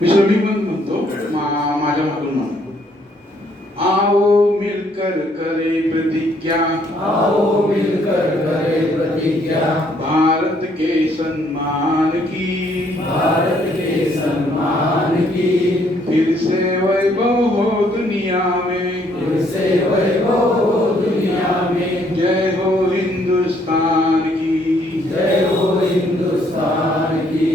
मी पण म्हणतो माझ्या मागून म्हणतो, आओ मिलकर करे प्रतिज्ञा, आओ मिलकर करे प्रतिज्ञा, भारत के सम्मान की, भारत के सम्मान की, फिर से वैभव हो दुनिया में, फिर से वैभव हो दुनिया में। जय हो हिंदुस्तान की, जय हो हिंदुस्तान की।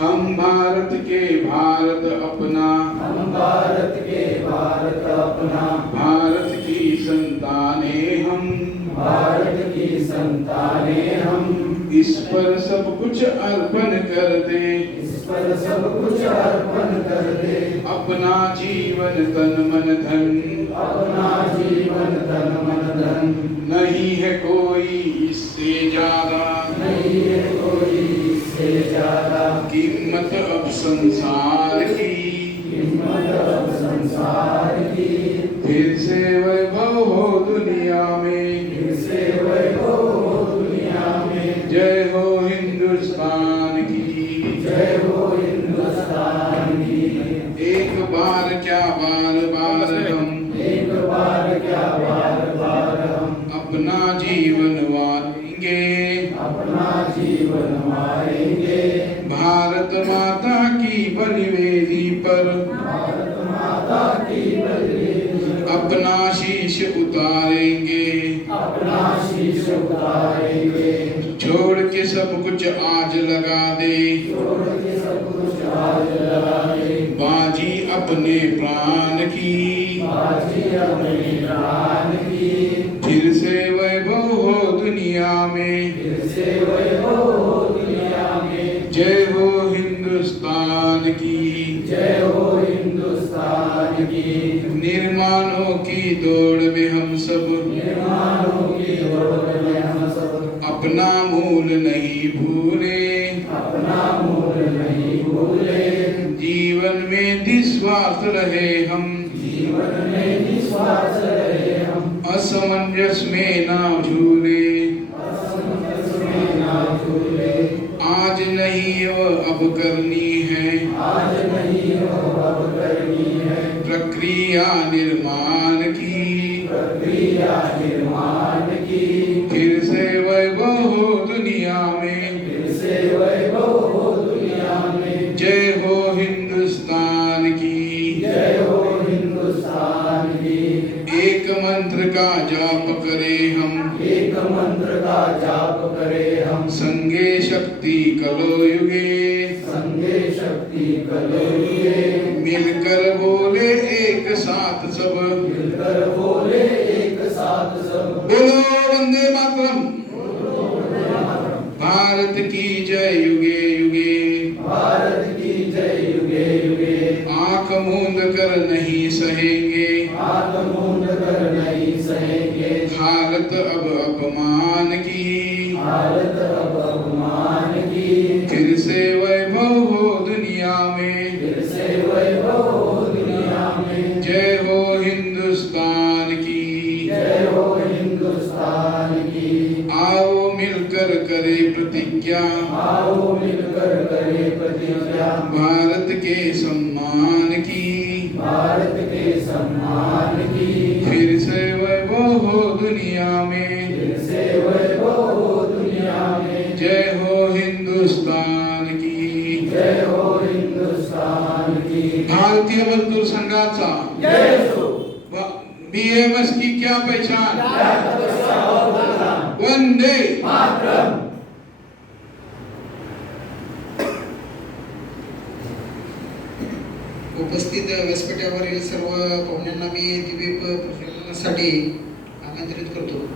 हम भारत के भारत अपना, हम भारत के भारत अपना, भारत की संतानें हम, भारत की संतानें हम, इस पर सब कुछ अर्पण कर दे, इस पर सब कुछ अर्पण कर दे, अपना जीवन तन मन धन, अपना जीवन तन मन धन। नहीं है कोई इससे ज्यादा, नहीं है कोई इससे ज्यादा, कीमत अब संसार की, हिम्मत अब संसार की, फिर से वैभव हो दुनिया में, फिर से वैभव हो दुनिया में। जय हो हिंदुस्तान की, जय हो हिंदुस्तान की। एक बार क्या बार बार हम, एक बार क्या बार बार हम, अपना जीवन वारेंगे, अपना जीवन मारेंगे, भारत माता की बलिवेदी पर, भारत माता की बलिवेदी, अपना शीश उतारेंगे, अपना शीश उतारेंगे, छोड़ के सब कुछ आज लगा दे, छोड़ के सब कुछ आज लगा दे, बाजी अपने प्राण की, बाजी अपने प्राण की, फिर से वैभव हो दुनिया में, फिर से वैभव हो दुनिया में। जय हो हिंदुस्तान की, जय हो हिंदुस्तान की। निर्माणों की दौड़ में हम सब, निर्माणों की दौड़ में हम सब, अपना मूल नहीं भूले, अपना मूल नहीं भूले, जीवन में निस्वार्थ रहे हम, जीवन में निस्वार्थ रहे हम, असमंजस में ना झूले, असमंजस में ना झूले, आज नहीं वो अब करनी है, आज नहीं हो अब करनी है, प्रक्रिया निर्माण की, प्रक्रिया निर्माण की, फिर से वैभव हो दुनिया में, फिर से वैभव हो दुनिया में। जय हो हिंदुस्तान की, जय हो हिंदुस्तान की। एक मंत्र का जाप करे हम, एक मंत्र का जाप करे हम, संगे शक्ति कलो युगे, संगे शक्ति कलयुगे, मिलकर बोले एक साथ सब, मिलकर बोले एक साथ सब, बोलो वंदे मातरम, भारत की जय युगे युगे, भारत की जय युगे युगे, आंख मूंद कर नहीं सहेंगे, आंख मूंद कर नहीं सहेंगे, हालत अब अपमान की, भारत अब अपमान की, फिर से वैभव हो दुनिया में, फिर से वैभव हो दुनिया में। जय हो हिंदुस्तान की, जय हो हिंदुस्तान की। आओ मिलकर करे प्रतिज्ञा, आओ मिलकर करे प्रतिज्ञा, भारत के सम्मान की, भारत के सम्मान की, फिर से वैभव हो दुनिया में, फिर से वैभव हो दुनिया में। जय हो हिंदुस्तान की, जय हो हिंदुस्तान की। भारतीय मजदूर संघाचा जय हो। बीएमएस की क्या पहचान, तपस्या और बलिदान। वंदे मातरम। उपस्थित व्यासपीठावरील सर्व पाहुण्यांना मी दिव्य प्रज्वलनासाठी आमंत्रित करतो.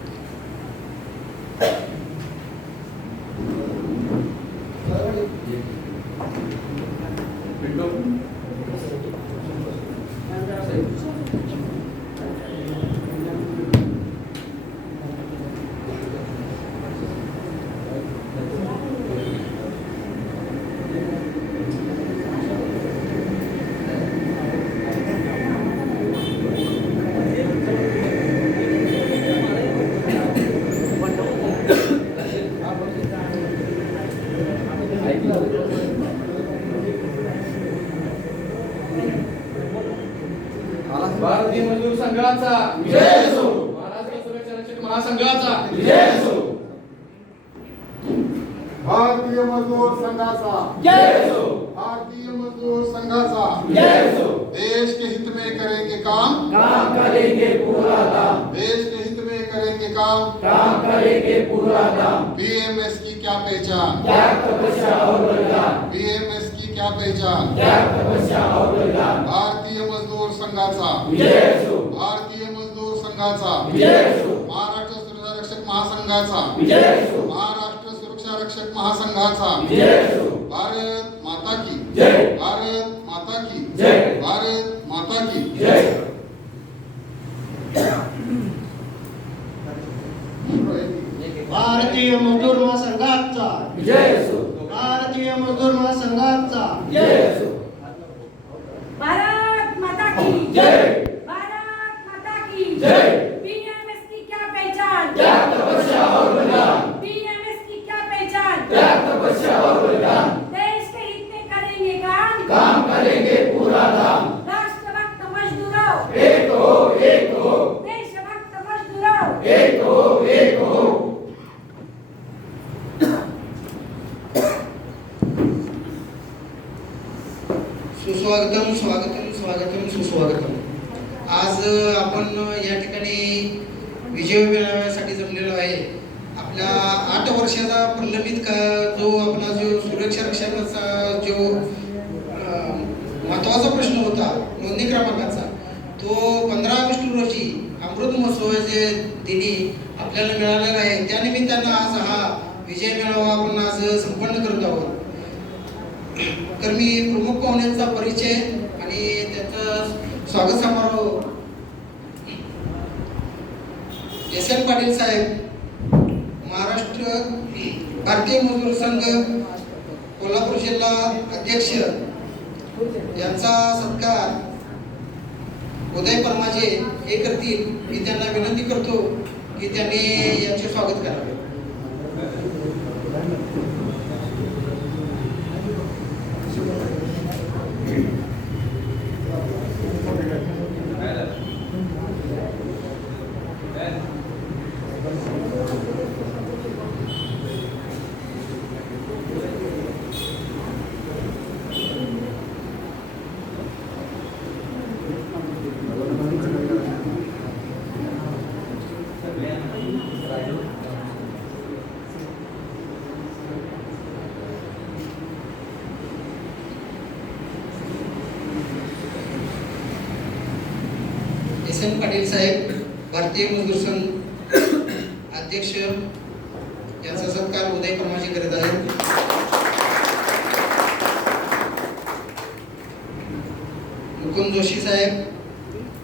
संघाचा विजय असो. महाराष्ट्र सुरक्षा रक्षक महासंघाचा विजय असो. भारतीय मजदूर संघाचा जय असो. भारतीय मजदूर संघाचा जय असो. देश के हित में करेंगे काम काम करेंगे पूरा काम. देश के हित में करेंगे काम काम करेंगे पूरा काम. बीएमएस की क्या पहचान त्याग तपस्या और बलिदान. बीएमएस की क्या पहचान त्याग तपस्या और बलिदान. भारतीय मजदूर संघाचा विजय असो. भारतीय मजदूर संघाचा विजय असो. महाराष्ट्र सुरक्षा रक्षक महासंघाचा विजय असो. महाराष्ट्र सुरक्षा रक्षक महासंघाचा विजय असो. भारत माता की जय. भारत माता की जय. भारत माता की जय. भारतीय मजदूर महासंघाचा विजय असो. भारतीय मजदूर महासंघाचा जय असो. भारत माता की जय. भारत माता की जय. बीएमएस की क्या पहचान त्याग तपस्या और बलिदान. बीएमएस की क्या पहचान त्याग तपस्या और बलिदान. देश के हित में करेंगे काम काम करेंगे पूरा काम. राष्ट्रभक्त मजदूरों एक हो. एक हो. देशभक्त मजदूरों एक हो. एक हो. सुस्वागतम स्वागतम स्वागतम सुस्वागतम. आज आपण या ठिकाणी विजय मेळाव्यासाठी जमलेलो आहे. आपल्या 8 वर्षाचा प्रलंबित का जो आपला जो सुरक्षा रक्षकाचा जो महत्त्वाचा प्रश्न होता नोंदणी क्रमांकाचा, तो 15 ऑगस्ट रोजी अमृत महोत्सवाच्या दिनी आपल्याला मिळालेला आहे. त्यानिमित्तानं आज हा विजय मेळावा आपण आज संपन्न करत आहोत. तर मी प्रमुख पाहुण्यांचा परिचय आणि त्याचा स्वागत समारोह एस एन पाटील साहेब, महाराष्ट्र भारतीय मजदूर संघ कोल्हापूर जिल्हा अध्यक्ष, यांचा सत्कार उदय परमाजे हे करतील. मी त्यांना विनंती करतो की त्यांनी याचे स्वागत करावे. एस एन पाटील साहेब, भारतीय मजदूर संघ अध्यक्ष, यांचा सत्कार उदय परमाजी करीत आहेत. मुकुंद जोशी साहेब,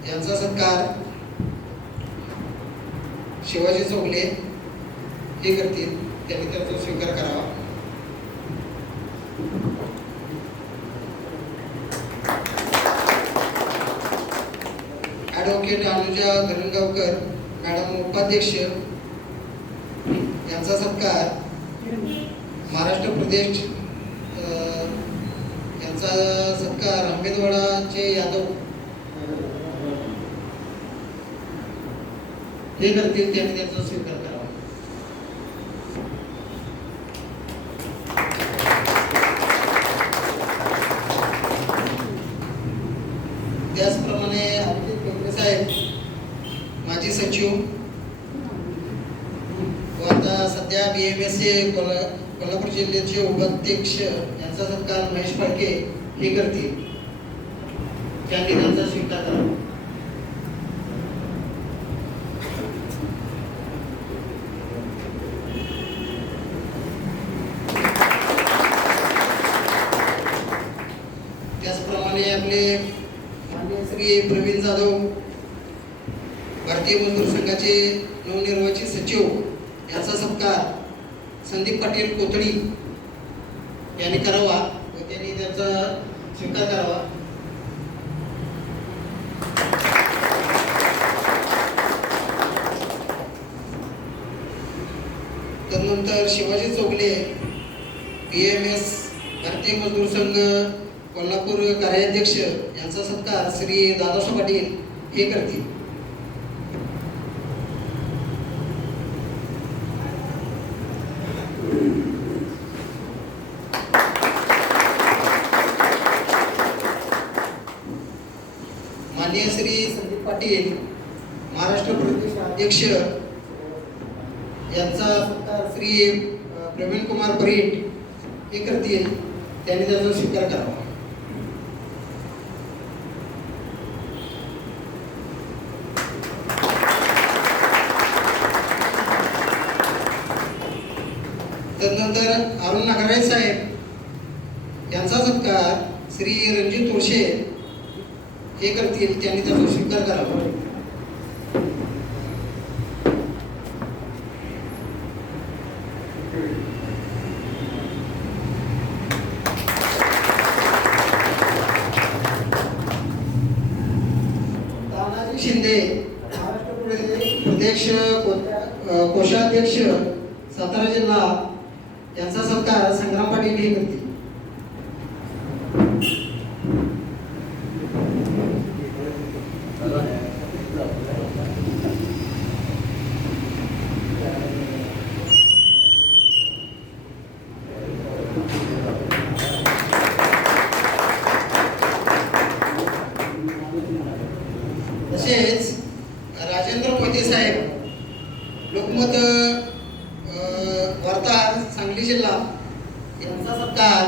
यांचा सत्कार शिवाजी चौगले हे करतील. त्यांनी त्याचा स्वीकार करावा. ॲडव्होकेट अनुजा धरणगावकर मॅडम उपाध्यक्ष, यांचा सत्कार महाराष्ट्र प्रदेश, यांचा सत्कार आंबेडवाडाचे यादव हे करतील. त्यांनी त्याचा स्वीकार करावा. त्याचप्रमाणे साहेब, माजी सचिव व आता सध्या BMS कोल्हापूर जिल्ह्याचे उपाध्यक्ष, यांचा सत्कार महेश फाळके हे करतील. त्यांनी त्यांचा स्वीकार करावा. त्याचप्रमाणे आपले माननीय श्री प्रवीण जाधव, भारतीय मजदूर संघाचे नवनिर्वाचित सचिव, यांचा सत्कार संदीप पाटील कोथळी यांनी करावा व त्यांनी त्याचा स्वीकार करावा. तदनंतर शिवाजी चौगले, BMS भारतीय मजदूर संघ कोल्हापूर कार्याध्यक्ष, यांचा सत्कार श्री दादासाहेब पाटील हे करतील. पाटील महाराष्ट्र प्रदेश अध्यक्ष यांचा सत्कार श्री प्रवीण कुमार परीट हे करतील, त्यांनी त्याचा स्वीकार करावा. तदनंतर अरुण नागराज साहेब यांचा सत्कार श्री रणजित तोळशे हे करतील, त्यांनी त्याचा स्वीकार करावा. तानाजी शिंदे महाराष्ट्र प्रदेश कोषाध्यक्ष सातारा जिल्हा यांचा सत्कार संग्राम पाटील हे करतील. तसेच राजेंद्र मोहिते साहेब लोकमत वार्ताहर सांगली जिल्हा यांचा सत्कार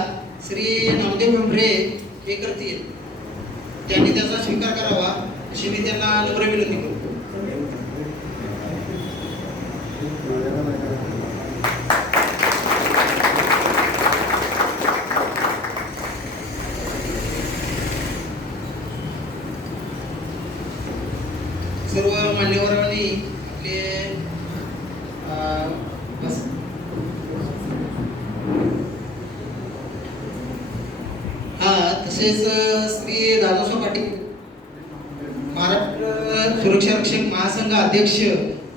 श्री नामदेव बेंबरे हे करतील, त्यांनी त्याचा स्वीकार करावा अशी मी त्यांना नम्र विनंती करतो. सर्व मान्यवरांनी आपले तसेच श्री दादासाहेब पाटील महाराष्ट्र सुरक्षा रक्षक महासंघ अध्यक्ष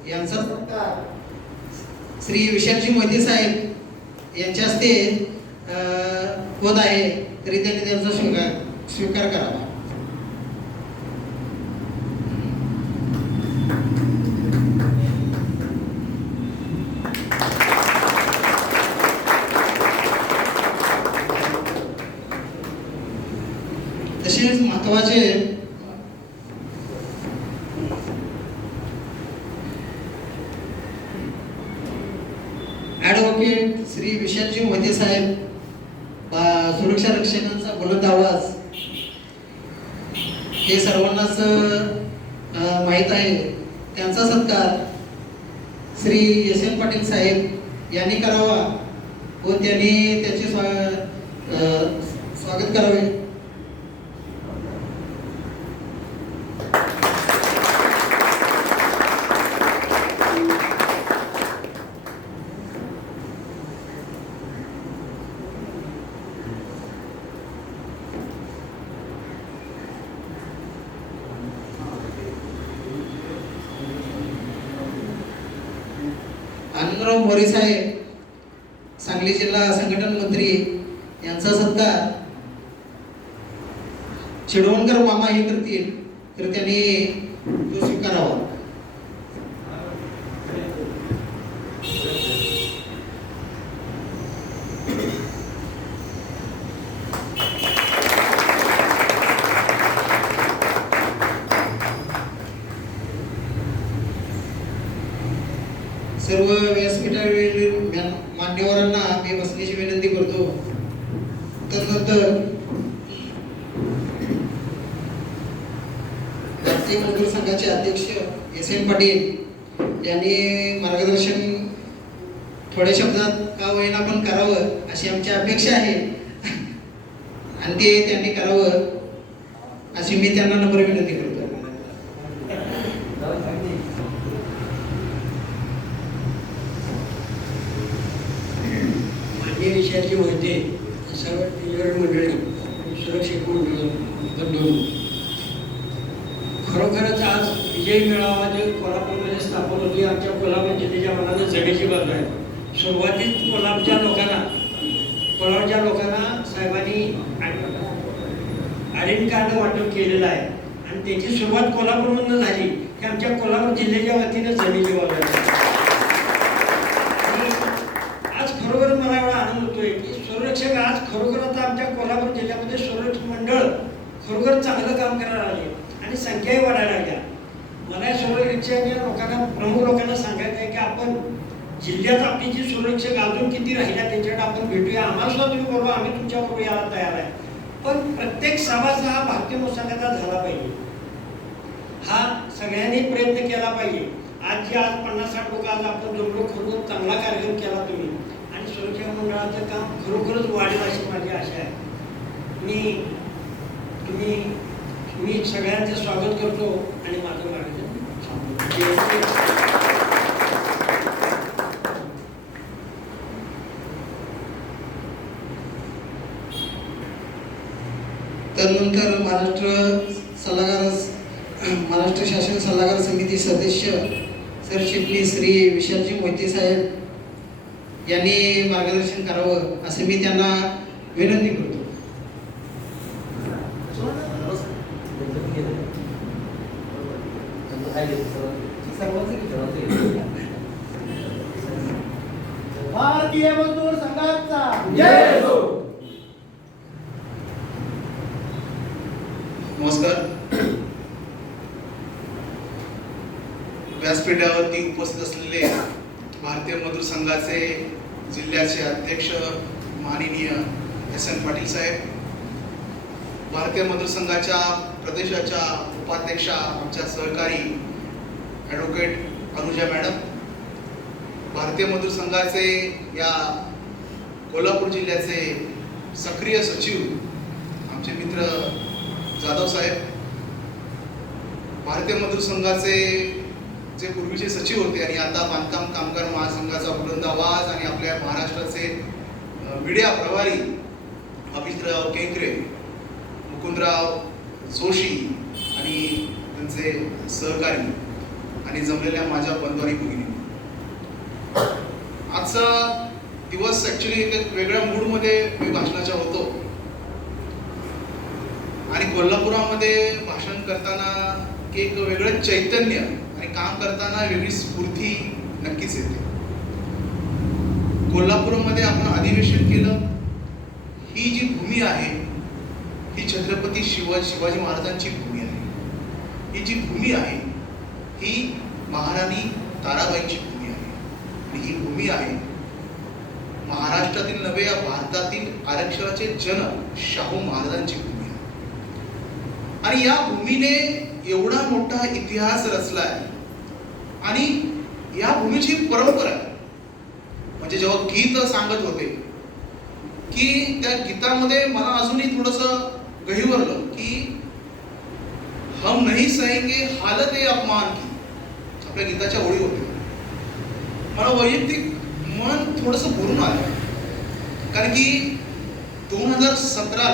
यांचा सत्कार श्री विशालजी मोहिते साहेब यांच्या हस्ते होत आहे, तरी त्यांनी त्यांचा स्वीकार करावा. तसेच महत्वाचे ॲडव्होकेट श्री विशालजी मोहिते साहेब, सुरक्षा रक्षकांचा बुलंद आवाज हे सर्वांनाच माहीत आहे, त्यांचा सत्कार श्री एस.एन. पाटील साहेब यांनी करावा व त्यांनी त्याचे स्वागत करावे. आनंदराव मोरे साहेब सांगली जिल्हा संघटन मंत्री यांचा सत्कार चिडवणकर मामा हे करतील, तर त्यांनी तो स्वीकारावा. सर्व व्यासपीठावरील मान्यवरांना मी बसण्याची विनंती करतो. तदनंतर भारतीय मजदूर संघाचे अध्यक्ष एस.एन. पाटील यांनी मार्गदर्शन थोड्या शब्दात का होईना पण करावं अशी आमची अपेक्षा आहे आणि ते त्यांनी करावं अशी मी त्यांना नम्र विनंती करतो. विषयाची माहिती सर्व मंडळी, सुरक्षित मंडळ बंधू, खरोखरच आज विजय मेळावा जे कोल्हापूरमध्ये स्थापन होती, आमच्या कोल्हापूर जिल्ह्याच्या मनानं जगाची बाजू आहे. सुरुवातीत कोल्हापूरच्या लोकांना साहेबांनी आयडेंटी कार्ड वाटप केलेलं आहे आणि त्याची सुरुवात कोल्हापूरमधून झाली की आमच्या कोल्हापूर जिल्ह्याच्या वतीनं जगाची बाजू आहे. आज खरोखर मला एवढा आनंद होतोय की संरक्षक आज खरोखर आता आमच्या कोल्हापूर जिल्ह्यामध्ये संरक्षण मंडळ खरोखर चांगलं काम करायला लागले आणि संख्याही वाढायला लागल्या. मला या सुरक्षेच्या लोकांना, प्रमुख लोकांना सांगायचं आहे की आपण जिल्ह्यात आपली जी सुरक्षा अजून किती राहिल्या त्याच्याकडे आपण भेटूया. आम्हाला सुद्धा तुम्ही बरोबर, आम्ही तुमच्याबरोबर यायला तयार आहे. पण प्रत्येक सभासद हा भारतीय मुसंघाचा झाला पाहिजे, हा सगळ्यांनी प्रयत्न केला पाहिजे. आज 50-60 लोक आज आपण जमलो, खरोखर चांगला कार्यक्रम केला तुम्ही आणि सुरक्षा मंडळाचं काम खरोखरच वाढेल अशी माझी आशा आहे. मी सगळ्यांचं स्वागत करतो आणि माझं मार्गदर्शन थांबवतो. त्यानंतर महाराष्ट्र शासन सल्लागार समिती सदस्य सरचिटणीस श्री विशालजी मोहिते साहेब यांनी मार्गदर्शन करावं असं मी त्यांना विनंती करतो. भारतीय मजदूर संघाचा जय हो. नमस्कार. व्यासपीठावरती उपस्थित असलेले भारतीय मजदूर संघाचे जिल्ह्याचे अध्यक्ष माननीय SN पाटील साहेब, भारतीय मजदूर संघाच्या प्रदेशाच्या उपाध्यक्षा आमच्या सहकारी ॲडव्होकेट अनुजा मॅडम, भारतीय मजदूर संघाचे या कोल्हापूर जिल्ह्याचे सक्रिय सचिव आमचे मित्र जाधव साहेब, भारतीय मजदूर संघाचे जे पूर्वीचे सचिव होते आणि आता बांधकाम कामगार महासंघाचा बुलंद आवाज आणि आपल्या महाराष्ट्राचे मीडिया प्रभारी अभिजितराव केंकरे, मुकुंदराव जोशी आणि त्यांचे सहकारी आणि जमलेल्या माझ्या बंधू आणि भगिनी, आजचा दिवस ऍक्च्युली एक वेगळ्या मूडमध्ये मी भाषणाच्या होतो आणि कोल्हापुरामध्ये भाषण करताना एक वेगळं चैतन्य आणि काम करताना वेगळी स्फूर्ती नक्कीच येते. कोल्हापूरमध्ये आपण अधिवेशन केलं. ही जी भूमी आहे ही छत्रपती शिवाजी महाराजांची भूमी आहे. ही जी भूमी आहे ही महाराणी ताराबाईंची भूमी आहे आणि ही भूमी आहे महाराष्ट्रातील नव्हे या भारतातील आरक्षणाचे जनक शाहू महाराजांची भूमी आहे. आणि या भूमीने एवढा मोठा इतिहास रचलाय आणि या भूमीची परंपरा आहे. म्हणजे जेव्हा गीत सांगत होते की त्या गीतामध्ये मला अजूनही थोडंसं गहिवरलं की हम नहीं सहेंगे हालत ए अपमान की, आपल्या गीताच्या ओळी होते. मला वैयक्तिक मन थोडंसं भरून आलं, कारण की 2017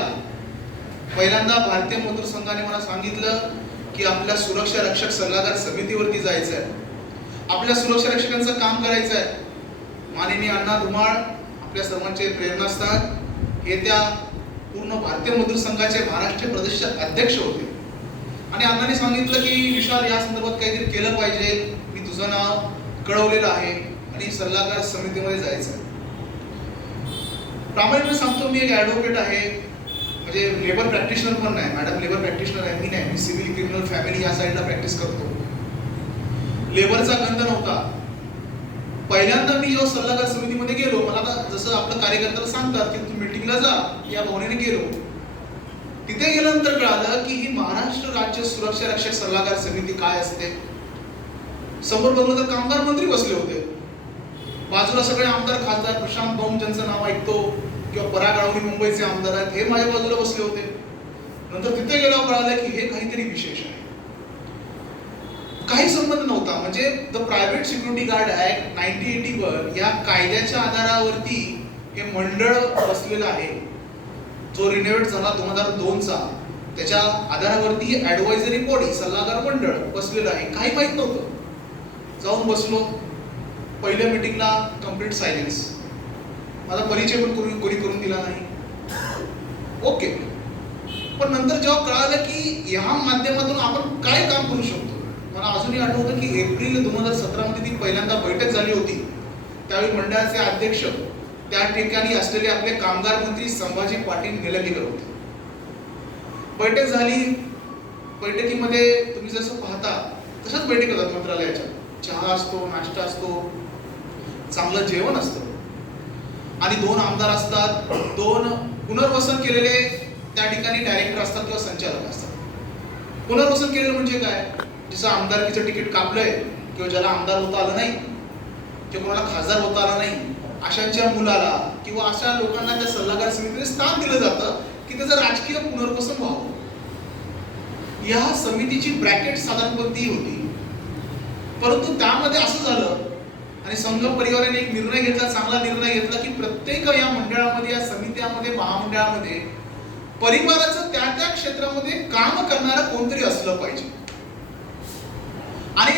पहिल्यांदा भारतीय मजदूर संघाने मला सांगितलं की आपल्या सुरक्षा रक्षक सल्लागार समितीवरती जायचं आहे, आपल्या सुरक्षा रक्षकांचं काम करायचं आहे. माननीय अण्णा धुमाळ आपल्या सर्वांचे प्रेरणास्थान, हे त्या पूर्ण भारतीय मजदूर संघाचे महाराष्ट्र प्रदेशचे अध्यक्ष होते आणि अण्णांनी सांगितलं की विशाल या संदर्भात काहीतरी केलं पाहिजे, मी तुझं नाव कळवलेलं आहे आणि सल्लागार समितीमध्ये जायचं आहे. प्रामाणिकपणे सांगतो, मी एक ॲडव्होकेट आहे, म्हणजे लेबर प्रॅक्टिशनर पण नाही. मॅडम लेबर प्रॅक्टिशनर आहे, मी नाही. मी सिव्हिल क्रिमिनल फॅमिली या साईडला प्रॅक्टिस करतो. लेबरचा गंध नव्हता. पहिल्यांदा मी जेव्हा सल्लागार समितीमध्ये गेलो, मला आता जसं आपलं कार्यकर्त्याला सांगतात की तू मीटिंगला जा, या भावनेने गेलो. तिथे गेल्यानंतर कळालं की ही महाराष्ट्र राज्य सुरक्षा रक्षक सल्लागार समिती काय असते. समोर बघलं तर कामगार मंत्री बसले होते, बाजूला सगळे आमदार खासदार, प्रशांत भाऊ ज्यांचं नाव ऐकतो किंवा पराग आळवणी मुंबईचे आमदार आहेत, हे माझ्या बाजूला बसले होते. नंतर तिथे गेल्यावर कळालं की हे काहीतरी विशेष आहे. काही संबंध नव्हता. म्हणजे the private security guard act 1981 या कायद्याच्या आधारावरती हे मंडळ बसलेलं आहे, जो रिनोव्हेट झाला 2002चा. त्याच्या आधारावरती ऍडवायझरी बॉडी सल्लागार मंडळ बसलेलं आहे. काही माहित नव्हतं. जाऊन बसलो. पहिल्या मीटिंगला कम्प्लीट सायलेन्स. माझा परिचय पण कोणी करून दिला नाही. ओके. पण नंतर जेव्हा कळालं की या माध्यमातून आपण काय काम करू शकतो, मला अजूनही आठवतं की एप्रिल 2017 मध्ये ती पहिल्यांदा बैठक झाली होती. त्यावेळी मंडळाचे अध्यक्ष त्या ठिकाणी असलेले आपले कामगार मंत्री संभाजी पाटील निलंगेकर होते. बैठक झाली. बैठकीमध्ये तुम्ही जसं पाहता तशाच बैठक होतात मंत्रालयाच्या. चहा असतो, नाश्ता असतो, चांगलं जेवण असतं आणि 2 आमदार असतात, 2 पुनर्वसन केलेले त्या ठिकाणी डायरेक्टर असतात किंवा संचालक असतात. पुनर्वसन केलेलं म्हणजे काय? जसं आमदारकीचं तिकीट कापलंय किंवा ज्याला आमदार होता आलं नाही किंवा कोणाला खासदार होता आला नाही, अशांच्या मुलाला किंवा अशा लोकांना त्या सल्लागार समितीने स्थान दिलं जातं की त्याचं राजकीय पुनर्वसन व्हावं. या समितीची ब्रॅकेट साधारणपणे ती होती. परंतु त्यामध्ये असं झालं आणि संघ परिवाराने एक निर्णय घेतला, चांगला निर्णय घेतला की प्रत्येक या मंडळामध्ये, या समित्यामध्ये, महामंडळामध्ये परिवाराचं त्या त्या क्षेत्रामध्ये काम करणारं कोणतरी असलं पाहिजे. आणि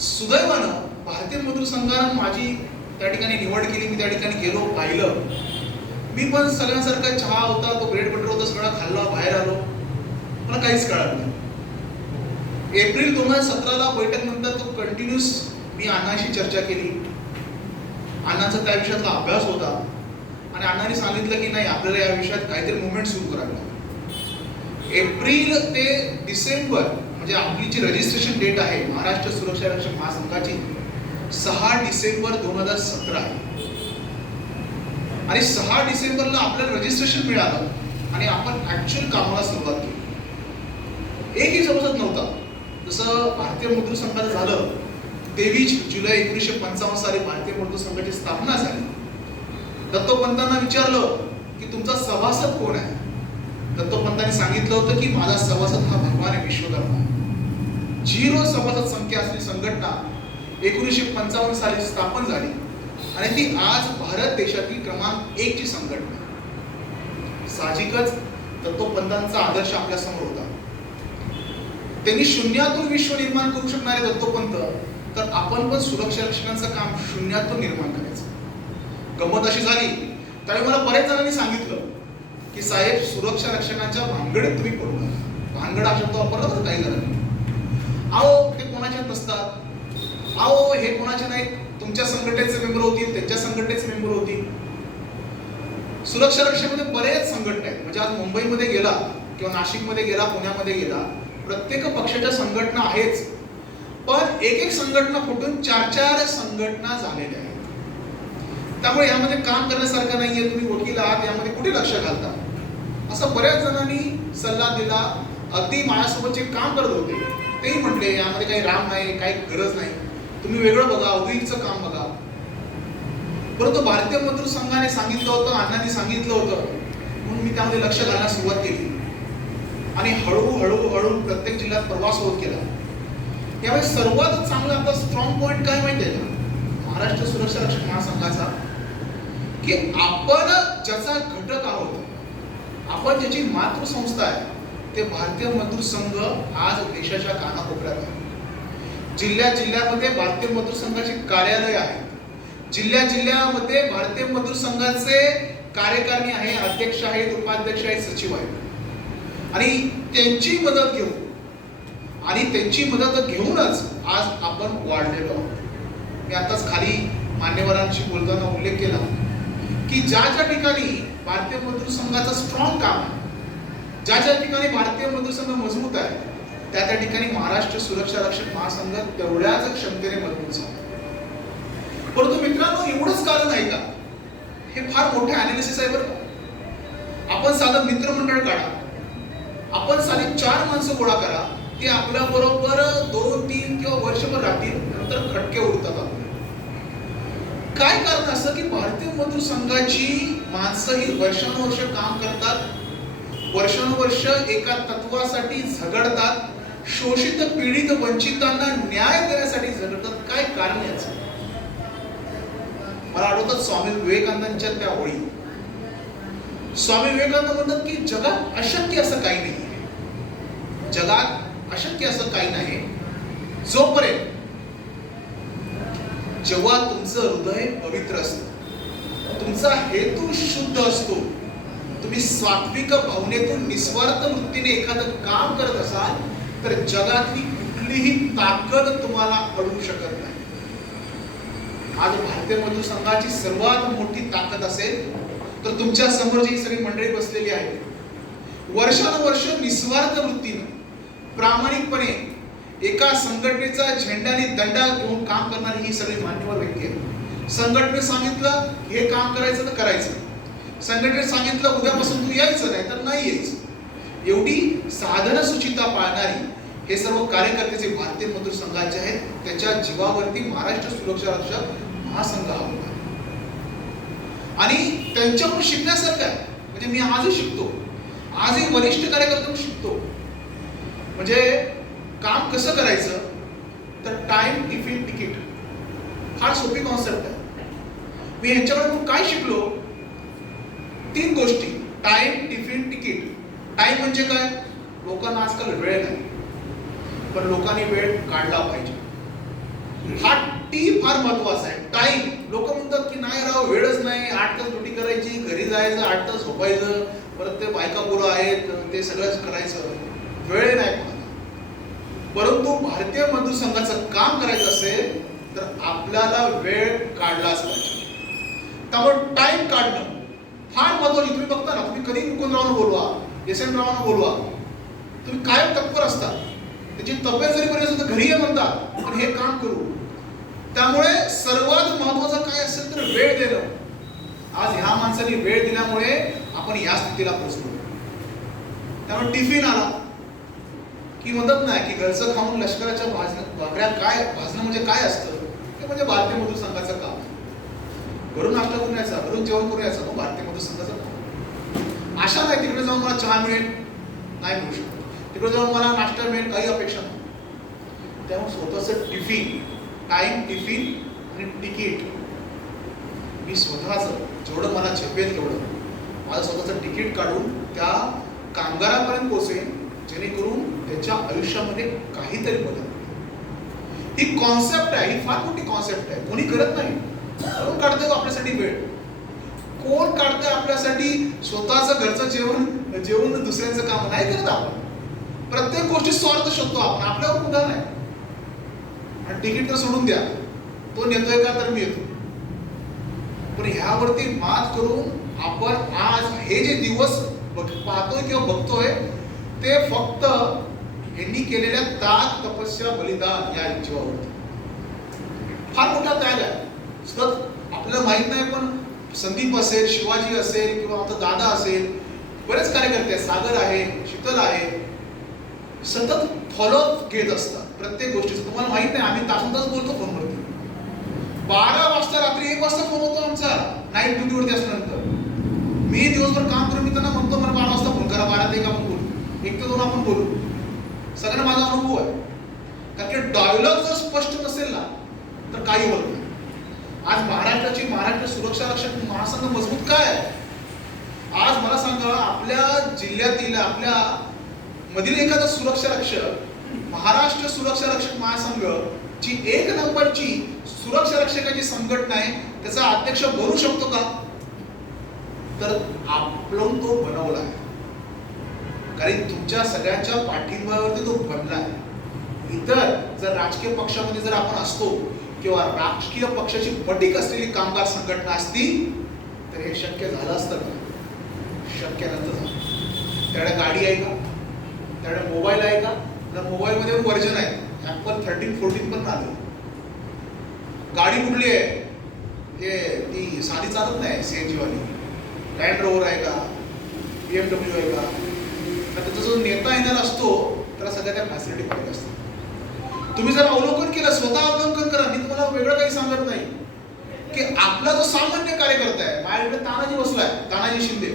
सुदैवानं भारतीय मजूर संघानं माझी त्या ठिकाणी निवड केली. मी त्या ठिकाणी गेलो, पाहिलं. मी पण सगळ्यांसारखा चहा होता, तो ब्रेड बटर होता, सगळं खाल्ला, बाहेर आलो, मला काहीच कळलं नाही. एप्रिल 2017ला बैठक नंतर तो कंटिन्यूस मी अण्णांशी चर्चा केली. अण्णांचा त्या विषयातला अभ्यास होता आणि अण्णांनी सांगितलं की नाही, आपल्याला या विषयात काहीतरी मुवमेंट सुरू करावी लागेल. एप्रिल ते डिसेंबर म्हणजे आपली जी रजिस्ट्रेशन डेट आहे महाराष्ट्र सुरक्षा रक्षक महासंघाची 6 डिसेंबर 2017 आहे आणि 6 डिसेंबरला आपल्याला रजिस्ट्रेशन मिळालं आणि आपण ऍक्च्युअल कामाला सुरुवात केली. एकही सभासद नव्हता. जसं भारतीय मजदूर संघाचं झालं 23 जुलै 1955 साली भारतीय मजदूर संघाची स्थापना झाली. दत्तोपंतांना विचारलं की तुमचा सभासद कोण आहे? दत्तोपंतांनी सांगितलं होतं की माझा सभासद हा भगवान आहे, विश्वकर्मा. 0 सभासद संख्या असलेली संघटना 1955 साली स्थापन झाली आणि ती आज भारत देशातील क्रमांक 1 ची संघटना. साहजिकच दत्तोपंतांचा आदर्श आपल्या समोर होता. त्यांनी शून्यातून विश्व निर्माण करू शकणारे दत्तोपंत, तर आपण पण सुरक्षा रक्षकांचं काम शून्यातून निर्माण करायचं. गंमत अशी झाली, त्यावेळी मला बऱ्याच जणांनी सांगितलं की साहेब, सुरक्षा रक्षकांच्या भानगडीत तुम्ही पडू नका. भानगड हा शब्द वापरला तर काही जणांनी. अहो, ते कोणाचे नसतात, अहो हे कोणाचे नाहीत, तुमच्या संघटनेचे मेंबर होतील, त्यांच्या संघटनेचे मेंबर होतील. सुरक्षा रक्षकामध्ये बरेच संघटना आहेत. म्हणजे आज मुंबईमध्ये गेला किंवा नाशिकमध्ये गेला, पुण्यामध्ये गेला, प्रत्येक पक्षाच्या संघटना आहेच, पण एक संघटना फुटून 4 संघटना झालेल्या आहेत. त्यामुळे यामध्ये काम करण्यासारखं नाहीये. तुम्ही वकील आहात, यामध्ये कुठे लक्ष घालता? असं बऱ्याच जणांनी सल्ला दिला. अगदी माझ्यासोबत जे काम करत होते तेही म्हटले यामध्ये काही राम नाही, काही गरज नाही, तुम्ही वेगळं बघा, औद्योगिकचं काम बघा. परंतु भारतीय मजदूर संघाने सांगितलं होतं, अण्णांनी सांगितलं होतं, म्हणून मी त्यामध्ये लक्ष घालण्यास सुरुवात केली आणि हळूहळू प्रत्येक जिल्ह्यात प्रवास होत गेला. यावेळी सर्वात चांगला आपला स्ट्रॉंग पॉइंट काय माहिती आहे का? महाराष्ट्र सुरक्षा रक्षक महासंघाचा, की आपण ज्याचा घटक आहोत, आपण ज्याची मातृसंस्था आहे, ते भारतीय मजदूर संघ आज देशाच्या कानाकोपऱ्यात आहे. जिल्ह्यामध्ये भारतीय मजदूर संघाची कार्यालय आहेत. जिल्ह्यामध्ये भारतीय मजदूर संघाचे कार्यकारिणी आहे, अध्यक्ष आहेत, उपाध्यक्ष आहेत, सचिव आहेत आणि त्यांची मदत घेऊनच आज आपण वाढलेलो आहोत. मी आताच खाली मान्यवरांशी बोलताना उल्लेख केला की ज्या ठिकाणी भारतीय मजदूर संघाचं स्ट्रॉंग काम आहे, ज्या ठिकाणी भारतीय मजदूर संघ मजबूत आहे, त्या ठिकाणी महाराष्ट्र सुरक्षा रक्षक महासंघ तेवढ्याच क्षमतेने मजबूत झाला. परंतु मित्रांनो, एवढंच कारण आहे का? हे फार मोठे अनालिसिस आहे बरं का. आपण साधं मित्रमंडळ काढा, आपण साधी 4 माणसं गोळा करा, ते आपल्या बरोबर 2, 3 किंवा वर्षभर राहतील, नंतर खटके उडतात. काय कारण असं की भारतीय मजदूर संघाची माणसं ही वर्षानुवर्ष काम करतात, वर्षानुवर्ष एका तत्वासाठी झगडतात, शोषित, पीडित, वंचितांना न्याय देण्यासाठी झगडतात. काय कारण याचं? मला आठवतात स्वामी विवेकानंदांच्या त्या ओळी. स्वामी विवेकानंद म्हणतात की जगात अशक्य असं काही नाही, जगात अशक्य असं काही नाही जोपर्यंत जेव्हा तुमचं हृदय पवित्र असतं, तुमचा हेतू शुद्ध असतो, तुम्ही सात्विक भावनेतून निस्वार्थ वृत्तीने एखादं काम करत असाल, तर जगातली कुठलीही ताकद तुम्हाला अडवू शकत नाही. आज भारतीय मजदूर संघाची सर्वात मोठी ताकद असेल तर तुमच्या समोर जी सगळी मंडळी बसलेली आहे, वर्षानुवर्ष निस्वार्थ वृत्तीने प्रामाणिकपणे एका संघटनेचा झेंडा आणि दंडा घेऊन काम करणारी ही सगळी मान्यवर व्यक्ती आहे. संघटनेने सांगितलं हे काम करायचं तर करायचं, संघटनेने सांगितलं उद्यापासून तू यायचं नाही तर नाही यायचं, एवढी साधन सुचिता पाळणारी हे सर्व कार्यकर्ते जे भारतीय मजदूर संघाचे आहेत, त्याच्या जीवावरती महाराष्ट्र सुरक्षा रक्षक महासंघ हा उभा आहे. आणि त्यांच्याकडून शिकण्यासारखं आहे. म्हणजे मी आजही शिकतो, आजही वरिष्ठ कार्यकर्त्यांकडून शिकतो. म्हणजे काम कसं करायचं तर टाइम टिफिन तिकीट फार सोपी कॉन्सेप्ट आहे. मी ह्यांच्याकडून काय शिकलो? 3 गोष्टी. Time tiffin ticket. टाइम म्हणजे काय? लोकांना आजकाल वेळ नाही, पण लोकांनी वेळ काढला पाहिजे. हा टी फार महत्वाचा आहे. टाइम. लोक म्हणतात की नाही राव वेळच नाही, 8 तास ड्युटी करायची, घरी जायचं, 8 तास झोपायचं, परत ते बायका पोरं आहेत ते सगळंच करायचं, वेळ नाही कोणाला. परंतु भारतीय मजदूर संघाचं काम करायचं असेल तर आपल्याला वेळ काढलाच पाहिजे. त्यामुळे टाइम काढणं फार महत्वाचं. तुम्ही बघता ना, तुम्ही कधी मुकुंदरावांना बोलवा, एस.एन. रावांना बोलवा, तुम्ही कायम तत्पर असता. त्याची तब्येत जरी बरी असेल तर घरी ये म्हणतात, पण हे काम करू. त्यामुळे सर्वात महत्वाचं काय असेल तर वेळ देणं. आज ह्या माणसाने वेळ दिल्यामुळे आपण या स्थितीला पोहोचलो. त्यामुळे टिफिन आला की म्हणत नाही की घरचं खाऊन लष्कराच्या भाकऱ्या काय भाजणं म्हणजे काय असतं, ते म्हणजे भारतीय मजदूर संघाचं काम. घरून नाश्ता करून यायचा, घरून जेवण करून यायचं, मग भारतीय मजदूर संघाचं काम. आशा नाही तिकडे जाऊन मला चहा मिळेल, नाही मिळू शकत. तिकडे जाऊन मला नाश्ता मिळेल, काही अपेक्षा नाही. त्यामुळे स्वतःचं टिफिन, टाइम टिफिन आणि तिकीट, मी स्वतःचं जेवढं मला झेपेल तेवढं माझं स्वतःचं तिकीट काढून त्या कामगारापर्यंत पोहोचेन, जेणेकरून त्याच्या आयुष्यामध्ये काहीतरी बदल. ही कॉन्सेप्ट आहे, ही फार मोठी कॉन्सेप्ट आहे. कोणी करत नाही. कोण काढतोय आपल्यासाठी वेळ? कोण काढतंय आपल्यासाठी स्वतःचं घरचं जेवण दुसऱ्यांचं काम? नाही करत आपण. प्रत्येक गोष्टी स्वार्थ शोधतो आपण, आपल्यावर मुद्दा नाही. आणि तिकीट तर सोडून द्या, तो नेतोय का तर मी येतो. पण ह्यावरती मात करून आपण आज हे जे दिवस पाहतोय किंवा बघतोय ते फक्त यांनी केलेल्या त्याग, तपस्या, बलिदान या जीवावरती. फार मोठा त्याग आहे. सतत आपल्याला माहित नाही, पण संदीप असेल, शिवाजी असेल किंवा आमचा दादा असेल, बरेच कार्यकर्ते आहेत, सागर आहे, शीतल आहे, सतत फॉलोअप घेत असतात प्रत्येक गोष्टीचं. तुम्हाला माहित नाही, आम्ही तासून तास बोलतो फोनवरती. 12 वाजता रात्री 1 वाजता फोन होतो आमचा नाईट ड्युटीवरती असल्यानंतर. मी दिवसभर काम करून मी त्यांना म्हणतो मला 12 वाजता फोन करा, 12 ते 1 आपण बोलू, 1 ते 2 आपण बोलू. सगळ्यांना माझा अनुभव आहे. कारण की डायलॉग जर स्पष्ट नसेल ना तर काही होत नाही. आज महाराष्ट्र सुरक्षा रक्षक महासंघ मजबूत काय आहे? आज मला सांगा, आपल्या जिल्ह्यातील आपल्या मधील एखादा सुरक्षा रक्षक महाराष्ट्र सुरक्षा रक्षक महासंघ ची 1 नंबरची सुरक्षा रक्षकाची संघटना आहे, त्याचा अध्यक्ष बनू शकतो का? तर आपण तो बनवला आहे. कारण तुमच्या सगळ्यांच्या पाठिंब्यावरती तो बनला आहे. इतर जर राजकीय पक्षामध्ये जर आपण असतो किंवा राजकीय पक्षाची पटीक असलेली कामगार संघटना असती तर हे शक्य झालं असतं का? शक्य नव्हतं झालं. त्याकडे गाडी आहे का? त्याकडे मोबाईल आहे का? तर मोबाईलमध्ये वर्जन आहे, ऍपल 13, 14 पण आलं. गाडी कुठली आहे? ती साधी चालत नाही, CNG वाली. लँड रोवर आहे का? BMW आहे का? तर त्याचा जो नेता येणार असतो त्याला सगळ्या त्या फॅसिलिटी पाहिजे असतात. तुम्ही जर अवलोकन केलं, स्वतः अवलोकन करा, मी तुम्हाला वेगळं काही सांगत नाही, की आपला जो सामान्य कार्यकर्ता आहे, माझ्याकडे तानाजी बसलाय, तानाजी शिंदे,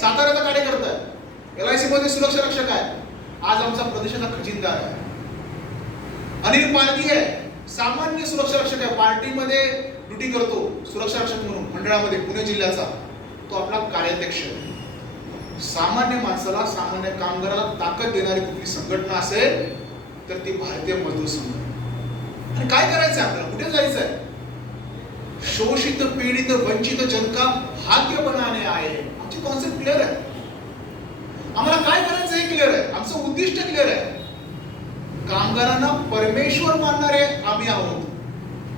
साताऱ्याचा कार्यकर्ता आहे, LIC मध्ये सुरक्षा रक्षक आहे, आज आमचा प्रदेशाचा खजिनदार आहे. अनिल पारधी आहे, सामान्य सुरक्षा रक्षक आहे, पार्टीमध्ये ड्युटी करतो सुरक्षा रक्षक म्हणून मंडळामध्ये पुणे जिल्ह्याचा, तो आपला कार्याध्यक्ष आहे. सामान्य माणसाला, सामान्य कामगाराला ताकद देणारी कुठली संघटना असेल तर ती भारतीय मजदूर संघ. आणि काय करायचंय आपल्याला? कुठे जायचंय? शोषित, पीडित, वंचित जन का भाग्य बनाने आहे. आमची कॉन्सेप्ट क्लिअर आहे. आम्हाला काय करायचं हे क्लिअर आहे. आमचं उद्दिष्ट क्लिअर आहे. कामगारांना परमेश्वर मानणारे आम्ही आहोत.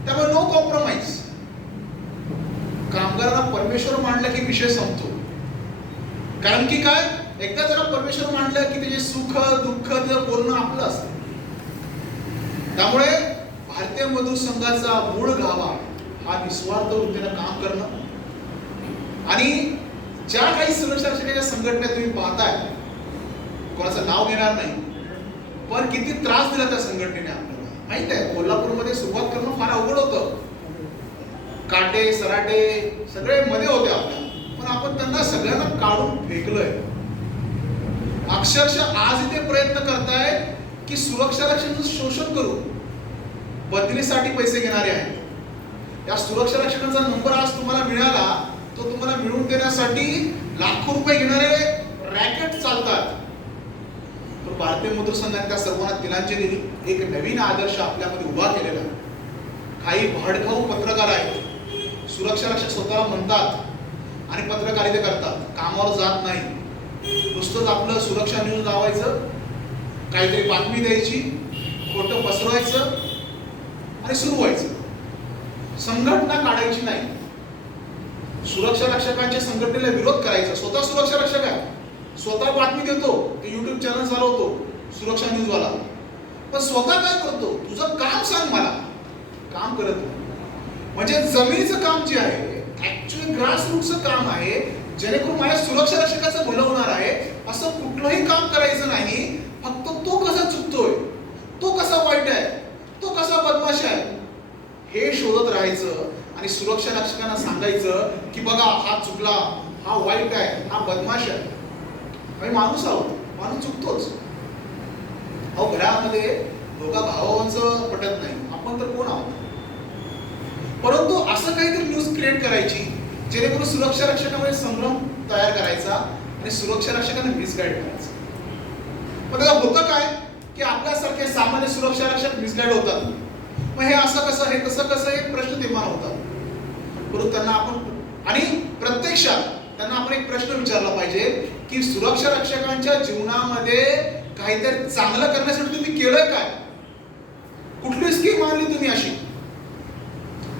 त्यामुळे नो कॉम्प्रोमाइज. कामगारांना परमेश्वर मानलं की विषय संपतो. कारण की काय, एकदा जरा परमेश्वर मानलं की त्याचे सुख दुःख बोलणं आपलं असतं. त्यामुळे भारतीय मजूर संघाचा मूळ गाभा हा निस्वार्थ वृत्तीनं काम करणं आणि ज्या काही सुरक्षा रक्षकाच्या संघटना तुम्ही पाहताय, कोणाचं नाव घेणार नाही, पण किती त्रास दिला त्या संघटनेने आपल्याला माहित आहे. कोल्हापूरमध्ये सुरुवात करणं फार अवघड होतं. काटे सराटे सगळे मध्ये होते आपल्या, पण आपण त्यांना सगळ्यांना काढून फेकलोय. अक्षरशः आज इथे प्रयत्न करताय की सुरक्षा रक्षकांचं शोषण करू, बदलीसाठी पैसे घेणारे आहेत. या सुरक्षा रक्षकांचा नंबर आज तुम्हाला मिळाला, तो तुम्हाला मिळवून देण्यासाठी लाखो रुपये घेणारे रॅकेट चालतात. तर भारतीय मजूर संघाने त्या सर्वांना तिलांजली दिली. एक नवीन आदर्श आपल्यामध्ये उभा केलेला. काही भाडखाऊ पत्रकार आहेत, सुरक्षा रक्षक स्वतःला म्हणतात आणि पत्रकारिता करतात, कामावर जात नाही, नुसतंच आपलं सुरक्षा न्यूज लावायचं, काहीतरी बातमी द्यायची, खोटं पसरवायचं आणि सुरू व्हायचं. संघटना काढायची नाही, सुरक्षा रक्षकांच्या संघटनेला विरोध करायचा. स्वतः सुरक्षा रक्षक आहे, स्वतः बातमी देतो, ते युट्यूब चॅनल चालवतो सुरक्षा न्यूज वाला, पण स्वतः काय करतो? तुझं काम सांग मला. काम करत नाही. म्हणजे जमिनीचं काम जे आहे, ऍक्च्युअली ग्रास रूटचं काम आहे, जेणेकरून माझ्या सुरक्षा रक्षकाचं भलं होणार आहे, असं कुठलंही काम करायचं नाही. फक्त तो कसा चुकतोय, तो कसा वाईट आहे, तो कसा बदमाश आहे, हे शोधत राहायचं आणि सुरक्षा रक्षकांना सांगायचं की बघा हा चुकला, हा वाईट आहे, हा बदमाश आहे. आम्ही माणूस आहोत, माणूस चुकतोच. अहो घरामध्ये दोघा भावांचं पटत नाही, आपण तर कोण आहोत. परंतु असं काहीतरी न्यूज क्रिएट करायची जेणेकरून सुरक्षा रक्षकांमध्ये संभ्रम तयार करायचा आणि सुरक्षा रक्षकांना मिसगाईड करायचं. मग त्याला होतं काय की आपल्यासारखे सामान्य सुरक्षा रक्षक मिसगाईड होतात. मग हे असं कसं, हे कसं कसं, एक प्रश्न निर्माण होतात. परंतु त्यांना आपण आणि प्रत्यक्षात त्यांना आपण एक प्रश्न विचारला पाहिजे की सुरक्षा रक्षकांच्या जीवनामध्ये काहीतरी चांगलं करण्यासाठी तुम्ही केलंय काय? कुठली स्कीम आणली तुम्ही अशी?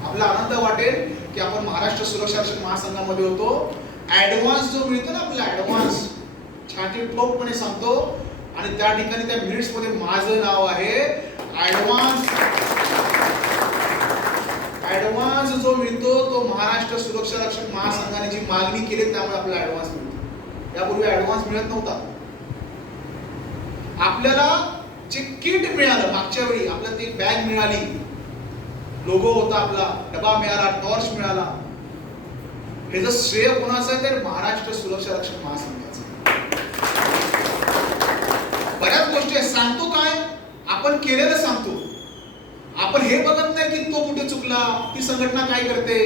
आपला आनंद वाटेल की आपण महाराष्ट्र सुरक्षा रक्षक महासंघामध्ये होतो. ऍडव्हान्स जो मिळतो ना आपला ऍडव्हान्स, छाती ठोकपणे सांगतो आणि त्या ठिकाणी त्या मिनिट्स मध्ये माझं नाव आहे. ऍडव्हान्स जो मिळतो तो महाराष्ट्र सुरक्षा रक्षक महासंघाने जी मागणी केली त्यामुळे आपला ऍडव्हान्स मिळतो. यापूर्वी ऍडव्हान्स मिळत नव्हता. आपल्याला जे किट मिळालं मागच्या वेळी, आपल्याला ती बॅग मिळाली, लोगो होता आपला, डबा मिळाला, टॉर्च मिळाला, हे जर श्रेय कोणाचं आहे तर महाराष्ट्र सुरक्षा रक्षक महासंघाचं. बऱ्याच गोष्टी आहेत, सांगतो काय आपण केलेलं सांगतो. आपण हे बघत नाही की तो कुठे चुकला, ती संघटना काय करते,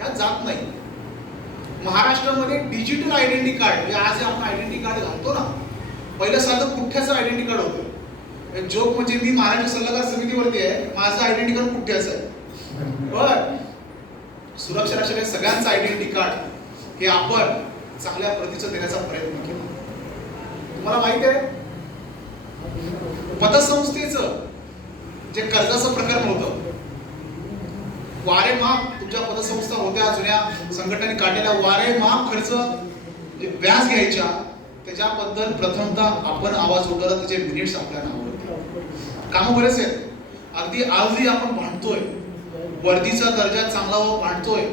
यात जात नाही. महाराष्ट्रामध्ये डिजिटल आयडेंटिटी कार्ड, आज आपण आयडेंटिटी कार्ड घालतो ना, पहिलं साधं पुठ्ठ्याचं आयडेंटिटी कार्ड होतं. जोक म्हणजे मी महाराष्ट्र सल्लागार समितीवरती आहे, माझं आयडेंटिटी कार्ड पुठ्ठ्याचं आहे. बर, सुरक्षा रक्षक सगळ्यांचं आयडेंटिटी कार्ड हे आपण चांगल्या प्रतीचं देण्याचा प्रयत्न केला. तुम्हाला माहित आहे पतसंस्थेचं जे कर्जाचं प्रकरण होतं, वारे माफ, तुमच्या पतसंस्था होत्या जुन्या संघटनेने काढलेल्या वारे माफ खर्च जे व्याज घ्यायच्या त्याच्याबद्दल प्रथमतः आपण आवाज उठवला, त्याचे मिनिट्स आपल्या नावावर. काम बरेच आहेत. अगदी आजही आपण भांडतोय, वर्दीचा दर्जा चांगला भांडतोय,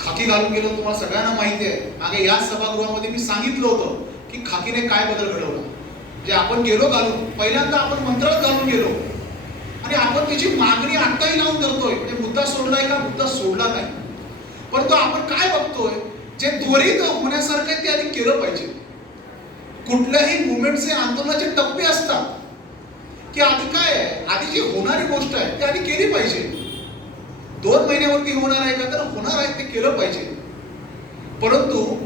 खाकी घालून गेलो. तुम्हाला सगळ्यांना माहिती आहे, मागे याच सभागृहामध्ये मी सांगितलं होतं की खाकीने काय बदल घडवला. जे आपण गेलो घालून, पहिल्यांदा आपण मंत्रात घालून गेलो आणि आपण त्याची मागणी आताही लावून धरतोय. म्हणजे मुद्दा सोडलाय का? मुद्दा सोडला नाही. परंतु आपण काय बघतोय, जे त्वरित होण्यासारखं आहे ते आधी केलं पाहिजे. कुठल्याही मुवमेंटचे आंदोलनाचे टप्पे असतात की आधी काय आहे, आधी जी होणारी गोष्ट आहे ती आधी केली पाहिजे. 2 महिन्यावरती होणार आहे का? तर होणार आहे, ते केलं पाहिजे. परंतु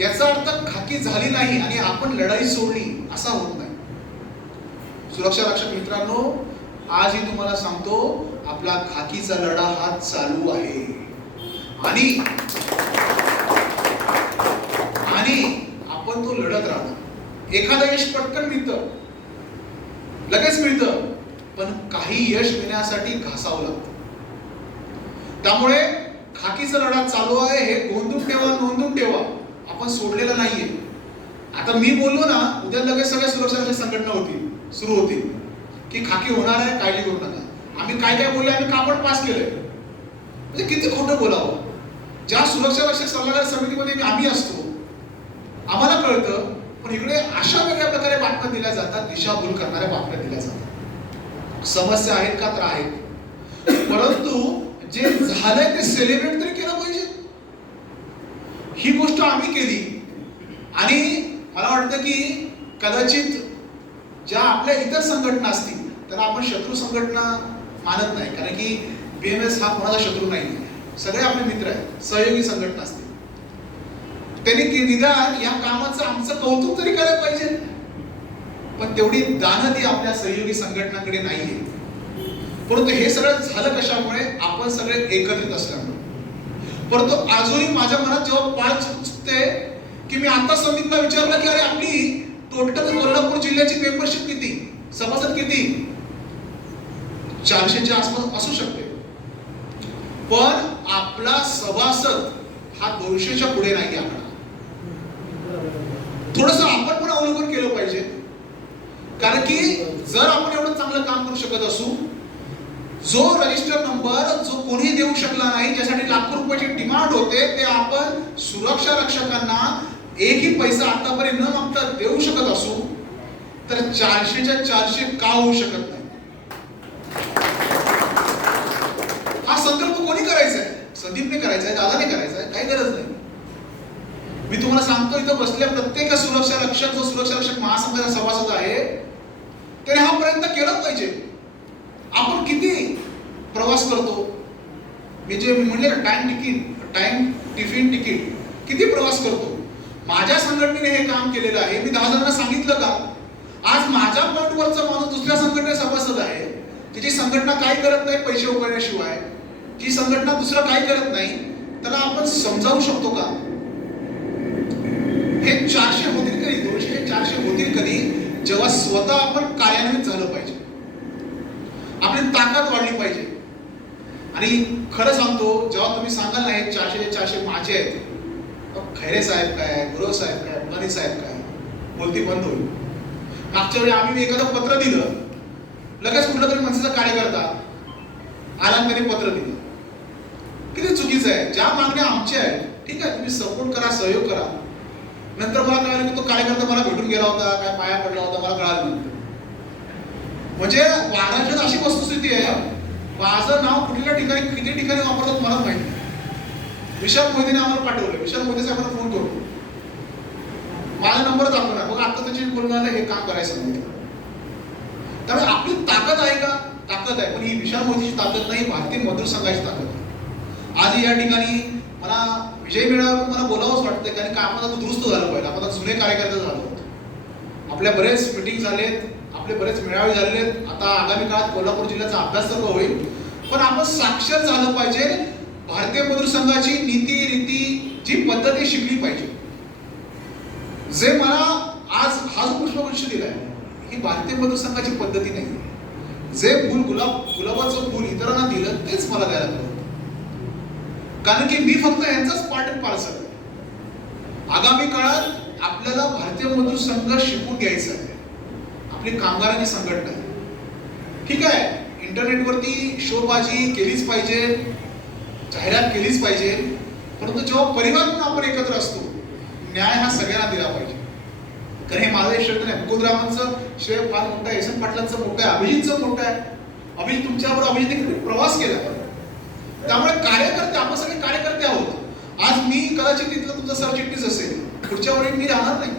याचा अर्थ खाकी झाली नाही आणि आपण लढाई सोडली असा होत नाही. सुरक्षा रक्षक मित्रांनो, आजही तुम्हाला सांगतो, आपला खाकीचा लढा हा चालू आहे आणि आपण तो लढत राहणार. एखादं यश पटकन मिळतं, लगेच मिळतं, पण काही यश मिळण्यासाठी घासावं लागतं. त्यामुळे खाकीचा लढा चालू आहे, हे नोंदून ठेवा, नोंदून ठेवा. आपण सोडलेलं नाहीये. आता मी बोललो ना, उद्या लगेच सगळ्या सुरक्षा संघटना होती, सुरू होती. की खाकी होणार आहे, काळजी करू नका. आम्ही काय काय बोलले, आम्ही कापड पास केलंय. म्हणजे किती खोटं बोलावं. ज्या सुरक्षा रक्षक सल्लागार समितीमध्ये आम्ही असतो, आम्हाला कळतं, पण इकडे अशा वेगळ्या प्रकारे बातम्या दिल्या जातात, दिशाभूल करणाऱ्या बातम्या दिल्या जातात. समस्या आहेत का? तर आहेत. परंतु जे झालंय ते सेलिब्रेट तरी केलं पाहिजे. ही गोष्ट आम्ही केली आणि मला वाटतं की कदाचित ज्या आपल्या इतर संघटना असतील तर आपण शत्रू संघटना मानत नाही, कारण की BMS हा कोणाचा शत्रू नाही, सगळे आपले मित्र आहेत, सहयोगी संघटना असतील. त्यांनी निदान या कामाचं आमचं कौतुक तरी करायला पाहिजे. पण तेवढी दानं ती आपल्या सहयोगी संघटनाकडे नाहीये. परंतु हे सगळं झालं कशामुळे? आपण सगळे एकत्रित असल्यामुळे. परंतु अजूनही माझ्या मनात जेव्हा पाळ चुकते की मी आता समितीला विचारलं की अरे आपली टोटल कोल्हापूर जिल्ह्याची मेंबरशिप किती, सभासद किती? 400च्या आसपास असू शकते, पण आपला सभासद हा 200च्या पुढे नाही आकडा. थोडस आपण पण अवलोकन केलं पाहिजे, कारण की जर आपण एवढं चांगलं काम करू शकत असू, जो रजिस्टर नंबर जो कोणी देऊ शकला नाही, ज्यासाठी लाखो रुपयाची डिमांड होते, ते आपण सुरक्षा रक्षकांना एकही पैसा आतापर्यंत न मागता देऊ शकत असू, तर 400च्या 400 का होऊ शकत नाही? हा संकल्प कोणी करायचा आहे? संदीपने करायचा आहे, दादाने करायचा आहे, काही गरज नाही. मी तुम्हाला सांगतो, इथं बसलेल्या प्रत्येक सुरक्षा रक्षक, जो सुरक्षा रक्षक महासंघाचा सभासद आहे, त्याने हा प्रयत्न केला पाहिजे. आपण किती प्रवास करतो? मी जे म्हणले ना, टाइम टिफिन तिकीट, किती प्रवास करतो? माझ्या संघटनेने हे काम केलेलं आहे. मी 10 जणांना सांगितलं का? आज माझ्या पॉइंटवरचा माणूस दुसऱ्या संघटनेचा सभासद आहे, तिची संघटना काय करत नाही पैसे उकळण्याशिवाय, जी संघटना दुसरं काय करत नाही, त्याला आपण समजावू शकतो का? हे 400 होतील कधी, 200 400 होतील कधी? जेव्हा स्वतः आपण कार्यान्वित झालं पाहिजे, आपली ताकद वाढली पाहिजे. आणि खरं सांगतो, जेव्हा तुम्ही सांगाल नाही 400चे 400 माझे आहेत, खैरे साहेब काय, गुरव साहेब काय, मुलानी साहेब काय, बोलती बंद होईल. मागच्या वेळी आम्ही एखादं पत्र दिलं, लगेच कुठला तरी मनसेचा कार्यकर्ता आला आणि त्याने पत्र दिलं. किती चुकीचं आहे. ज्या मागण्या आमच्या आहेत, ठीक आहे, तुम्ही सपोर्ट करा, सहयोग करा. नंतर मला कळलं की तो कार्यकर्ता मला भेटून गेला होता, काय पाया पडला होता, मला कळालं नंतर. म्हणजे महाराष्ट्रात अशी वस्तुस्थिती आहे, माझं नाव कुठल्या ठिकाणी किती ठिकाणी वापरतात मला माहिती. विशाल मोदीने आम्हाला पाठवलं, विशाल मोदी साहेबांना फोन करू, माझा नंबर दाखवला, बघा आता त्याची बोलणं हे काम करायचं सांगितलं. त्यामुळे आपली ताकद आहे का? ताकद आहे, पण ही विशाल मोदीची ताकद नाही, भारतीय मजदूर संघाची ताकद आहे. आज या ठिकाणी मला विजय मेळाव्यावर मला बोलावंच वाटतं, कारण का आपण आता दुरुस्त झालं पाहिजे. आपण जुने कार्यकर्ते झालो, आपल्या बरेच मिटिंग झालेत, आपले बरेच मेळावे झालेले. आता आगामी काळात कोल्हापूर जिल्ह्याचा अभ्यास तर होईल, पण आपण साक्षर झालं पाहिजे. भारतीय मजदूर संघाची नीती रीती जी पद्धती शिकली पाहिजे. जे मला आज हा जो पुष्पगुच्छ दिलाय, ही भारतीय मजदूर संघाची पद्धती नाही. जे फुल गुलाबाचं फुल इतरांना दिलं तेच मला द्यायला पाहिजे, कारण की मी फक्त यांचाच पार्ट अँड पार्सल आहे. आगामी काळात आपल्याला भारतीय मजदूर संघ शिकून घ्यायचा आहे. आपली कामगारांची संघटना आहे, ठीक आहे, इंटरनेटवरती शोबाजी केलीच पाहिजे, जाहिरात केलीच पाहिजे, परंतु जेव्हा परिवार म्हणून आपण एकत्र असतो, न्याय हा सगळ्यांना दिला पाहिजे. कारण हे माझं श्रेय नाही, मुकुंदरामांचं श्रेय फार मोठं आहे, यशवंत पाटलांचं मोठं आहे, अभिजितचं मोठं आहे. अभिजित तुमच्याबरोबर अभिजित प्रवास केला, त्यामुळे कार्यकर्ते आपण सगळे कार्यकर्ते आहोत. आज मी कदाचित तिथलं तुमचा सरचिटणीस असेल, पुढच्या वेळी मी राहणार नाही.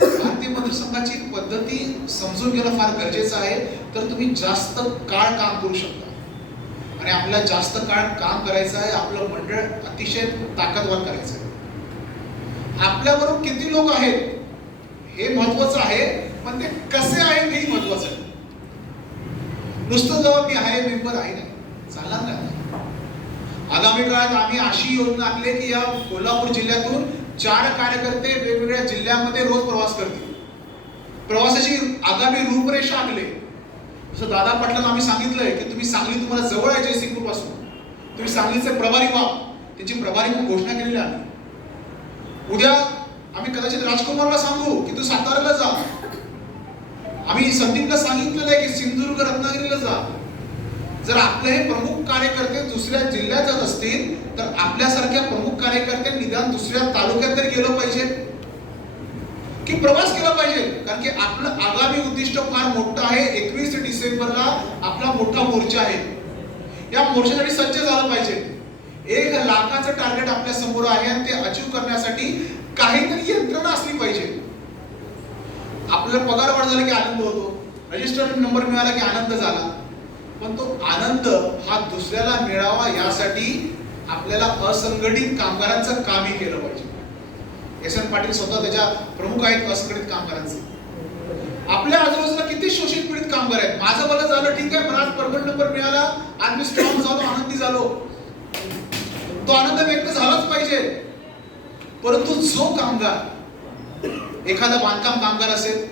भारतीय मजदूर संघाची पद्धती समजून घेणं फार गरजेचं आहे, तर तुम्ही जास्त काळ काम करू शकता. आणि आपल्याला जास्त काळ काम करायचं आहे, आपलं मंडळ अतिशय ताकदवार करायचं आहे. आपल्याबरोबर किती लोक आहेत हे महत्वाचं आहे, पण ते कसे आहेत हेही महत्वाचं आहे. नुसतं जेव्हा मी आहे मेंबर आहे नाही चालणार नाही. आगामी काळात आम्ही अशी योजना आखली की या कोल्हापूर जिल्ह्यातून 4 कार्यकर्ते वेगवेगळ्या जिल्ह्यामध्ये रोज प्रवास करतील. प्रवासाची आगामी रूपरेषा आखली. जसं दादा पाटलांना आम्ही सांगितलंय की तुम्ही सांगली तुम्हाला जवळ आहे जयसिंगपूर पासून, तुम्ही सांगलीचे प्रभारी व्हा. त्यांची प्रभारी म्हणून घोषणा केलेली आहे. उद्या आम्ही कदाचित राजकुमारला सांगू की तू साताऱ्याला जा. आम्ही संदीपला सांगितलेलं आहे की सिंधुदुर्ग रत्नागिरीला जा. जर आपले हे प्रमुख कार्यकर्ते दुसऱ्या जिल्ह्यात जात असतील तर आपल्यासारख्या प्रमुख कार्यकर्ते निदान दुसऱ्या तालुक्यात तरी गेलं पाहिजे की प्रवास केला पाहिजे. कारण की आपलं आगामी उद्दिष्ट फार मोठं आहे. 21 डिसेंबरला आपला मोठा मोर्चा आहे. या मोर्चासाठी सज्ज झालं पाहिजे. 1 लाखाचं टार्गेट आपल्या समोर आहे आणि ते अचीव करण्यासाठी काहीतरी यंत्रणा असली पाहिजे. आपल्याला पगार वाढ झाला की आनंद होतो, रजिस्टर नंबर मिळाला की आनंद झाला, पण तो आनंद हा दुसऱ्याला मिळावा यासाठी आपल्याला असंघटित कामगारांचं कामही केलं पाहिजे. एस.एन. पाटील स्वतः त्याच्या प्रमुख आहेत असंघटित कामगारांचे. आपल्या आजूबाजूला किती शोषित पीडित कामगार आहेत. माझं भलं झालं ठीक आहे, मला आज परमनंट नंबर मिळाला, आज मी स्ट्रॉंग झालो, आनंदी झालो, तो आनंद व्यक्त झालाच पाहिजे. परंतु जो कामगार, एखादा बांधकाम कामगार असेल,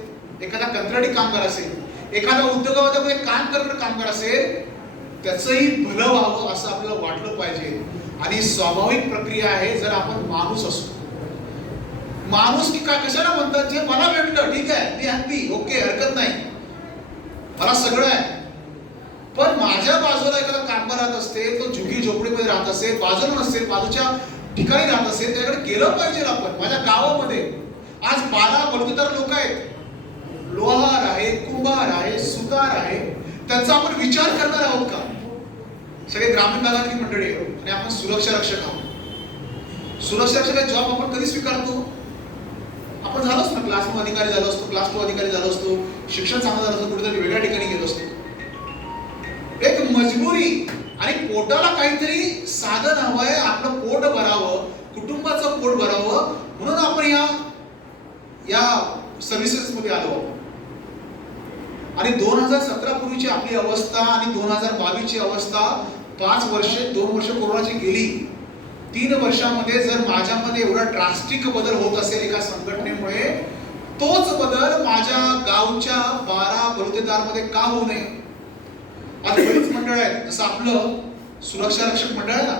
एखादा कंत्राटी कामगार असेल, एखादा उद्योगामध्ये काम करणारा कामगार असेल, त्याचंही भलं व्हावं असं आपल्याला वाटलं पाहिजे. आणि स्वाभाविक प्रक्रिया आहे. जर आपण माणूस असतो, माणूस की काय कशाला म्हणतात, जे मला भेटलं ठीक आहे, मी हॅपी, ओके, हरकत नाही, मला सगळं आहे. पण माझ्या बाजूला एखादा कामगार राहत असेल, तो झुगी झोपडीमध्ये राहत असेल, बाजूला नसेल, बाजूच्या ठिकाणी राहत असेल, त्याकडे गेलं पाहिजे आपण. माझ्या गावामध्ये आज 12 बलुतेदार लोक आहेत, लोहार आहे, कुंभार आहे, सुतार आहे, त्यांचा आपण विचार करणार आहोत का? सगळे ग्रामीण भागातली मंडळी आहे आणि आपण सुरक्षा रक्षक आहोत. सुरक्षा रक्षक जॉब आपण कधी स्वीकारतो? आपण झालो असतो ना, क्लास 1 अधिकारी झालो असतो, क्लास 2 अधिकारी झालो असतो, शिक्षण चांगलं झालं असतं, कुठेतरी वेगळ्या ठिकाणी गेलो असतो. एक मजबुरी आणि पोटाला काहीतरी साधन हवंय, आपलं पोट भरावं, कुटुंबाचं पोट भरावं, म्हणून आपण या सर्व्हिसेस मध्ये आलो. आणि 2017 पूर्वीची आपली अवस्था आणि 2022 ची अवस्था, 5 वर्षे 2 वर्ष कोरोनाची गेली, 3 वर्षामध्ये जर माझ्यामध्ये एवढा ड्रास्टिक बदल होत असेल एका संघटनेमुळे, तोच बदल माझ्या गावच्या 12 बलुतेदारमध्ये का होऊ नये? आज बरीच मंडळ आहेत, जसं आपलं सुरक्षा रक्षक मंडळ आहे ना,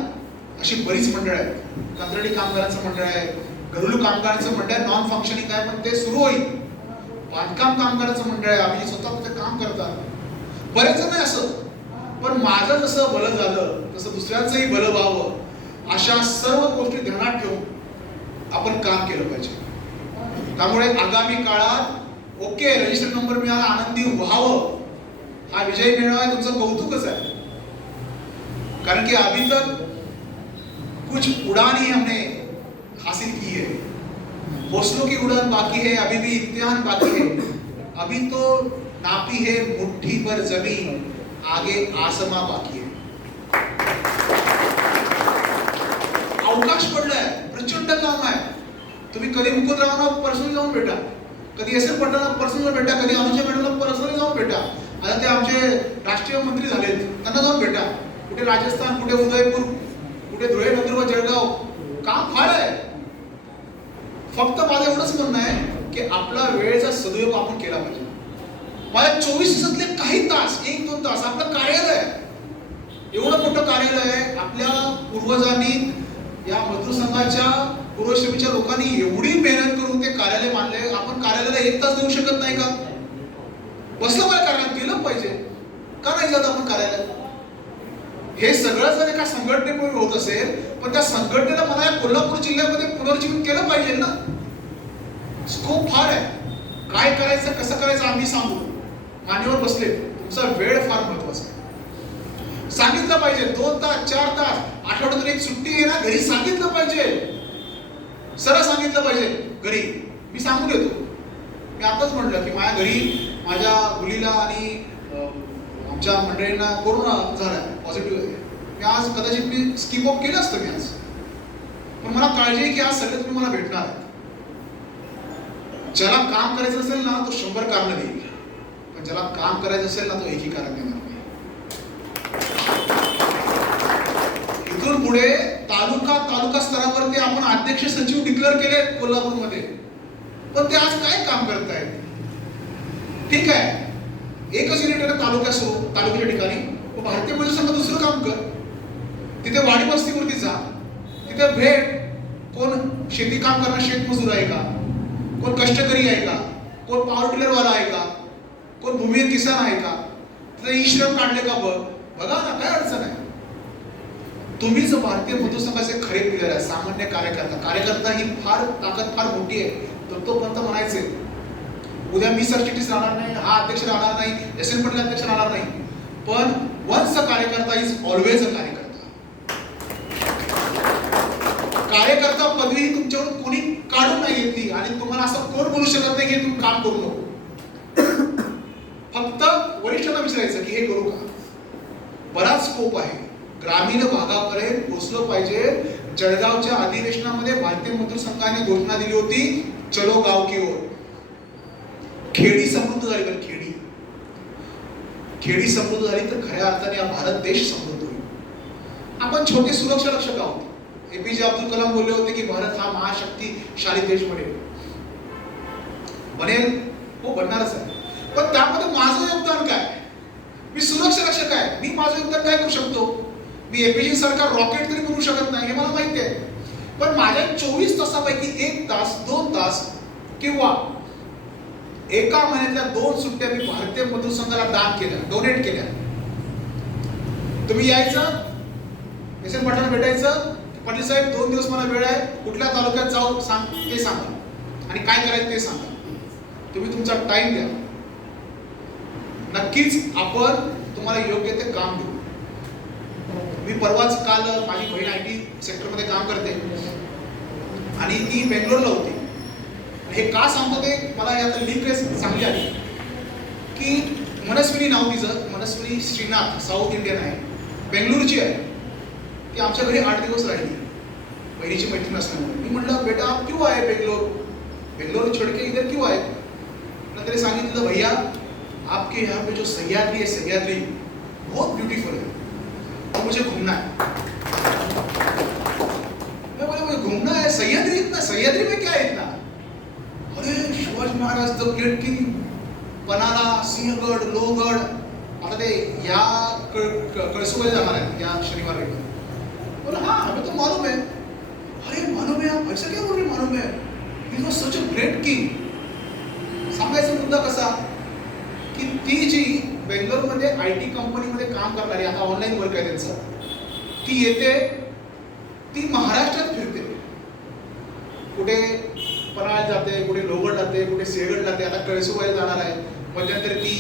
अशी बरीच मंडळ आहेत. कंत्राटी कामगारांचं मंडळ आहे, घरेलू कामगारांचं मंडळ आहे, नॉन फंक्शनिंग आहे, पण ते सुरू होईल. बांधकाम कामगारांचं मंडळ आहे, आम्ही स्वतः ते काम करतात, बरेच जण आहे असं. पण माझं जसं भलं झालं तसं दुसऱ्यांचंही भलं व्हावं, अशा सर्व गोष्टी ध्यानात ठेवून आपण काम केलं पाहिजे. त्यामुळे आगामी काळात ओके, रजिस्टर नंबर मिळाला, आनंदी व्हावं, हा विजय मिळावा आहे, तुमचं कौतुकच आहे. कारण की अभी तक कुछ उड़ान ही हमने हासिल की है, हौसलों की उड़ान बाकी है, अभी भी इम्तिहान बाकी है, अभी तो नापी है मुट्ठी पर जमीन, आगे आसमां बाकी है. अवकाश पडलाय, प्रचंड काम आहे. तुम्ही कधी मुकुंदरावांना पर्सनली जाऊन भेटा, कधी एस.एन. पाटलांना पर्सनली भेटा, कधी अनुजा मॅडमला पर्सनली जाऊन भेटा. आता ते आमचे राष्ट्रीय मंत्री झालेत, त्यांना जाऊन भेटा. कुठे राजस्थान, कुठे उदयपूर, कुठे धुळे, नंदुरबार, जळगाव, काम फार आहे. फक्त माझं एवढंच म्हणणं आहे की आपला वेळेचा सदुपयोग आपण केला पाहिजे. माझ्या 24 तासातले काही तास, 1-2 तास आपलं कार्यालय आहे, एवढं मोठं कार्यालय आहे. आपल्या पूर्वजांनी, या मजदूर संघाच्या पूर्वश्रमीच्या लोकांनी एवढी मेहनत करून ते कार्यालय मानले. आपण कार्यालयाला 1 तास देऊ शकत नाही का? बसलं पाहिजे, कार्यालयात गेलं पाहिजे, का नाही जात आपण कार्यालयात? हे सगळं जर एका संघटनेमुळे होत असेल, पण त्या संघटनेला मला या कोल्हापूर जिल्ह्यामध्ये पुनर्जीवित केलं पाहिजे ना. स्कोप फार आहे. काय करायचं, कसं करायचं आम्ही सांगू, मान्यवर बसले, तुमचा वेळ फार महत्वाचा आहे. सांगितलं पाहिजे 2 तास 4 तास, आठवड्यातून एक सुट्टी आहे ना, घरी सांगितलं पाहिजे, सरळ सांगितलं पाहिजे घरी. मी सांगून येतो. मी आताच म्हटलं की माझ्या घरी माझ्या मुलीला आणि आमच्या मंडळींना कोरोना झालाय, पॉझिटिव्ह आहे. मी आज कदाचित मी स्किप ऑफ केलं असतं मी आज, पण मला काळजी आहे की आज सगळे तुम्ही मला भेटणार आहेत. ज्याला काम करायचं असेल ना तो 100 कारणं देईल, पण ज्याला काम करायचं असेल ना तो एकही कारण देणार नाही. इथून पुढे तालुका स्तरावरती आपण अध्यक्ष सचिव डिक्लेअर केले कोल्हापूरमध्ये, पण ते आज काय काम करतायत? ठीक आहे, एकच युनिट आहे तालुक्याच्या ठिकाणी, भारतीय मजूर संघ दुसरं काम कर. तिथे वाडी वस्तीवरती जा, तिथे भेट, कोण शेती काम करणारा शेतमजूर आहे का, कोण कष्टकरी आहे का, कोण पॉवर टिलर वाला आहे का, कोण भूमिहीन किसान आहे का? तर ई श्रम काढले का? बघा ना, काय अडचण आहे? तुम्हीच भारतीय मतदारसंघाचे खरे प्लेयर आहे, सामान्य कार्यकर्ता ही फार ताकद फार मोठी आहे. दत्तोपंत म्हणायचे, उद्या मी सरचिटणीस राहणार नाही, हा अध्यक्ष राहणार नाही, एस.एन. पाटील अध्यक्ष राहणार नाही, पण वन्स अ कार्यकर्ता इज ऑलवेज अ कार्यकर्ता. कार्यकर्ता पदवी ही तुमच्याकडून कोणी काढून नाही घेतली आणि तुम्हाला असं कोण बोलू शकत नाही की तुम्ही काम करू नको. फक्त वरिष्ठांना विचारायचं की हे करू का? बराच स्कोप आहे. ग्रामीण भागापर्यंत पोहोचलं पाहिजे. जळगावच्या अधिवेशनामध्ये भारतीय मजदूर संघाने घोषणा दिली होती, चलो गाव की ओर. खेडी समृद्ध झाली, पण खेडी समृद्ध झाली तर खऱ्या अर्थाने हा भारत देश समृद्ध होईल. आपण छोटे सुरक्षा रक्षक आहोत. एपीजे अब्दुल कलाम बोलले होते की भारत हा महाशक्तिशाली देश बनेल. हो, बनणारच आहे. पण त्यामध्ये माझं योगदान काय? मी सुरक्षा रक्षक आहे, मी माझं योगदान काय करू शकतो? मी एपीजे सरकार रॉकेट तरी करू शकत नाही, हे मला माहिती आहे. पण माझ्या 24 तासापैकी 1 तास 2 तास किंवा एका महिन्यातल्या 2 सुट्ट्या मी भारतीय मजदूर संघाला दान केल्या, डोनेट केल्या. तुम्ही यायचं, एस.एन. पाटलांना भेटायचं, पाटील साहेब 2 दिवस मला वेळ आहे, कुठल्या तालुक्यात जाऊ ते सांगा आणि काय करायचं ते सांगा. तुम्ही तुमचा टाइम द्या, नक्कीच आपण तुम्हाला योग्य ते काम देऊ. मी परवाच काल, माझी बहीण IT सेक्टरमध्ये काम करते आणि ती बेंगलोरला होती. हे का सांगतो ते मला यात लिंक चांगली आली की मनस्विनी नाव तिचं, मनस्विनी श्रीनाथ, साऊथ इंडियन आहे, बेंगलोरची आहे. ती आमच्या घरी 8 दिवस राहिली, बहिणीची मैत्रीण असल्यामुळे. मी म्हटलं, बेटा आप क्यों आए बेंगलोर छोड़ के इधर क्यों आए? तरी सांगितलं, भैया आपके यहाँ पे जो सह्याद्री है, सह्याद्री बहुत ब्यूटीफुल है, तो मुझे घूमना है. मैं बोला, मुझे घूमना है सह्याद्री, इतना सह्याद्री में क्या है इतना? अरे Shivaji Maharaj the great king, Panhala, Sinhagad, Lohagad. आता ते या कळसूबाई जाणार आहे या शनिवारी. बोला, हाँ हमें तो मालूम है. अरे मालूम है? आप ऐसा क्या बोल रहे मालूम है? He was such a great king. सांगायचा मुद्दा कसा की ती जी बेंगलोरमध्ये IT कंपनीमध्ये काम करणारी, आता ऑनलाईन वर्क आहे त्यांचं, ती येते, ती महाराष्ट्रात फिरते, कुठे पन्हाळ जाते, कुठे लोहगड जाते, कुठे सिंहगड जाते, आता कळसूबाई जाणार आहे. मध्यंतरी ती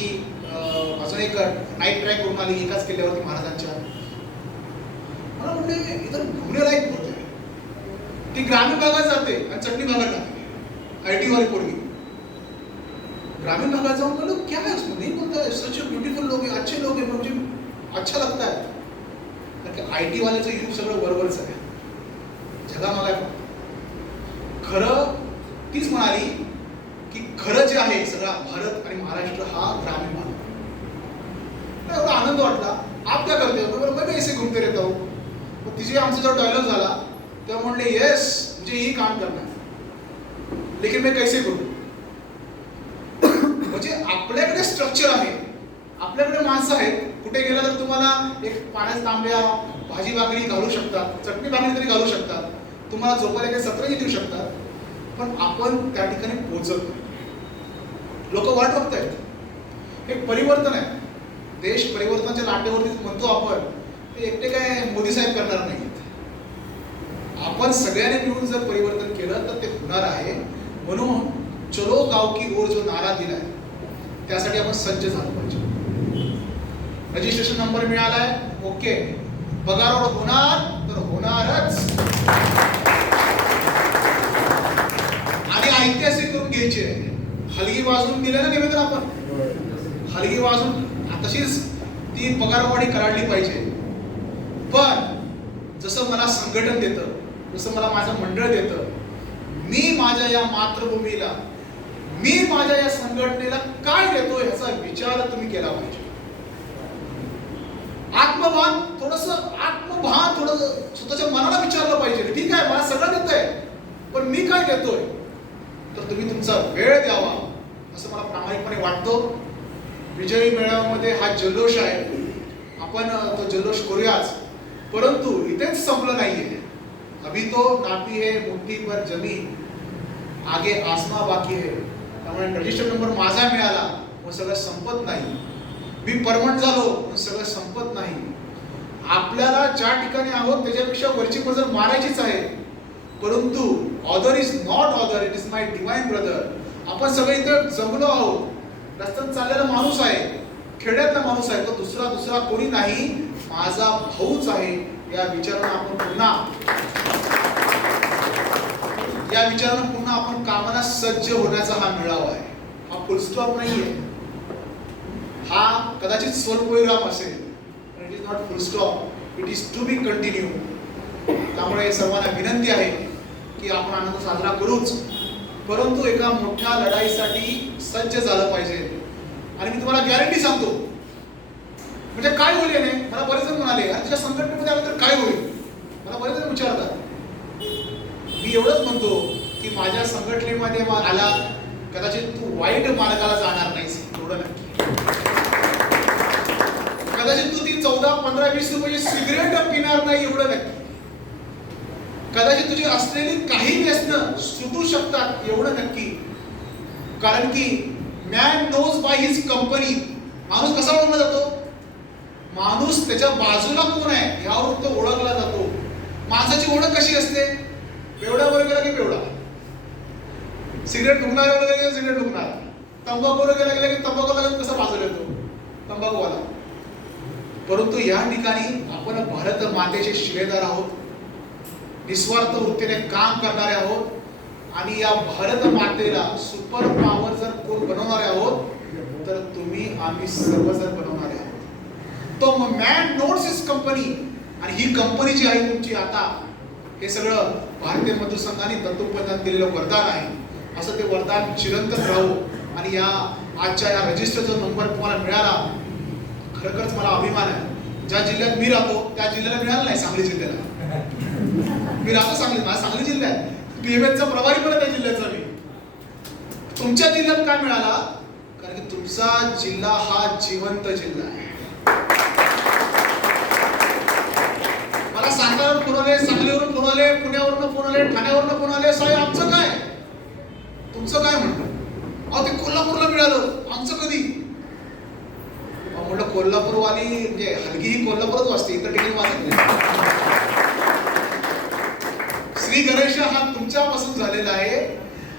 अजून एक नाईट ट्रॅक करून आली एकाच किल्ल्यावरती महाराजांच्या. मला म्हणले इथं घुमणे लायक होते. ती ग्रामीण भागात जाते आणि चटणी भागात जाते, IT वाली पोरगी. ग्रामीण भागात जाऊन बोलो, क्या है उसमें? नहीं बोलता है, सच ब्यूटीफुल लोग हैं, अच्छे लोग हैं, मुझे अच्छा लगता है. कारण IT वाल्याचं युग सगळं वरवरच आहे, जगामागे. खरं तीच म्हणाली की खरं जे आहे सगळा भारत आणि महाराष्ट्र हा ग्रामीण भाग. एवढा आनंद वाटला. आप क्या करते हो? मैं भी ऐसे घूमते रहता हूँ. तिचे आमचा जो डायलॉग झाला तेव्हा म्हणले, येस मुझे यही काम करना है, लेकिन मैं कैसे करू? म्हणजे आपल्याकडे स्ट्रक्चर आहे, आपल्याकडे माणसं आहेत. कुठे गेला तर तुम्हाला एक पाण्यात तांब्या, भाजी भाकरी घालू शकतात, चटणी भाकरी तरी घालू शकतात, तुम्हाला झोपायला काही सत्रही देऊ शकतात. पण आपण त्या ठिकाणी पोहोचत नाही. लोक वाट बघतायत. एक परिवर्तन आहे, देश परिवर्तनाच्या लाटेवरती म्हणतो आपण, ते एकटे काय मोदी साहेब करणार नाहीत. आपण सगळ्यांनी मिळून जर परिवर्तन केलं तर ते होणार आहे. म्हणून चलो गाव की ओर जो नारा दिलाय त्यासाठी आपण सज्ज झालो पाहिजे. रजिस्ट्रेशन नंबर मिळालाय, ओके. पगार होणार तर होणारच, आणि ऐतिहासिक करून घ्यायचे. हलगी वाजवून दिले ना निवेदन आपण, हलगी वाजून तशीच ती पगारवाढी कराडली पाहिजे. पण जसं मला संघटन देतं, जसं मला माझं मंडळ देतं, मी माझ्या या मातृभूमीला, मी माझ्या या संघटनेला काय देतो याचा विचार तुम्ही केला पाहिजे. आत्मभान थोडं स्वतःच्या मनाला विचारलं पाहिजे. ठीक आहे, मला सगळं देतंय, पण मी काय देतोय? तर तुम्ही तुमचा वेळ द्यावा असं मला प्रामाणिकपणे वाटतं. विजयी मेळाव्यामध्ये हा जल्लोष आहे, आपण तो जल्लोष करूयाच. परंतु इथेच संपलं नाहीये. अभी तो नापी है मुट्ठी पर जमीन, आगे आसमा बाकी है. त्यामुळे रजिस्टर नंबर माझा मिळाला मग सगळं संपत नाही. मी परमनंट झालो मग सगळं संपत नाही. आपल्याला ज्या ठिकाणी आहोत त्याच्यापेक्षा वरची मजल मारायचीच आहे. परंतु other is not other, it is my divine brother. आपण सगळे इथे जमलो आहोत. रस्त्यात चाललेला माणूस आहे, खेड्यातला माणूस आहे, तो दुसरा कोणी नाही, माझा भाऊच आहे. या विचारानं पुन्हा आपण कामाला सज्ज होण्याचा हा मेळावा आहे. हा फुलस्टॉप नाहीये. हा कदाचित स्वल्पविराम असेल, it is not full stop, it is to be continue. त्यामुळे सर्वांना विनंती आहे की आपण आनंद साजरा करूच, परंतु एका मोठ्या लढाईसाठी सज्ज झालं पाहिजे. आणि मी तुम्हाला गॅरंटी सांगतो, म्हणजे काय होईल याने, मला बरेच जण म्हणाले आणि तुझ्या संघटनेमध्ये आलं तर काय होईल, मला बरेच जण विचारतात. मी एवढंच म्हणतो की माझ्या संघटनेमध्ये आला कदाचित तू वाईट मार्गाला जाणार नाहीस, एवढं नक्की. कदाचित तू ती 14, 15, 20 रुपयाची सिगरेट पिणार नाही, एवढं नक्की. कदाचित तुझी असलेली काही व्यसनं सुटू शकतात, एवढं नक्की. कारण की man knows by his company. माणूस कसा ओळखला जातो? माणूस त्याच्या बाजूला कोण आहे यावरून तो ओळखला जातो. माणसाची ओळख कशी असते? बेवड्यावर गेला की बेवडा, सिगरेट फुकणाऱ्यावर गेला की सिगरेट फुकणार, तंबाखूवर गेला की तंबाखूला कसा बाजूला येतो, तंबाखूवाला. परंतु या ठिकाणी आपण भारत मातेचे शिलेदार आहोत, निस्वार्थ वृत्तीने काम करणारे आहोत. आणि या भारत मातेला सुपर पॉवर जर कोण बनवणारे आहोत तर तुम्ही आम्ही सर्वजण बनवणारे आहोत. तो मॅन नोट्स इज कंपनी. आणि ही कंपनी जी आहे तुमची आता, हे सगळं भारतीय मजदूर संघाने दत्तोपंतांनी दिलेलं वरदान आहे. असं ते वरदान चिरंतन राहू. आणि या आजच्या या रजिस्टरचा नंबर तुम्हाला मिळाला, खरंच मला अभिमान आहे. ज्या जिल्ह्यात मी राहतो त्या जिल्ह्याला मिळाला नाही, सांगली जिल्ह्याला. मी राहतो सांगली, माझा सांगली जिल्हा आहे, PMHचा प्रभारी पण आहे त्या जिल्ह्याचा मी. तुमच्या जिल्ह्यात काय मिळाला? कारण की तुमचा जिल्हा हा जिवंत जिल्हा आहे. मला साताऱ्यावरून फोन आले, सांगलीवरून फोन आले, पुण्यावरून फोन आले, ठाण्यावरून फोन आले, साहेब आमचं काय, तुमचं काय म्हणलं? अहो ते कोल्हापूरला मिळालं, आमचं कधी? म्हटलं कोल्हापूरवाली म्हणजे हलगी ही कोल्हापूरच वाचते, इतर ठिकाणी वाचत नाही. श्री गणेश हा तुमच्यापासून झालेला आहे.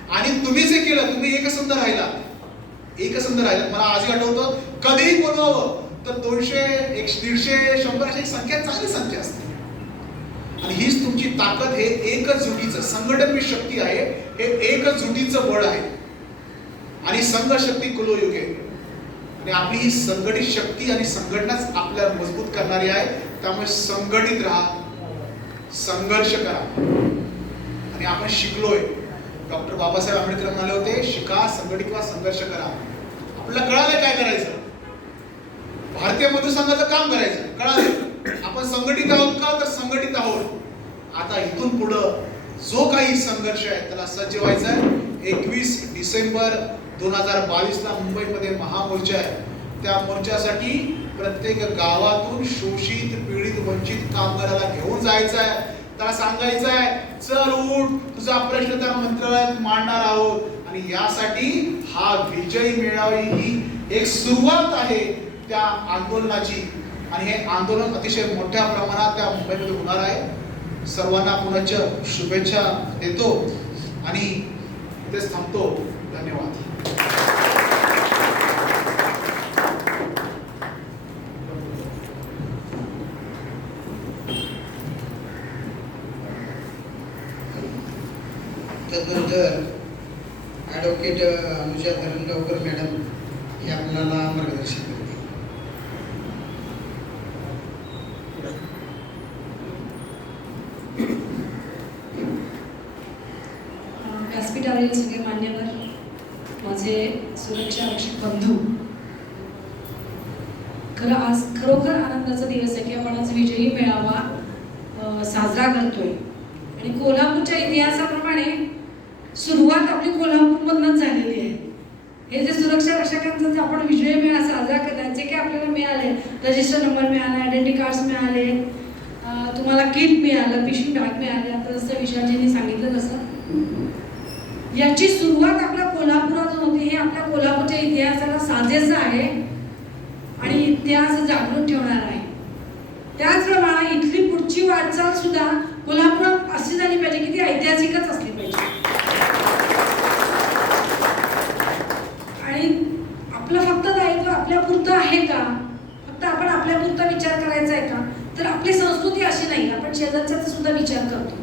आणि तुम्ही जे केलं, तुम्ही एकसंध राहिला. मला आजही आठवतं, कधीही बोलवावं तर 200, 150, 100 अशी संख्या, चांगली संख्या असते. आणि हीच तुमची ताकद, हे एकजुटीचं संघटन शक्ती आहे, हे एकजुटीचं बळ आहे. आणि संघ शक्ती कुलोयुगे. आणि आपली ही संघटित शक्ती आणि संघटनाच आपल्याला मजबूत करणारी आहे. त्यामुळे संघटित राहा, संघर्ष करा. आणि आपण शिकलोय, डॉक्टर बाबासाहेब आंबेडकर म्हणाले होते, शिका, संघटित व्हा, संघर्ष करा. आपल्याला कळालंय काय करायचं, भारतीय मजदूर संघाचं काम करायचं कळालं. आपण संघटित आहोत का? तर संघटित आहोत. आता इथून पुढं जो काही संघर्ष आहे त्याला सज्ज व्हायचं आहे. 21 डिसेंबर 2022 ला मुंबईमध्ये महामोर्चा आहे. त्या मोर्चासाठी प्रत्येक गावातून शोषित, पीडित, वंचित कामगाराला घेऊन जायचं आहे. त्याला सांगायचं आहे, चल उठ, तुझा प्रश्न त्या मंत्रालयात मांडणार आहोत. आणि यासाठी हा विजय मेळावा ही एक सुरुवात आहे त्या आंदोलनाची. आणि हे आंदोलन अतिशय मोठ्या प्रमाणात त्या मुंबईमध्ये होणार आहे. सर्वांना पुनश्च शुभेच्छा देतो आणि इथेच थांबतो. धन्यवाद. त्यानंतर ॲडव्होकेट अनुजा धरणगावकर मॅडम हे आपल्याला मार्गदर्शन करतील. व्यासपीठावरील सगळे मान्यवर, माझे सुरक्षा रक्षक बंधू, आज खरोखर आनंदाचा दिवस आहे की आपण आज विजयी मेळावा साजरा करतोय. आणि कोल्हापूरच्या इतिहासाप्रमाणे सुरुवात आपली कोल्हापूरमधूनच झालेली आहे. हे जे सुरक्षा रक्षकांचा जे आपण विजय मेळा साजरा करतात, जे काही आपल्याला मिळाले, रजिस्टर नंबर मिळाला, आयडेंटिटी कार्ड्स मिळाले, तुम्हाला किट मिळालं, पिशवी बॅग मिळाली, आता जसं विशालजींनी सांगितलं तसं याची सुरुवात आपल्या कोल्हापुरातून होती. हे आपल्या कोल्हापूरच्या इतिहासाला साजेसं आहे आणि इतिहास जागृत ठेवणार आहे. त्याचप्रमाणे इथली पुढची वाटचाल सुद्धा कोल्हापुरात अशी झाली पाहिजे की ती ऐतिहासिकच असली पाहिजे. आणि आपलं फक्त दायित्व आपल्यापुरतं आहे का, फक्त आपण आपल्यापुरता विचार करायचा आहे का, तर आपली संस्कृती अशी नाही. आपण शेजारचा सुद्धा विचार करतो.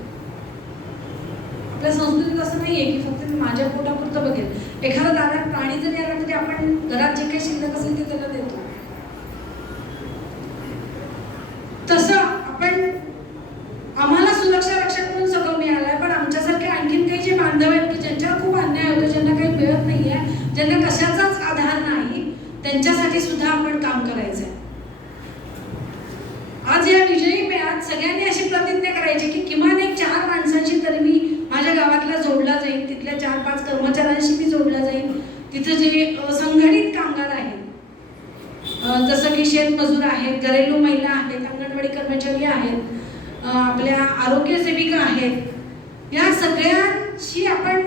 आपल्या संस्कृतीत असं नाहीये की फक्त मी माझ्या पोटापुरतं बघेल. एखादा दारात प्राणी जरी आला तरी आपण घरात जे काही शिल्लक असेल ते त्याला देतो. तसं आपण आम्हाला सुरक्षा रक्षक म्हणून सगळं मिळालंय, पण आमच्यासारखे आणखीन काही जे बांधव आहेत की ज्यांच्यावर खूप अन्याय होतो, ज्यांना काही मिळत नाहीये, ज्यांना कशाचाच आधार नाही, त्यांच्यासाठी सुद्धा आपण काम करायचंय. आज या विजयी मेळ्यात सगळ्यांनी अशी प्रतिज्ञा करायची की किमान एक 4 माणसांशी तरी मी माझ्या गावातला जोडला जाईल, तिथल्या 4-5 कर्मचाऱ्यांशी मी जोडला जाईल. तिथं जे संघटित कामगार आहेत, जसं की शेतमजूर आहेत, घरेलू महिला आहेत, अंगणवाडी कर्मचारी आहेत, आपल्या आरोग्य सेविका आहेत, या सगळ्यांशी आपण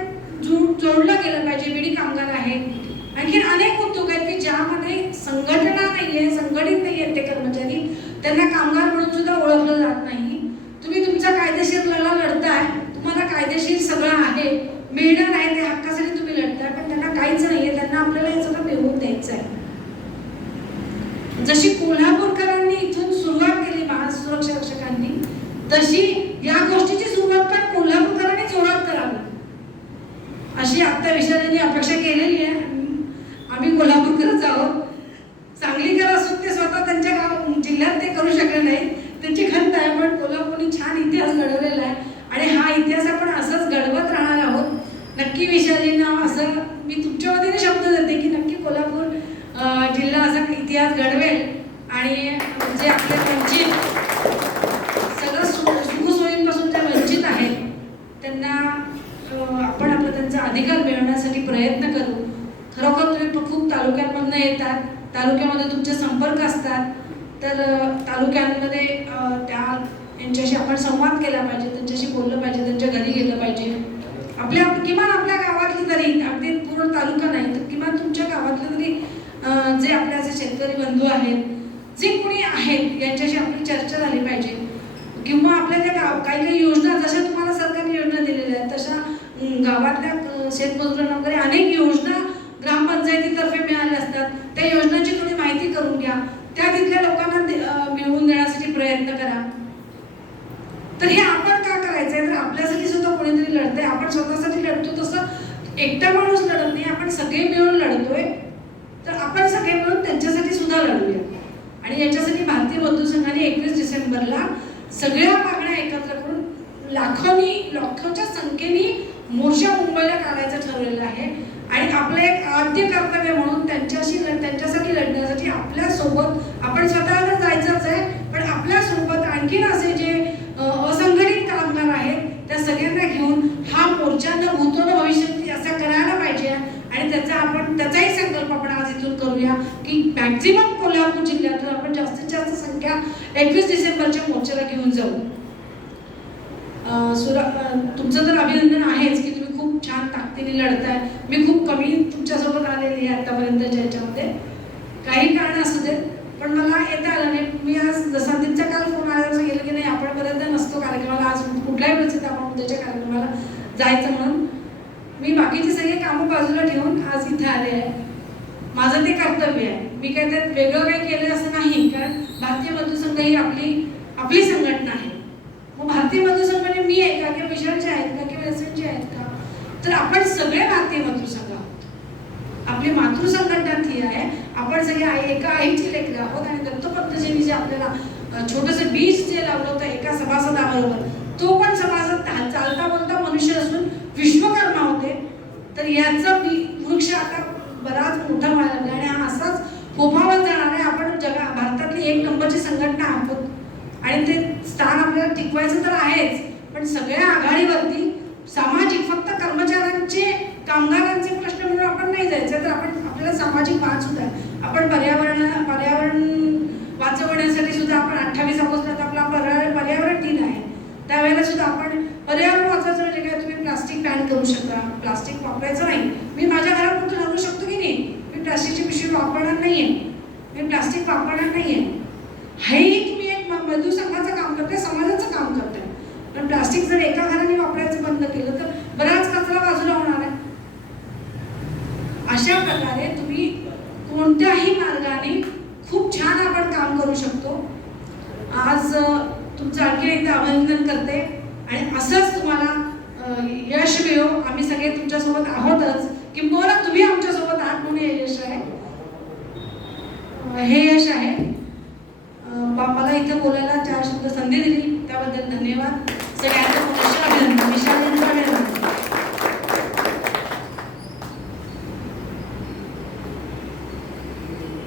जोडलं गेलं पाहिजे. विडी कामगार आहेत, आणखी अनेक उद्योग आहेत की ज्यामध्ये संघटना नाहीये, संघटित नाही आहेत ते कर्मचारी, त्यांना कामगार म्हणून सुद्धा ओळखलं जात नाही. तुम्ही तुमचा कायदेशीर लढा लढताय, तुम्हाला कायदेशीर सगळं आहे, मिळणार आहे, त्या हक्कासाठी तुम्ही लढताय, पण त्यांना काहीच नाहीये. त्यांना आपल्याला हे सगळं मिळवून द्यायचं आहे. जशी कोल्हापूरकरांनी इथून सुरुवात केली महासुरक्षा रक्षकांनी, तशी या गोष्टीची सुरुवात पण कोल्हापूरकरांनी जोरात करावी अशी आता विशालांनी अपेक्षा केलेली आहे. आम्ही कोल्हापूरकरच आहोत. सांगलीकर असून ते स्वतः त्यांच्या जिल्ह्यात ते करू शकले नाही, त्यांची खंत आहे, पण कोल्हापूरने छान इतिहास घडवलेला आहे आणि हा इतिहास आपण असंच घडवत राहणार आहोत. नक्की विशालींना असं मी तुमच्या वतीने शब्द देते की नक्की कोल्हापूर जिल्हा असा इतिहास घडवेल आणि जे आपले वंचित सगळं सुखसोयींपासून जे वंचित आहेत त्यांना आपण आपला त्यांचा अधिकार मिळवण्यासाठी प्रयत्न करू. खरोखर तुम्ही खूप तालुक्यांमधून येतात, तालुक्यामध्ये तुमचे संपर्क असतात, तर तालुक्यांमध्ये यांच्याशी आपण संवाद केला पाहिजे, त्यांच्याशी बोललं पाहिजे, त्यांच्या घरी गेलं पाहिजे. किमान आपल्या गावातली तरी, अगदी पूर्ण तालुका नाही तर किमान तुमच्या गावातले तरी जे आपले असे शेतकरी बंधू आहेत, जे कोणी आहेत, यांच्याशी आपली चर्चा झाली पाहिजे. किंवा आपल्या ज्या काही योजना, जशा तुम्हाला सरकारने योजना दिलेल्या आहेत तशा गावातल्या शेतमजुरांना वगैरे अनेक योजना ग्रामपंचायतीतर्फे मिळाल्या असतात. त्या योजनांची थोडी माहिती करून घ्या, त्या तिथल्या लोकांना मिळवून देण्यासाठी प्रयत्न करा. तर हे आपण का करायचंय, तर आपल्यासाठी सुद्धा कोणीतरी लढतंय. आपण स्वतःसाठी लढतो तसं एकटा माणूस लढत नाही, आपण सगळे मिळून लढतोय. तर आपण सगळे मिळून त्यांच्यासाठी सुद्धा लढूया. आणि याच्यासाठी भारतीय बंधू संघाने 21 डिसेंबरला सगळ्या मागण्या एकत्र करून लाखोच्या संख्येने मोर्चा मुंबईला काढायचं ठरवलेलं आहे. आणि आपलं एक आद्य कर्तव्य म्हणून त्यांच्यासाठी लढण्यासाठी आपल्या सोबत आपण स्वतः तर जायचंच आहे, पण आपल्या सोबत आणखीन असे जे असंघटित कामगार आहेत त्या सगळ्यांना घेऊन हा मोर्चा न भूतो न भविष्यात असा करायला पाहिजे. आणि त्याचाही संकल्प आपण आज इथून करूया की मॅक्झिमम कोल्हापूर जिल्ह्यातून आपण जास्तीत जास्त संख्या 21 डिसेंबरच्या मोर्चाला घेऊन जाऊ. तुमचं तर अभिनंदन आहेच की तुम्ही खूप छान ताकदीने लढताय. मी खूप कमी तुमच्यासोबत आलेली आहे आतापर्यंतच्या ह्याच्यामध्ये, काही कारण असू देत, पण मला येता आलं नाही. मी आज संदीपचा काल फोन आल्यावर सांगितलं की नाही आपण पर्यंत नसतो कार्यक्रमाला, आज कुठल्याही परिस्थितीत आपण उद्याच्या कार्यक्रमाला जायचं म्हणून मी बाकीचे सगळे कामं बाजूला ठेवून आज इथे आले आहे. माझं ते कर्तव्य आहे. मी काय त्यात वेगळं काही केलं असं नाही, कारण भारतीय बंधू संघ ही आपली संघटना आहे. मग भारतीय बंधू संघाने मी आहे का, किंवा विशालचे आहेत का, किंवा एसएनचे आहेत का, तर आपण सगळे भारतीय बंधू संघ आहोत. आपली मातृ संघटना ती आहे. आपण सगळे एका आईची लेकरं आहोत. आणि दत्तपंतजींनी जे आपल्याला छोटंसं बीज जे लावलं होतं एका सभासदाबरोबर, तो पण सभासद चालता बोलता मनुष्य असून विश्वकर्मा होते. तर याचा वृक्ष आता बराच मोठा व्हायला लागला आणि हा असाच फोफावत जाणार आहे. आपण भारतातली 1 नंबरची संघटना आहोत आणि ते स्थान आपल्याला टिकवायचं तर आहेच, पण सगळ्या आघाडीवरती सामाजिक, फक्त कर्मचाऱ्यांचे, कामगारांचे प्रश्न म्हणून आपण नाही जायचं. तर आपल्याला सामाजिक वाद सुद्धा आहे. आपण पर्यावरण वाचवण्यासाठी सुद्धा आपण 28 ऑगस्टला आपला पर्यावरण दिन आहे. त्यावेळेला सुद्धा आपण पर्यावरण वाचवायचं म्हणजे काय, तुम्ही प्लास्टिक बॅन करू शकता, प्लास्टिक वापरायचं नाही. मी माझ्या घरात कुठं ठरवू शकतो की नाही मी प्लास्टिकची पिशवी वापरणार नाहीये, मी प्लास्टिक वापरणार नाहीये. हेही तुम्ही एक मजदूर संघाचं काम करताय, समाजाचं काम करताय. पण प्लास्टिक जर एका घराने वापरायचं बंद केलं तर बराच कचरा बाजूला होणार आहे. अशा प्रकारे तुम्ही कोणत्याही मार्गाने खूप छान आपण काम करू शकतो. आज तुमचं आणखी एकदा अभिनंदन करते आणि असंच तुम्हाला यश मिळो. आम्ही सगळे तुमच्यासोबत आहोतच, किंबहुना तुम्ही आमच्यासोबत आहात म्हणून हे यश आहे, हे यश आहे. मला इथे बोलायला 4 शब्द संधी दिली त्याबद्दल धन्यवाद. सगळ्यांचं पुनश्च अभिनंदन. विशाल अभिनंदन.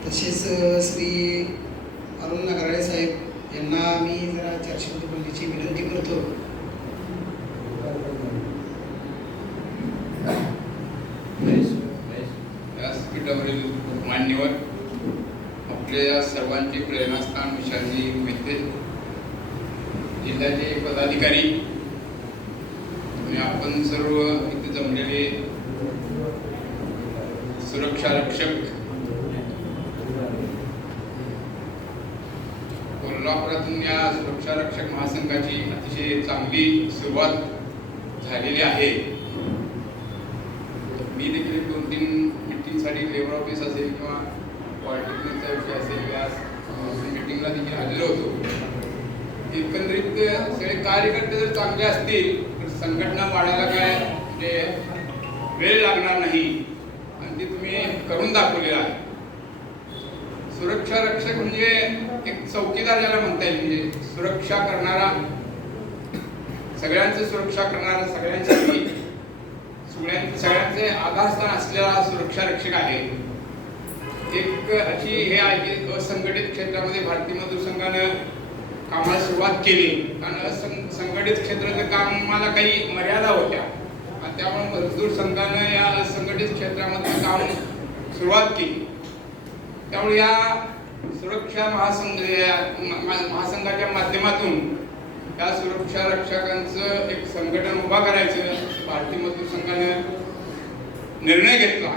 तसेच श्री अरुण नगराळे साहेब यांना मी जरा 4 शब्द बोलण्याची विनंती करतो. व्यासपीठावरील मान्यवर, आपल्या सर्वांचे प्रेरणास्थान विशालजी मोहिते, जिल्ह्याचे पदाधिकारी आणि आपण सर्व इथे जमलेले सुरक्षा रक्षक, कोल्हापुरातून या सुरक्षा रक्षक महासंघाची अतिशय चांगली सुरुवात झालेली आहे. मी देखील 2-3 मीटिंगसाठी लेबर ऑफिस असेल किंवा पॉलिटेक्निकचा विषय असेल या मीटिंगला देखील आलेलो होतो. एकंदरीत सगळे कार्यकर्ते जर चांगले असतील तर संघटना वाढायला काय म्हणजे वेळ लागणार नाही आणि ते तुम्ही करून दाखवलेलं आहे. सुरक्षा रक्षक म्हणजे एक चौकीदार ज्याला म्हणता येईल, म्हणजे सुरक्षा करणारा, सगळ्यांची सुरक्षा करणारा, सगळ्यांचे आधारस्थान असलेला सुरक्षा रक्षक आहे. एक अशी हे आहे की असंघटित क्षेत्रामध्ये भारतीय मजदूर संघानं कामाला सुरुवात केली, कारण असंघटित क्षेत्राचं कामाला काही मर्यादा होत्या आणि त्यामुळे मजदूर संघानं या असंघटित क्षेत्रामध्ये काम सुरुवात केली. त्यामुळे या सुरक्षा महासंघाच्या माध्यमातून या सुरक्षा रक्षकांचं एक संघटन उभा करायचं भारतीय मजदूर संघाने निर्णय घेतला.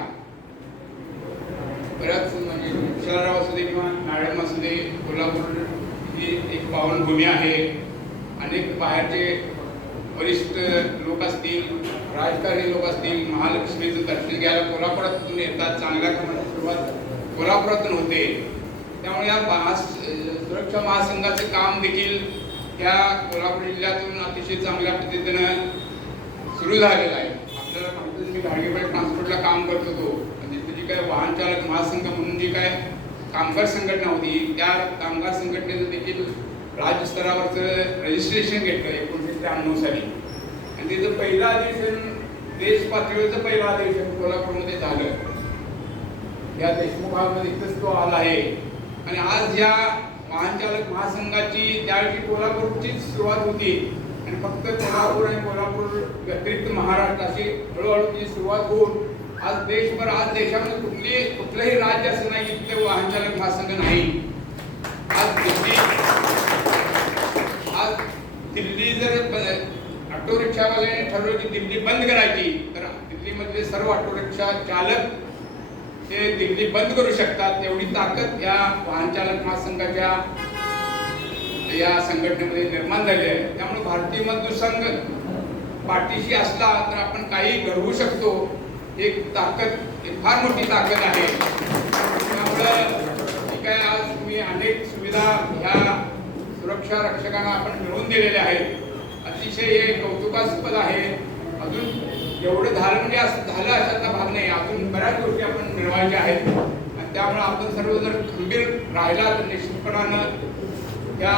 बऱ्याच म्हणजे शहराव असू दे किंवा नाळम असू दे, कोल्हापूर ही एक पावनभूमी आहे. अनेक बाहेरचे वरिष्ठ लोक असतील, राजकारणी लोक असतील, महालक्ष्मीचं दर्शन घ्यायला कोल्हापुरातून येतात. चांगल्या कामाची सुरुवात कोल्हापुरातून होते. त्यामुळे या सुरक्षा महासंघाचं काम देखील या कोल्हापूर जिल्ह्यातून अतिशय चांगल्या पद्धतीनं सुरू झालेलं आहे. आपल्याला माहिती, मी गाडगेबाई ट्रान्सपोर्टला काम करत होतो आणि तिथे जी काय वाहन चालक महासंघ म्हणून जी काय कामगार संघटना होती, त्या कामगार संघटनेचं देखील राज्य स्तरावरचं रजिस्ट्रेशन घेतलं 1993 साली आणि तिचं पहिलं अधिवेशन, देश पातळीवरचं पहिलं अधिवेशन कोल्हापूरमध्ये झालं. या देशमुख भागामध्ये इथंच तो आला आहे. आणि आज या वाहन चालक महासंघाची त्यावेळी कोल्हापूरचीच सुरुवात होती आणि फक्त कोल्हापूर आणि कोल्हापूर व्यतिरिक्त महाराष्ट्र अशी हळूहळू ती सुरुवात होऊन आज देशभर, आज देशामध्ये कुठलंही राज्य असं नाही की तिथे वाहन चालक महासंघ नाही. आज दिल्ली जर ऑटो रिक्षावाल्याने ठरवलं की दिल्ली बंद करायची तर दिल्लीमधले सर्व ऑटो रिक्षा चालक ते दिल्ली बंद करू शकतात. एवढी ताकद या वाहन चालक महासंघाच्या या संघटनेमध्ये निर्माण झाली आहे. त्यामुळे भारतीय मजदूर संघ पाठीशी असला तर आपण काही घडवू शकतो. एक ताकद, एक फार मोठी ताकद आहे. त्यामुळं ठीक आहे, आज तुम्ही अनेक सुविधा ह्या सुरक्षा रक्षकांना आपण मिळवून दिलेल्या आहेत. अतिशय हे कौतुकास्पद आहे. अजून एवढं झालं म्हणजे असं झालं अशाचा भाग नाही, अजून बऱ्याच गोष्टी आपण मिळवायच्या आहेत. आणि त्यामुळे आपण सर्व जर खंबीर राहिला तर निश्चितपणानं या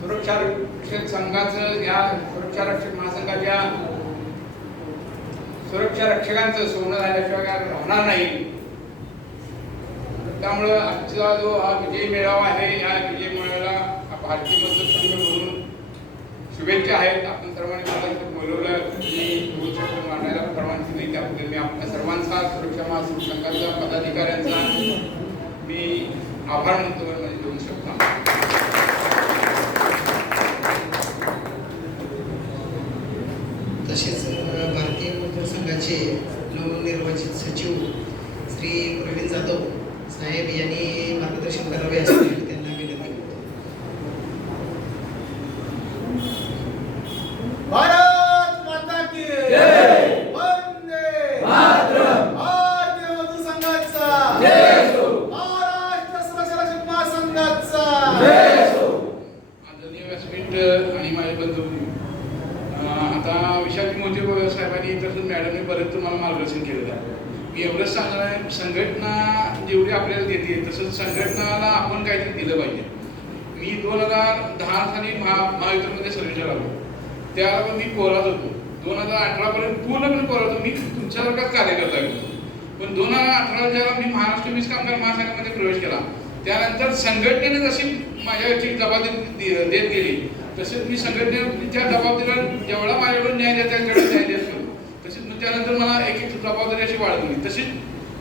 सुरक्षा रक्षक संघाचं, या सुरक्षा रक्षक महासंघाच्या सुरक्षा रक्षकांचं सोनं झाल्याशिवाय काय राहणार नाही. त्यामुळं आजचा जो हा विजय मेळावा आहे, या विजय मेळाव्याला भारतीय मजदूर संघ म्हणून शुभेच्छा आहेत. आपण सर्वांनी मला इथं बोलवलं, मी 2 शब्द मांडायला परवानगी नाही, त्याबद्दल मी आपल्या सर्वांचा, सुरक्षा महासंघाच्या पदाधिकाऱ्यांचा मी आभार मानतो. म्हणजे 2 शब्द तसेच नवनिर्वाचित सचिव श्री प्रवीण जाधव साहेब यांनी मार्गदर्शन करावे असे त्यांना विनंती करतो. भारत माता की जय. वंदे मातरम. भारतीय मजदूर संघाचा जय असो. महाराष्ट्र स्वराज्य महासंघाचा जय असो. आदरणीय व्यासपीठ आणि माझे बंधू, आता विशाखी मोहिते साहेबांनी तसंच मॅडमने बरेच तुम्हाला मार्गदर्शन केलेलं आहे. मी एवढंच सांगणार आहे, संघटना जेवढी आपल्याला देते तसंच संघटनाला आपण काहीतरी दिलं पाहिजे. मी 2010 साली महायुतीमध्ये सर्व्हिसला आलो. त्यावेळेला मी कोरात होतो. 2018 पर्यंत पूर्णपणे कोरात होतो. मी तुमच्यासारखाच कार्यकर्ता होतो. पण 2018 जेव्हा मी महाराष्ट्र वीज कामगार महासंघामध्ये प्रवेश केला, त्यानंतर संघटनेने जशी माझ्यावरची जबाबदारी देत गेली, तसेच मी संघटनेने त्या जबाबदारीला जेवढा माझ्याकडून न्याय देता येईल तेवढा न्याय देत गेलो. तसेच त्यानंतर मला एक एक जबाबदारी अशी वाढत गेली. तशीच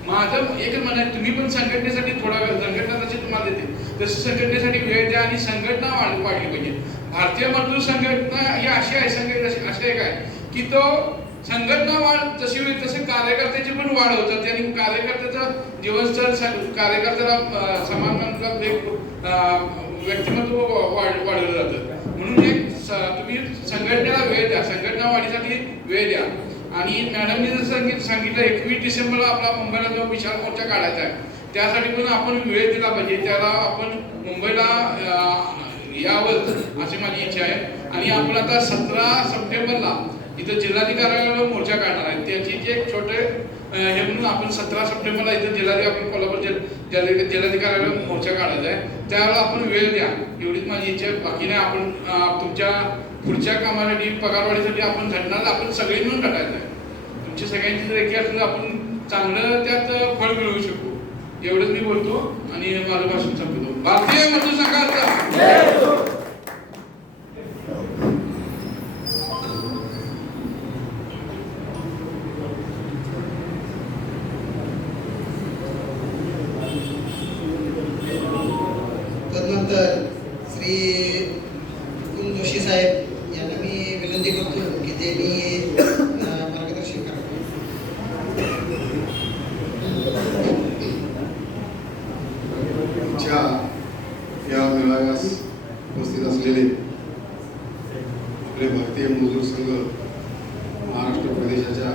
माझं एकच म्हणणं आहे, तुम्ही पण संघटनेसाठी थोडा वेळ, संघटना जशी तुम्हाला देते तशी संघटनेसाठी वेळ द्या आणि संघटना वाढली पाहिजे. भारतीय मजदूर संघटना ही अशी आहे, अशी एक आहे की तो संघटना वाढ जशी होईल तसे कार्यकर्त्याची पण वाढ होतात आणि कार्यकर्त्याचं जीवनस्तर, कार्यकर्त्याला समान एक व्यक्तिमत्व वाढवलं जातं. म्हणून एक तुम्ही संघटनेला वेळ द्या, संघटना वाढीसाठी वेळ द्या. आणि मॅडमनी जसं सांगितलं 21 डिसेंबरला आपला मुंबईला जो विशाल मोर्चा काढायचा आहे, त्यासाठी पण आपण वेळ दिला पाहिजे. त्याला आपण मुंबईला यावं अशी माझी इच्छा आहे. आणि आपण आता 17 सप्टेंबरला इथं जिल्हाधिकाऱ्याला मोर्चा काढणार आहे. त्याची एक छोटे हे म्हणून आपण 17 सप्टेंबरला इथं आपण कोल्हापूर जिल्हाधिकाऱ्याला मोर्चा काढायचा आहे. त्यावेळेला आपण वेळ द्या, एवढीच माझी इच्छा आहे. बाकी नाही, आपण तुमच्या पुढच्या कामासाठी, पगारवाढीसाठी आपण झटणार, आपण सगळे मिळून टाकायचं आहे. तुमची सगळ्यांची जर एकी असली आपण चांगलं त्यात फळ मिळवू शकू. एवढंच मी बोलतो आणि माझं भाषण संपवतो. भारतीय मजदूर संघाचा तदनंतर श्री मुकुंद जोशी साहेब यांना मी विनंती करतो की त्यांनी मार्गदर्शन करावं. आमच्या या मेळाव्यास उपस्थित असलेले आपले भारतीय मजदूर संघ महाराष्ट्र प्रदेशाच्या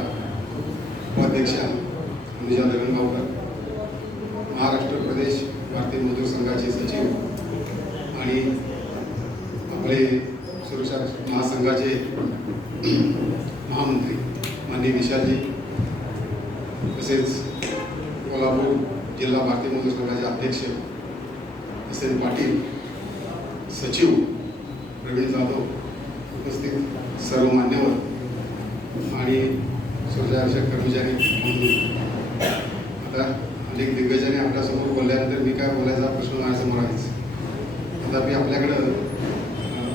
उपाध्यक्षा अनुजा दगनगावकर, महाराष्ट्र प्रदेश भारतीय मजदूर संघाचे सचिव आणि आपले सुरक्षा महासंघाचे महामंत्री माननीय विशालजी, तसेच कोल्हापूर जिल्हा भारतीय मजदूर संघाचे अध्यक्ष एस एन पाटील, सचिव प्रवीण जाधव, उपस्थित सर्व मान्यवर आणि सुरक्षा कर्मचारी म्हणून आता अनेक दिग्गजांनी आपल्यासमोर बोलल्यानंतर मी काय बोलायचा प्रश्न माझ्यासमोर आहेच. तथापि आपल्याकडं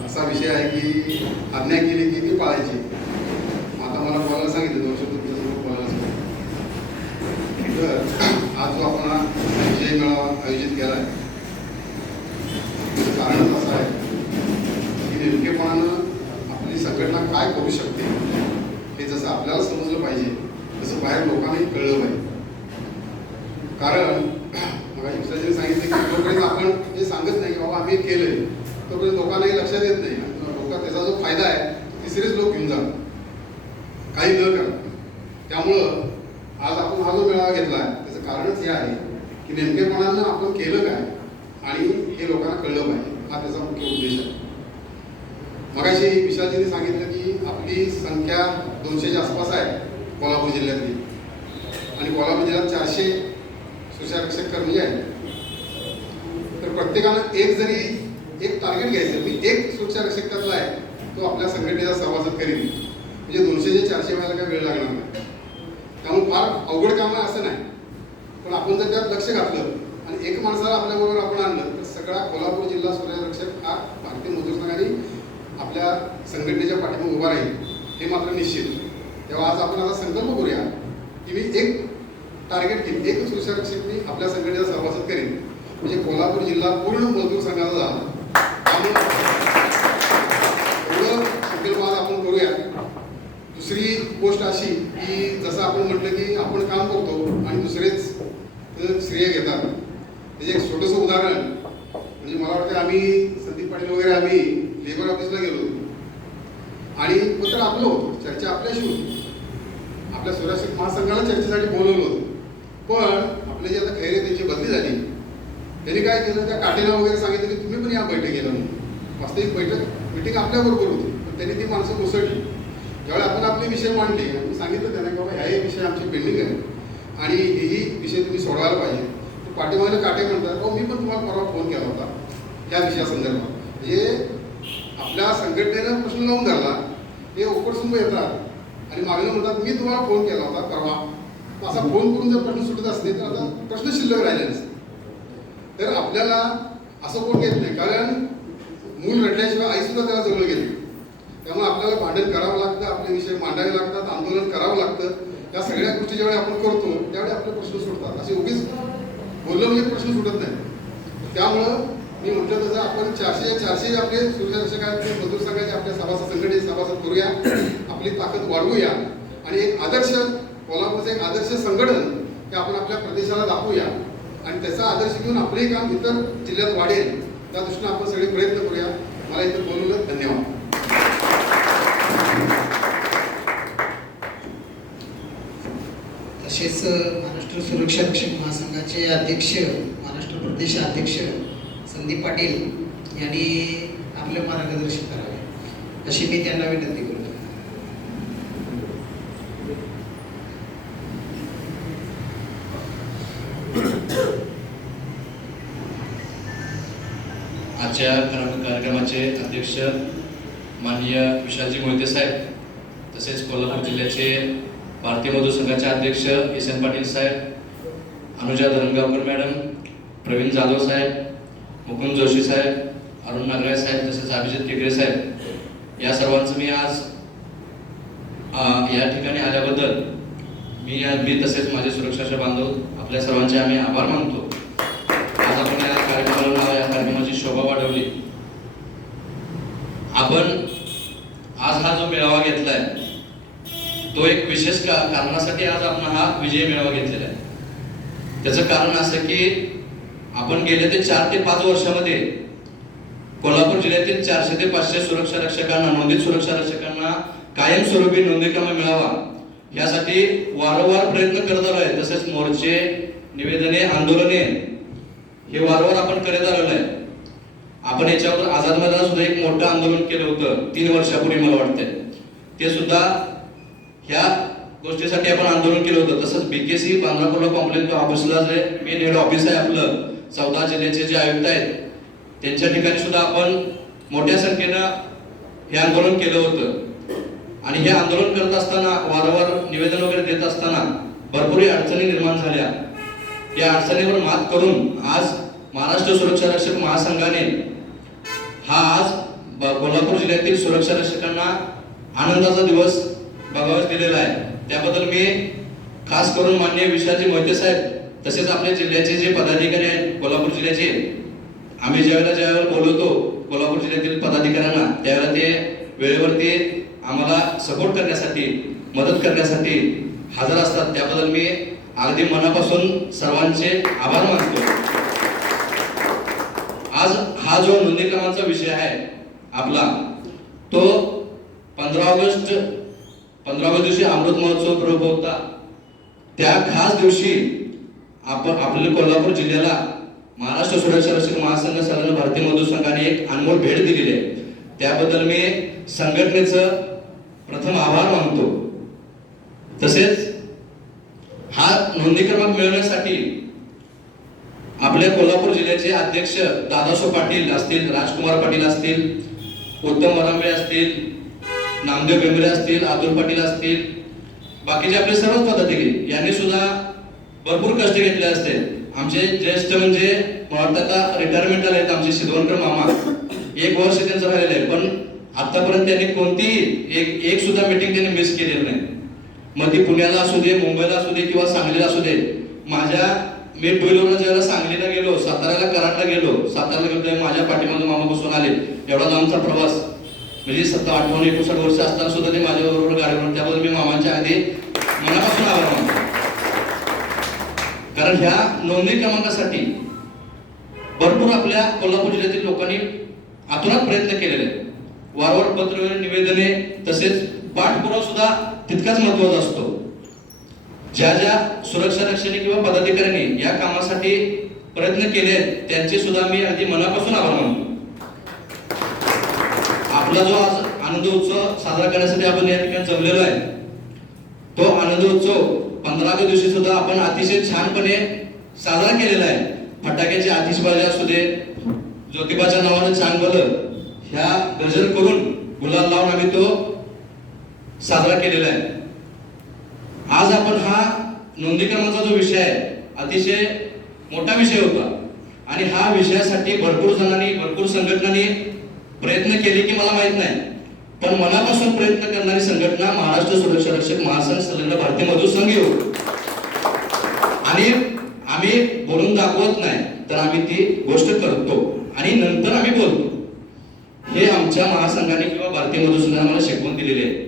असा विषय आहे की आज्ञा केली की ती पाळायची. आता मला बोलायला सांगितलं, 2 शब्द तुमच्यासमोर बोलायला सांगितलं. तर आज जो आपण हा विजय मेळावा आयोजित केला आहे, त्याचं कारणच असं आहे की नेमकेपणानं आपली संघटना काय करू शकते हे जसं आपल्याला समजलं पाहिजे तसं बाहेर लोकांनाही कळलं पाहिजे. कारण मग विशालजीने सांगितलं की जोपर्यंत आपण हे सांगत नाही की बाबा आम्ही केलंय, तोपर्यंत लोकांनाही लक्षात येत नाही. लोक त्याचा जो फायदा आहे तिसरेच लोक घेऊन जातात, काही न करता. त्यामुळं आज आपण हा जो मेळावा घेतला आहे त्याचं कारणच हे आहे की नेमकेपणानं आपण केलं काय आणि हे लोकांना कळलं पाहिजे, हा त्याचा मुख्य उद्देश आहे. मगाशी विशालजीने सांगितलं की आपली संख्या 200च्या आसपास आहे कोल्हापूर जिल्ह्यातली, आणि कोल्हापूर जिल्ह्यात 400 सुरक्षारक्षक कर्मचारी आहेत. तर प्रत्येकानं एक टार्गेट घ्यायचं, मी एक सुरक्षारक्षक त्यातला आहे, तो आपल्या संघटनेचा सभासद करीन, म्हणजे 200 ते 400 व्हायला काही वेळ लागणार नाही. त्यामुळे फार अवघड काम आहे असं नाही. पण आपण जर त्यात लक्ष घातलं आणि एक माणसाला आपल्याबरोबर आपण आणलं तर सगळा कोल्हापूर जिल्हा सुरक्षारक्षक हा भारतीय मजदूर संघाने आपल्या संघटनेच्या पाठीमागे उभा राहील, हे मात्र निश्चित. तेव्हा आज आपण आता संकल्प करूया की मी एक टार्गेट घेईन, एक सुरक्षारक्षक मी आपल्या संघटनेचा सभासद करेन, म्हणजे कोल्हापूर जिल्हा पूर्ण मजदूर संघाचा झाला. त्यामुळे एवढं संकल्प आज आपण करूया दुसरी गोष्ट अशी की जसं आपण म्हटलं की आपण काम करतो आणि दुसरेच श्रेय घेतात. त्याचे एक छोटंसं उदाहरण म्हणजे मला वाटतं आम्ही संदीप पाटील वगैरे आम्ही लेबर ऑफिसला गेलो होतो आणि पत्र आपलं होतं, चर्चा आपल्याशी होती. आपल्या स्वराज्य महासंघाला चर्चेसाठी बोलवलं होतं. पण आपले जे आता खैरे त्यांची बदली झाली, त्यांनी काय केलं, त्या काटेला वगैरे सांगितलं की तुम्ही पण या बैठकीला म्हणून. वास्तविक मीटिंग आपल्याबरोबर होती, पण त्यांनी ती माणसं कोसळली. ज्यावेळी आपण आपले विषय मांडले, आपण सांगितलं त्यांना की बाबा ह्याही विषय आमचे पेंडिंग आहे आणि हेही विषय तुम्ही सोडवायला पाहिजे. तर पाठीमागे काटे म्हणतात, हो मी पण तुम्हाला परवा फोन केला होता या विषयासंदर्भात. म्हणजे आपल्या संघटनेनं प्रश्न लावून धरला, हे ओपडसुंब येतात आणि मागणं म्हणतात मी तुम्हाला फोन केला होता परवा. असा फोन करून जर प्रश्न सुटत असते तर आता प्रश्न शिल्लक राहिले नसते. तर आपल्याला असं कोण घेत नाही, कारण मूल रडल्याशिवाय आई सुद्धा त्याला जवळ गेली. त्यामुळे आपल्याला भांडण करावं लागतं, आपले विषय मांडावे लागतात, आंदोलन करावं लागतं. या सगळ्या गोष्टी ज्यावेळी आपण करतो त्यावेळी आपले प्रश्न सुटतात. असे उगीच बोललं म्हणजे प्रश्न सुटत नाही. त्यामुळं मी म्हटलं तसं आपण 400 आपले सूर्यदर्शकाचे मजूर संघाचे आपल्या सभासद संघटनेचे सभासद करूया, आपली ताकद वाढवूया आणि एक आदर्श कोल्हापूरचं एक आदर्श संघटन हे आपण आपल्या प्रदेशाला दाखवूया आणि त्याचा आदर्श घेऊन आपलंही काम इतर जिल्ह्यात वाढेल, त्या दृष्टीने आपण सगळे प्रयत्न करूया. मला इथं बोलवलं, धन्यवाद. तसेच महाराष्ट्र सुरक्षा रक्षक महासंघाचे अध्यक्ष, महाराष्ट्र प्रदेश अध्यक्ष संदीप पाटील यांनी आपले मार्गदर्शन करावे अशी मी त्यांना विनंती करतो. आजच्या कार्यक्रमाचे अध्यक्ष माननीय विशालजी मोहिते साहेब, तसेच कोल्हापूर जिल्ह्याचे भारतीय मजूर संघाचे अध्यक्ष एस.एन. पाटील साहेब, अनुजा धरणगावकर मॅडम, प्रवीण जाधव साहेब, मुकुंद जोशी साहेब, अरुण नागराय साहेब, तसेच अभिजित टिकरे साहेब, या सर्वांचं मी आज या ठिकाणी आल्याबद्दल मी तसेच माझे सुरक्षाचे बांधव आपल्या सर्वांचे आम्ही आभार मानतो. आज आपण या कार्यक्रमाला या कार्यक्रमाची शोभा वाढवली. आपण आज हा जो मेळावा घेतलाय तो एक विशेष कारणासाठी आज आपण हा विजय मेळावा घेतलेला आहे. त्याचं कारण असं की आपण गेले ते 4 ते 5 वर्षामध्ये कोल्हापूर जिल्ह्यातील 400 ते 500 सुरक्षा रक्षकांना, नोंदीत सुरक्षा रक्षकांना कायमस्वरूपी नोंदीक्रमांक मिळावा यासाठी वारंवार प्रयत्न करत आलो आहे. तसेच मोर्चे, निवेदने, आंदोलने हे वारंवार आपण करत आलेलो आहे. आपण याच्यावर आझाद मैदानात सुद्धा एक मोठं आंदोलन केलं होतं 3 वर्षापूर्वी मला वाटतंय. ते सुद्धा ह्या गोष्टीसाठी आपण आंदोलन केलं होतं. तसंच BKC बांद्रा कॉम्प्लेक्स ऑफिसला जे मेन हेड ऑफिस आहे आपलं, 14 जिल्ह्याचे जे आयुक्त आहेत त्यांच्या ठिकाणी सुद्धा आपण मोठ्या संख्येनं हे आंदोलन केलं होतं. आणि हे आंदोलन करत असताना, वारंवार निवेदन वगैरे देत असताना भरपूर अडचणी निर्माण झाल्या. या अडचणीवर मात करून आज महाराष्ट्र सुरक्षा रक्षक महासंघाने हा आज कोल्हापूर जिल्ह्यातील सुरक्षा रक्षकांना आनंदाचा दिवस बघावयास दिलेला आहे. त्याबद्दल मी खास करून माननीय विशालजी मोहिते साहेब, तसेच आपल्या जिल्ह्याचे जे पदाधिकारी आहेत कोल्हापूर जिल्ह्याचे, आम्ही ज्यावेळेला बोलवतो कोल्हापूर जिल्ह्यातील पदाधिकाऱ्यांना, त्यावेळेला ते वेळेवरती आम्हाला सपोर्ट करण्यासाठी, मदत करण्यासाठी हजर असतात. त्याबद्दल मी अगदी मनापासून सर्वांचे आभार मानतो. आज हा जो नोंदणी क्रमांकाचा विषय आहे आपला, तो 15व्या दिवशी अमृत महोत्सव पर्व होता. त्या खास दिवशी आपण आपल्या कोल्हापूर जिल्ह्याला महाराष्ट्र सुरक्षा रक्षक महासंघ सल्लागार भारतीय मजूर संघाने एक अनमोल भेट दिलेली आहे. त्याबद्दल मी संघटनेचं प्रथम आभार मानतो. तसेच हा नोंदणी क्रमांक मिळवण्यासाठी आपल्या कोल्हापूर जिल्ह्याचे अध्यक्ष दादासाहेब पाटील असतील, राजकुमार पाटील असतील, उत्तम वरांबे असतील, नामदेव बेंबरे असतील, अतुल पाटील असतील, बाकीचे आपले सर्वच पदाधिकारी यांनी सुद्धा भरपूर कष्ट घेतले असते. आमचे ज्येष्ठ म्हणजे मला वाटतं आता रिटायरमेंट आले आहेत आमचे सिद्धवणकर मामा, 1 वर्ष त्यांचं राहिलेलं आहे, पण आतापर्यंत त्यांनी कोणतीही एक सुद्धा मीटिंग त्यांनी मिस केलेली नाही. मग ती पुण्याला असू दे, मुंबईला असू दे किंवा सांगलीला असू दे. मी 2 व्हीलरला ज्यावेळेला सांगलीला गेलो, साताऱ्याला, कराडला गेलो, साताऱ्याला गेलो माझ्या पाठीमागे मामा बसून आले. एवढा लांबचा प्रवास म्हणजे 58-59 वर्ष असताना सुद्धा ते माझ्याबरोबर गाडीवर, त्याबद्दल मी मामांच्या आधी मनापासून आभार मानतो. कारण ह्या नोंदणी क्रमांकासाठी भरपूर आपल्या कोल्हापूर जिल्ह्यातील लोकांनी आतुरात प्रयत्न केलेले आहेत. वारंवार पत्र, निवेदने, तसेच पाठपुरावा सुद्धा तितकाच महत्वाचा असतो. ज्या ज्या सुरक्षा रक्षणी किंवा पदाधिकाऱ्यांनी या कामासाठी प्रयत्न केले आहेत त्यांचे सुद्धा मी अगदी मनापासून आभार मानतो. आपला जो आज आनंद उत्सव साजरा करण्यासाठी आपण या ठिकाणी जमलेलो आहे, तो आनंद उत्सव 15व्या दिवशी सुद्धा आपण अतिशय छानपणे साजरा केलेला आहे. फटाक्याची आतिषबाजी असू दे, ज्योतिबाच्या नावानं चांगलं ह्या गजर करून गुलाल लावून आम्ही तो साजरा केलेला आहे. आज आपण हा नोंदणी क्रमांकाचा जो विषय आहे अतिशय मोठा विषय होता आणि हा विषयासाठी भरपूर जणांनी, भरपूर संघटनांनी प्रयत्न केले की मला माहित नाही, पण मनापासून प्रयत्न करणारी संघटना महाराष्ट्र सुरक्षा रक्षक महासंघ संलग्न भारतीय मजूर संघ येऊ. आणि आम्ही बोलून दाखवत नाही तर आम्ही ती गोष्ट करतो आणि नंतर आम्ही बोलतो. हे आमच्या महासंघाने किंवा भारतीय मजूर संघाने आम्हाला शिकवून दिलेले आहे.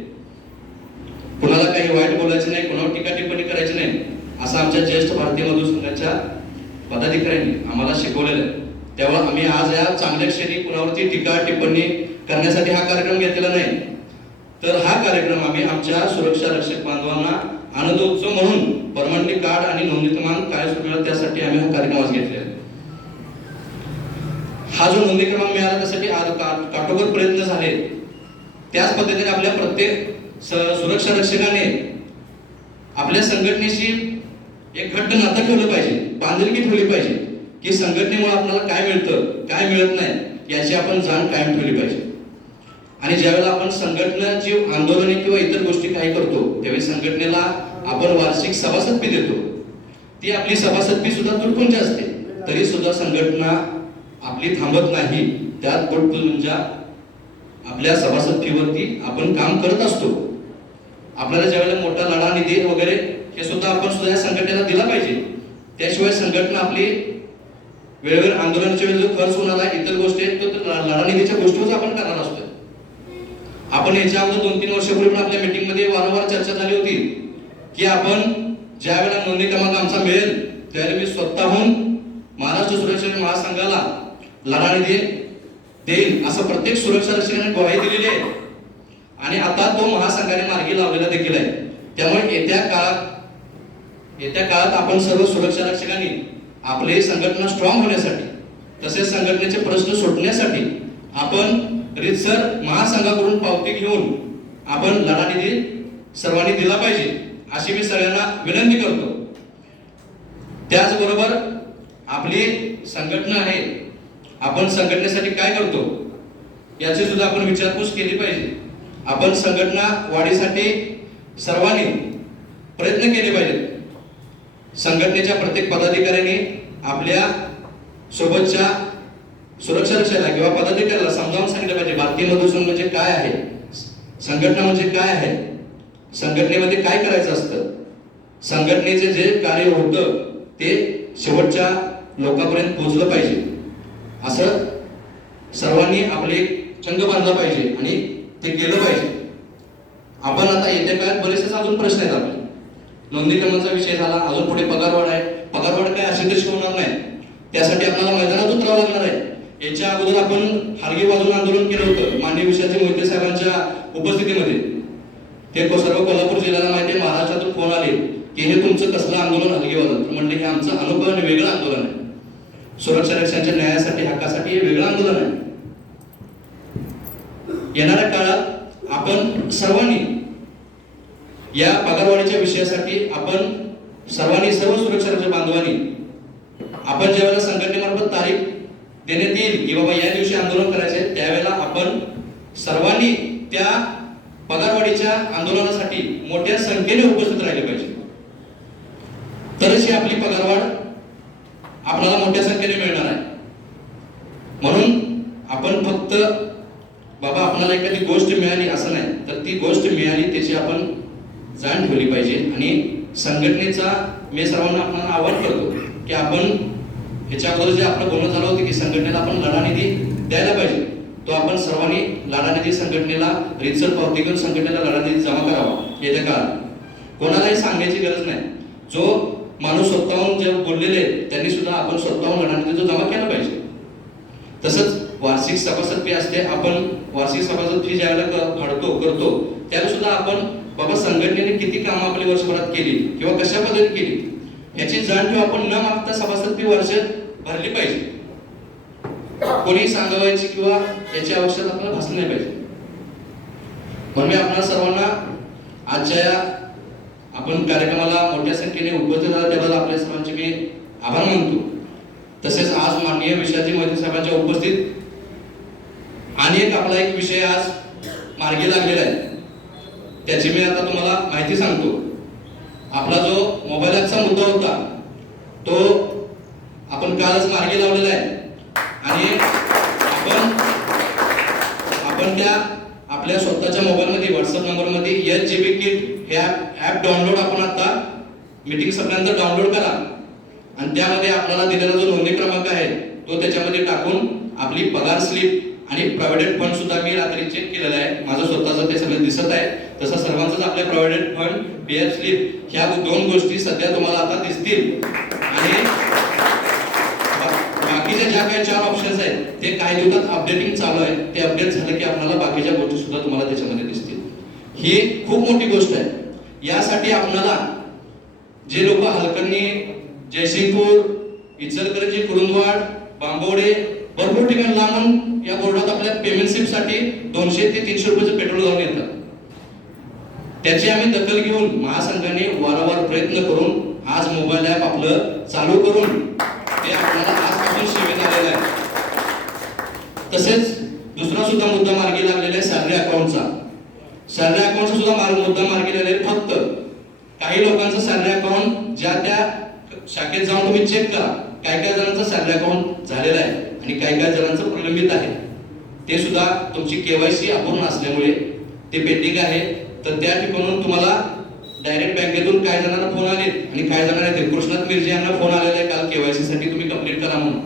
कुणाला काही वाईट बोलायचं नाही, कुणावर टीका टिप्पणी करायची नाही, असं आमच्या ज्येष्ठ भारतीय मजूर संघाच्या पदाधिकाऱ्यांनी आम्हाला शिकवलेलं आहे. तेव्हा आम्ही आज या चांगल्या क्षणी कुणावरती टीका टिप्पणी करण्यासाठी हा कार्यक्रम घेतलेला नाही, तर हा कार्यक्रम आम्ही आमच्या सुरक्षा रक्षक बांधवांना आनंदोत्सव म्हणून परमनंटली कार्ड आणि नोंदणी क्रमांक काय सुरू त्यासाठी आम्ही हा कार्यक्रम आज घेतलेला. हा जो नोंदणी क्रमांक मिळाला त्यासाठी काटोकोर प्रयत्न झाले. त्याच पद्धतीने आपल्या प्रत्येक सुरक्षा रक्षकाने आपल्या संघटनेशी एक घट्ट नातं ठेवलं पाहिजे, बांधिलकी ठेवली पाहिजे की संघटनेमुळे आपल्याला काय मिळतं, काय मिळत नाही याची आपण जाण कायम ठेवली पाहिजे. आणि ज्यावेळेला आपण संघटनाची आंदोलने किंवा इतर गोष्टी काही करतो त्यावेळी संघटनेला आपण वार्षिक सभासद फी देतो. ती आपली सभासद फी सुद्धा तुटपुंजी असते, तरी सुद्धा संघटना आपली थांबत नाही. त्यात पोटपुंजा आपल्या सभासद फीवरती आपण काम करत असतो. आपल्याला ज्यावेळेला मोठा लढा निधी वगैरे हे सुद्धा आपण सुद्धा या संघटनेला दिला पाहिजे. त्याशिवाय संघटना आपली वेळेवर आंदोलनाच्या वेळेला जो खर्च होणार आहे, इतर गोष्टी आहेत, तो लढा निधीच्या गोष्टीवर आपण करणार असतो. आपण याच्या अगोदर 2-3 वर्षापूर्वी पण आपल्या मीटिंग मध्ये वारंवार चर्चा झाली होती की आपण ज्या वेळेला नोंदणी क्रमांक आमचा मिळेल त्यावेळेला मी स्वतःहून महाराष्ट्र सुरक्षा महासंघाला लढा निधी देईल असं प्रत्येक सुरक्षा रक्षकाने ग्वाही दिलेली आहे. आणि आता तो महासंघाने मार्गी लावलेला देखील आहे. त्यामुळे येत्या काळात आपण सर्व सुरक्षा रक्षकांनी आपली संघटना स्ट्रॉंग होण्यासाठी तसेच संघटनेचे प्रश्न सुटण्यासाठी आपण रीतसर महासंघाकडून पावती घेऊन आपण लढा निधी सर्वांनी दिला पाहिजे अशी मी सगळ्यांना विनंती करतो. त्याचबरोबर आपली संघटना आहे, आपण संघटनेसाठी काय करतो याची सुद्धा आपण विचारपूस केली पाहिजे. आपण संघटना वाढीसाठी सर्वांनी प्रयत्न केले पाहिजेत. संघटनेच्या प्रत्येक पदाधिकाऱ्यांनी आपल्या सोबतच्या सुरक्षा रक्षकाला किंवा पदाधिकाऱ्याला समजावून सांगितलं पाहिजे भारतीय मजूर संघ म्हणजे काय आहे, संघटना म्हणजे काय आहे, संघटनेमध्ये काय करायचं असतं, संघटनेचे जे कार्य होतं ते शेवटच्या लोकांपर्यंत पोहोचलं पाहिजे. असं सर्वांनी आपले चंग बांधला पाहिजे आणि ते केलं पाहिजे. आपण आता येत्या काळात बरेचसे अजून प्रश्न आहेत. आपले नोंदणी क्रमांकाचा विषय झाला, अजून पुढे पगारवाढ आहे. पगारवाढ काय अशी तशी होणार नाही, त्यासाठी आपल्याला मैदानात उतरावं लागणार आहे. याच्या अगोदर आपण हलगी वाजवून आंदोलन केलं होतं माननीय विषयाचे मोहिते साहेबांच्या उपस्थितीमध्ये. ते सर्व कोल्हापूर जिल्ह्याला माहिती आहे, महाराष्ट्रातून फोन आले की हे तुमचं कसलं आंदोलन हलगी वाजवून, तर म्हणले हे आमचं अनुभव आणि वेगळं आंदोलन आहे. सुरक्षा रक्षकांच्या न्यायासाठी हक्कासाठी हे वेगळं आंदोलन आहे. येणाऱ्या काळात आपण सर्वांनी या पगारवाढीच्या विषयासाठी आपण सर्वांनी, सर्व सुरक्षा रक्षक बांधवांनी आपण ज्यावेळेला संघटनेमार्फत तारीख देण्यात येईल की बाबा या दिवशी आंदोलन करायचे त्यावेळेला आपण सर्वांनी त्या पगारवाढीच्या आंदोलनासाठी मोठ्या संख्येने उपस्थित राहिले पाहिजे. तरच ही आपली पगारवाढ आपल्याला मोठ्या संख्येने मिळणार आहे. म्हणून आपण फक्त बाबा आपल्याला एखादी गोष्ट मिळाली असं नाही, तर ती गोष्ट मिळाली त्याची आपण जाण ठेवली पाहिजे. आणि संघटनेचा मी सर्वांना आपल्याला आवाहन करतो की आपण ह्याच्या अगोदर जे आपलं बोलणं झालं होतं की संघटनेला आपण लढा निधी द्यायला पाहिजे, तो आपण सर्वांनी लढा निधी संघटनेला रितसर पावती घेऊन संघटनेला लढा निधी जमा करावा येत्या काळात. कोणालाही सांगण्याची गरज नाही. जो माणूस स्वतःहून जे बोललेले त्यांनी सुद्धा आपण स्वतःहून लढा निधी जमा केला पाहिजे. तसंच वार्षिक सभासद फी असते. आपण वार्षिक सभासद फी ज्यावेळेला करतो त्यावेळेला सुद्धा आपण बाबा संघटनेने किती कामं आपली वर्षभरात केली किंवा कशा पद्धतीने केली याची जाणीव आपण न मागता सभासद फी वर्षात भरली पाहिजे. कोणी सांगावायची किंवा याची आवश्यकता आपल्याला भासली नाही पाहिजे. म्हणून मी आपल्या सर्वांना आजच्या आपण कार्यक्रमाला मोठ्या संख्येने उपस्थित झाला त्याबद्दल आपल्या सर्वांचे मी आभार मानतो. तसेच आज माननीय विश्वाजी मोहिते साहेबांच्या उपस्थित आणि आपला एक विषय आज मार्गी लागलेला आहे त्याची मी आता तुम्हाला माहिती सांगतो. आपला जो मोबाईल ॲपचा मुद्दा होता तो आपण कालच मार्गी लावलेला आहे आणि आपण त्या आपल्या स्वतःच्या मोबाईलमध्ये व्हॉट्सअप नंबरमध्ये SGB किट हे ॲप डाउनलोड आपण आता मीटिंग सगळ्यांना डाउनलोड करा आणि त्यामध्ये आपल्याला दिलेला जो नोंदणी क्रमांक आहे तो त्याच्यामध्ये टाकून आपली पगार स्लिप आणि प्रॉव्हिडंट फंड सुद्धा मी रात्री चेक केलेला आहे. माझं स्वतःचं ते सगळं दिसत आहे. तसं सर्वांचंच आपल्या प्रॉव्हिडंट फंड PF स्लिप ह्या दोन गोष्टी सध्या तुम्हाला आता दिसतील आणि बाकीचे ज्या काही 4 ऑप्शन्स आहेत ते काही दिवसात अपडेटिंग चालू आहे. ते अपडेट झालं की आपल्याला बाकीच्या गोष्टी सुद्धा तुम्हाला त्याच्यामध्ये दिसतील. ही खूप मोठी गोष्ट आहे. यासाठी आपल्याला जे लोक हलकर्णी, जयसिंगपूर, इचलकरंजी, कुरुंदवाड, बांबवडे भरपूर ठिकाणी लांबून या बोर्डात आपल्या पेमेंट स्लिप साठी 200 ते 300 रुपयाचं पेट्रोल जाऊन येतात. त्याची आम्ही दखल घेऊन महासंघाने वारंवार प्रयत्न करून आज मोबाईल ॲप आपलं चालू करून ते आपल्याला आजपासून सेवेत आलेलं आहे. तसेच दुसरा सुद्धा मुद्दा मार्गी लागलेला आहे सॅलरी अकाउंटचा. सॅलरी अकाउंटचा सुद्धा मुद्दा मार्गी लागलेला आहे. फक्त काही लोकांचं सॅलरी अकाउंट ज्या त्या शाखेत जाऊन तुम्ही चेक करा. काही जणांचं सॅलरी अकाउंट झालेलं आहे आणि काही जणांचं प्रलंबित आहे. ते सुद्धा तुमची KYC अपूर्ण असल्यामुळे ते पेंडिंग आहे. तर त्या ठिकाणून तुम्हाला डायरेक्ट बँकेतून काही जणांना फोन आले आणि काही जणांना येते. कृष्णात मिर्जे यांना फोन आलेला आहे काल KYC साठी तुम्ही कंप्लीट करा म्हणून.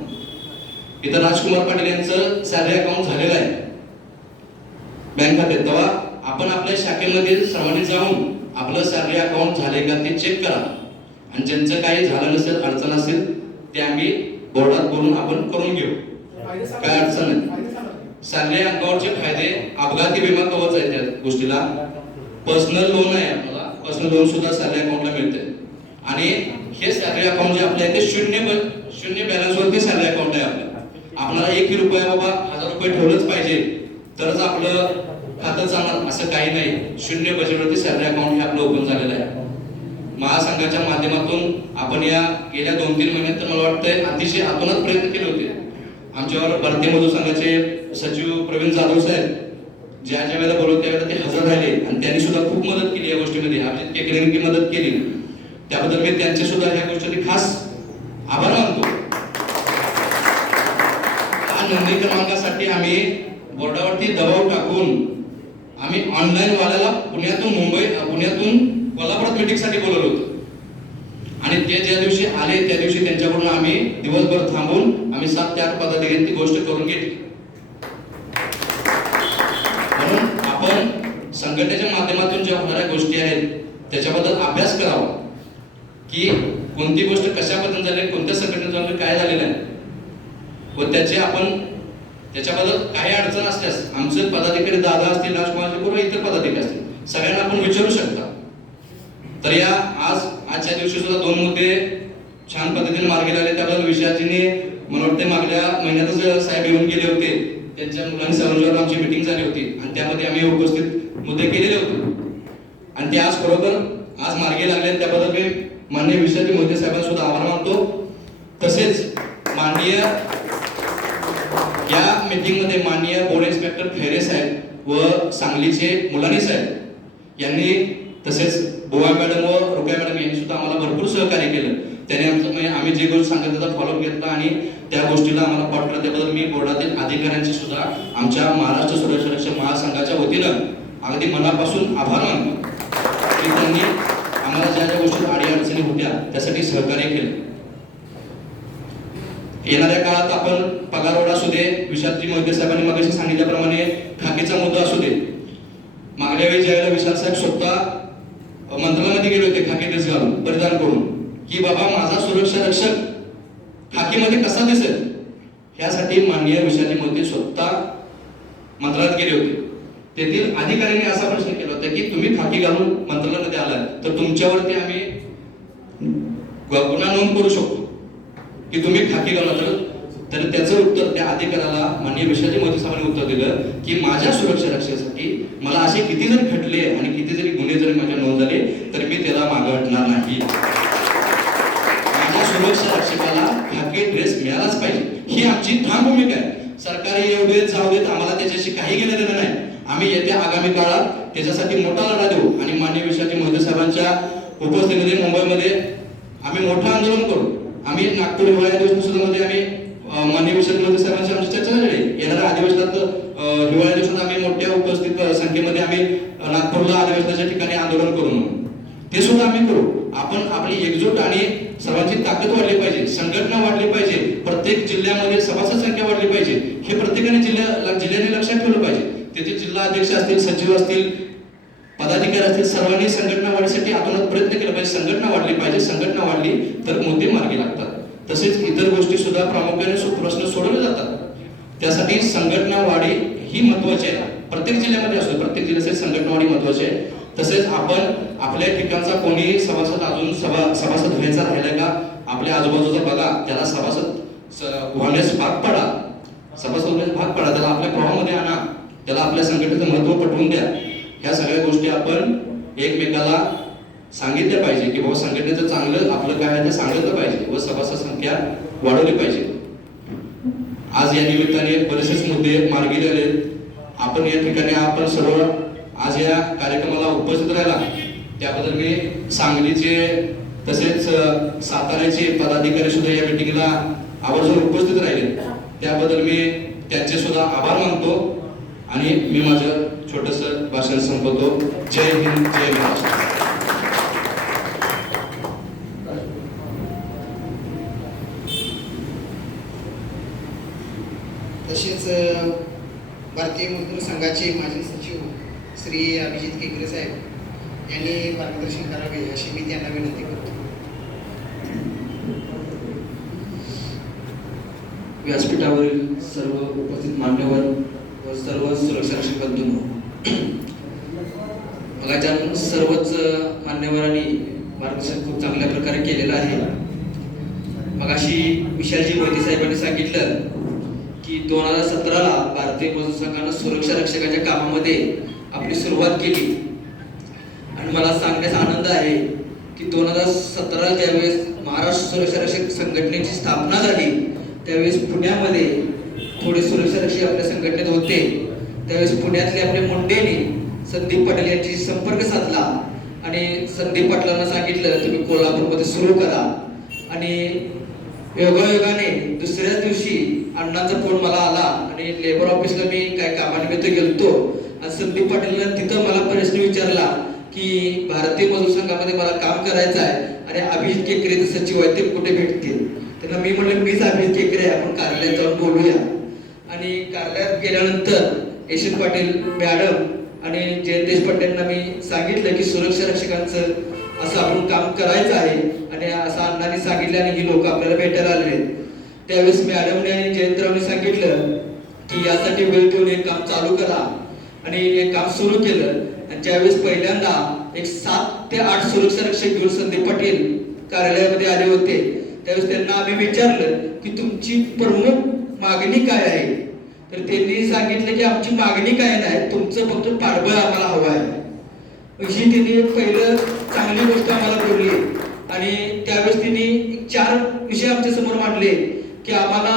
इथं राजकुमार पाटील यांचं सॅलरी अकाउंट झालेलं आहे बँक खात्यात. तेव्हा आपण आपल्या शाखेमध्ये सर्वांनी जाऊन आपलं सॅलरी अकाउंट झाले का ते चेक करा आणि ज्यांचं काही झालं नसेल, अडचण असेल ते आम्ही बोर्डात बोलून आपण करून घेऊ. काय अडचण नाही. सॅलरी अकाउंटचे फायदे अपघाती विमा कवच आहे. त्या गोष्टीला पर्सनल लोन आहे. आपल्याला पर्सनल लोन सुद्धा सॅलरी अकाउंटला मिळते आणि हे सॅलरी अकाउंट जे आपलं आहे ते शून्य बॅलन्स वरती सॅलरी अकाउंट आहे. आपल्याला 1 रुपया बाबा 1000 रुपये ठेवलंच पाहिजे तरच आपलं खातं चालणार असं काही नाही. 0 बजेटवरती सॅलरी अकाउंट हे आपलं ओपन झालेलं आहे. महासंघाच्या माध्यमातून आपण या गेल्या 2-3 महिन्यात तर मला वाटतंय अतिशय आतोनात प्रयत्न केले होते. आमच्यावर भारतीय मजूर संघाचे सचिव प्रवीण जाधव साहेब ज्या वेळेला बोलवते त्यावेळेला ते हजर राहिले आणि त्यांनी सुद्धा खूप मदत केली या गोष्टीमध्ये. अभिजित केकरेंनी मदत केली त्याबद्दल मी त्यांचे सुद्धा ह्या गोष्टीसाठी खास आभार मानतो. हा नोंदणी क्रमांकासाठी आम्ही बोर्डावरती दबाव टाकून आम्ही ऑनलाईन वाल्याला पुण्यातून कोल्हापुरात मीटिंगसाठी बोलवलं होतं आणि ते ज्या दिवशी आले त्या दिवशी त्यांच्याकडून आम्ही दिवसभर थांबून आम्ही 7 ते 8 पदाधिकाऱ्यांनी ती गोष्ट करून घेतली. म्हणून आपण संघटनेच्या माध्यमातून ज्या होणाऱ्या गोष्टी आहेत त्याच्याबद्दल अभ्यास करावा की कोणती गोष्ट कशा पद्धतीने झाली, कोणत्या संघटनेत काय झालेलं आहे व त्याचे आपण त्याच्याबद्दल काही अडचण असल्यास आमचे पदाधिकारी दादा असतील, राजकुमार किंवा इतर पदाधिकारी असतील सगळ्यांना आपण विचारू शकता. तर आजच्या दिवशी सुद्धा 2 मुद्दे छान पद्धतीने मार्गी लागले. त्याबद्दल विशाजीने मला वाटते मागल्या महिन्यातच साहेब येऊन गेले होते. त्यांच्या मुलांनी सर्वांवर आमची मीटिंग झाली होती आणि त्यामध्ये आम्ही उपस्थित मुद्दे केलेले होते आणि ते आज बरोबर आज मार्गी लागले. त्याबद्दल मी माननीय विशाजी मोहिते साहेबांना सुद्धा आभार मानतो. तसेच माननीय या मीटिंगमध्ये माननीय बोर्ड इन्स्पेक्टर खैरे साहेब व सांगलीचे मुलानी साहेब यांनी तसेच बोवा मॅडम व रुपया मॅडम यांनी सुद्धा आम्हाला भरपूर सहकार्य केलं. त्याने आम्ही जे गोष्ट सांगत त्याचा फॉलोअप घेतला आणि त्या गोष्टीला आम्हाला पाठ केला. त्याबद्दल मी बोर्डातील अधिकाऱ्यांचे सुद्धा आमच्या महाराष्ट्र सुरक्षा महासंघाच्या वतीनं अगदी मनापासून आभार मानतो की त्यांनी आम्हाला ज्या ज्या गोष्टी अडीअडचणी होत्या त्यासाठी सहकार्य केलं. येणाऱ्या काळात आपण पगारवाढ असू दे, विशालजी मोहिते साहेबांनी मगाशी सांगितल्याप्रमाणे खाकीचा मुद्दा असू दे. मागल्या वेळी ज्यावेळेला विशाल साहेब स्वतः मंत्रालयामध्ये गेले होते खाकी ड्रेस घालून परिधान करून, की बाबा माझा सुरक्षा रक्षक खाकीमध्ये कसा दिसेल, ह्यासाठी माननीय विशालजी मोहिते स्वतः मंत्रालयात गेले होते. तेथील अधिकाऱ्यांनी असा प्रश्न केला होता की तुम्ही खाकी घालून मंत्रालयामध्ये आलात तर तुमच्यावरती आम्ही गुन्हा नोंद करू शकतो की तुम्ही खाकी घालून. तर त्याचं उत्तर त्या अधिकाऱ्याला माननीय विशालजी मोहिते साहेबांनी उत्तर दिलं की माझ्या सुरक्षा रक्षेसाठी मला असे किती जरी खटले आणि किती जरी गुन्हे जरी माझ्या नोंद झाले तर मी त्याला मागे हटणार नाही. माझ्या सुरक्षा रक्षकाला खाकी ड्रेस मिळालाच पाहिजे, ही आमची ठाम भूमिका आहे. सरकारी येऊ देत जाऊ देत आम्हाला त्याच्याशी काही घेणं देणं नाही. आम्ही येत्या आगामी काळात त्याच्यासाठी मोठा लढा देऊ आणि माननीय विशालजी मोहिते साहेबांच्या उपस्थितीमध्ये मुंबईमध्ये आम्ही मोठं आंदोलन करू. आम्ही नागपूर हिवाळी अधिवेशनामध्ये आम्ही माननीय विशालजी मोहिते साहेबांची आमची चर्चा झाली. येणाऱ्या अधिवेशनात हिवाळी अधिवेशनात आम्ही मोठ्या उपस्थित संख्येमध्ये आम्ही नागपूरला अधिवेशनाच्या ठिकाणी आंदोलन करू म्हणून ते सुद्धा आम्ही करू. आपण आपली एकजूट आणि सर्वांची ताकद वाढली पाहिजे, संघटना वाढली पाहिजे, प्रत्येक जिल्ह्यामध्ये सभासद संख्या वाढली पाहिजे. हे प्रत्येकाने जिल्ह्याने लक्षात ठेवलं पाहिजे. तेथे जिल्हा अध्यक्ष असतील, सचिव असतील, पदाधिकारी असतील, सर्वांनी संघटना वाढीसाठी आतोनात प्रयत्न केला पाहिजे. संघटना वाढली पाहिजे. संघटना वाढली तर मुद्दे मार्गी लागतात. तसेच इतर गोष्टी सुद्धा प्रामुख्याने प्रश्न सोडवले जातात. त्यासाठी संघटना वाढी ही महत्वाची आहे. प्रत्येक जिल्ह्यामध्ये असतो, प्रत्येक जिल्ह्यासाठी संघटना वाढी महत्वाची आहे. तसेच आपण आपल्या ठिकाणचा कोणी सभासद अजून सभासद व्हायचा राहिलाय का, आपल्या आजूबाजूचा बघा, त्याला सभासद होण्यास भाग पडा, सभासद होण्यास भाग पडा, त्याला आपल्या प्रवाहामध्ये आणा, त्याला आपल्या संघटनेचं महत्व पटवून द्या. ह्या सगळ्या गोष्टी आपण एकमेकाला सांगितल्या पाहिजे की बाबा संघटनेचं चांगलं आपलं काय आहे ते सांगितलं पाहिजे व सभासद संख्या वाढवली पाहिजे. आज या निमित्ताने बरेचसेच मुद्दे मार्गी लागले. आपण या ठिकाणी आपण सर्व आज या कार्यक्रमाला उपस्थित राहिला त्याबद्दल मी सांगलीचे तसेच साताऱ्याचे पदाधिकारी सुद्धा या मीटिंगला आवर्जून उपस्थित राहिले, त्याबद्दल मी त्यांचे सुद्धा आभार मानतो आणि मी माझं छोटंसं भाषण संपवतो. जय हिंद, जय महाराष्ट्र. तसेच भारतीय मजदूर संघाचे माजी सचिव श्री अभिजित केकरे साहेब यांनी मार्गदर्शन करावे अशी मी त्यांना विनंती करतो. व्यासपीठावरील सर्व उपस्थित मान्यवर व सर्व सुरक्षा रक्षक बंधूंनो, मगाच्या सर्वच मान्यवरांनी मार्गदर्शन खूप चांगल्या प्रकारे केलेलं आहे. मगाशी विशालजी मोहिते साहेबांनी सांगितलं की 2017ला भारतीय मजदूर संघानं सुरक्षा रक्षकाच्या कामामध्ये आपली सुरुवात केली आणि मला सांगण्याचा आनंद आहे की 2017 ज्यावेळेस महाराष्ट्र सुरक्षा रक्षक संघटनेची स्थापना झाली त्यावेळेस पुण्यामध्ये थोडे सुरक्षा रक्षक आपल्या संघटनेत होते. त्यावेळेस पुण्यातले आपले मुंडेंनी संदीप पाटील यांची संपर्क साधला आणि संदीप पाटलांना सांगितलं तुम्ही कोल्हापूरमध्ये सुरू करा. आणि योगायोगाने दुसऱ्याच दिवशी अण्णांचा फोन मला आला आणि लेबर ऑफिसला मी काय कामानिमित्त गेलतो आणि संदीप पाटीलने तिथं मला प्रश्न विचारला की भारतीय मजदूर संघामध्ये मला काम करायचं आहे आणि अभिजित केकरे सचिव आहेत ते कुठे भेटतील. त्यांना मी म्हणलं मीच अभिजित केकरे, आपण कार्यालयात जाऊन बोलूया. आणि कार्यालयात गेल्यानंतर यशवंत पाटील मॅडम आणि जयंत देशपांडे यांना मी सांगितलं की सुरक्षा रक्षकांचं असं आपण काम करायचं आहे आणि असं अण्णांनी सांगितलं आणि ही लोक आपल्याला भेटायला आले आहेत. त्यावेळेस मॅडमने आणि जयंतरावने सांगितलं की यासाठी वेळ देऊन हे काम चालू करा आणि हे काम सुरू केलं. आणि ज्यावेळेस पहिल्यांदा एक 7 ते 8 सुरक्षा रक्षक घेऊन संदीप पाटील कार्यालयामध्ये आले होते त्यावेळेस त्यांना आम्ही विचारलं की तुमची प्रमुख मागणी काय आहे. तर त्यांनी सांगितलं की आमची मागणी काय नाही, तुमचं फक्त पाठबळ आम्हाला हवं आहे. ही त्यांनी पहिलं चांगली गोष्ट आम्हाला बोलली. आणि त्यावेळेस त्यांनी 4 विषय आमच्या समोर मांडले की आम्हाला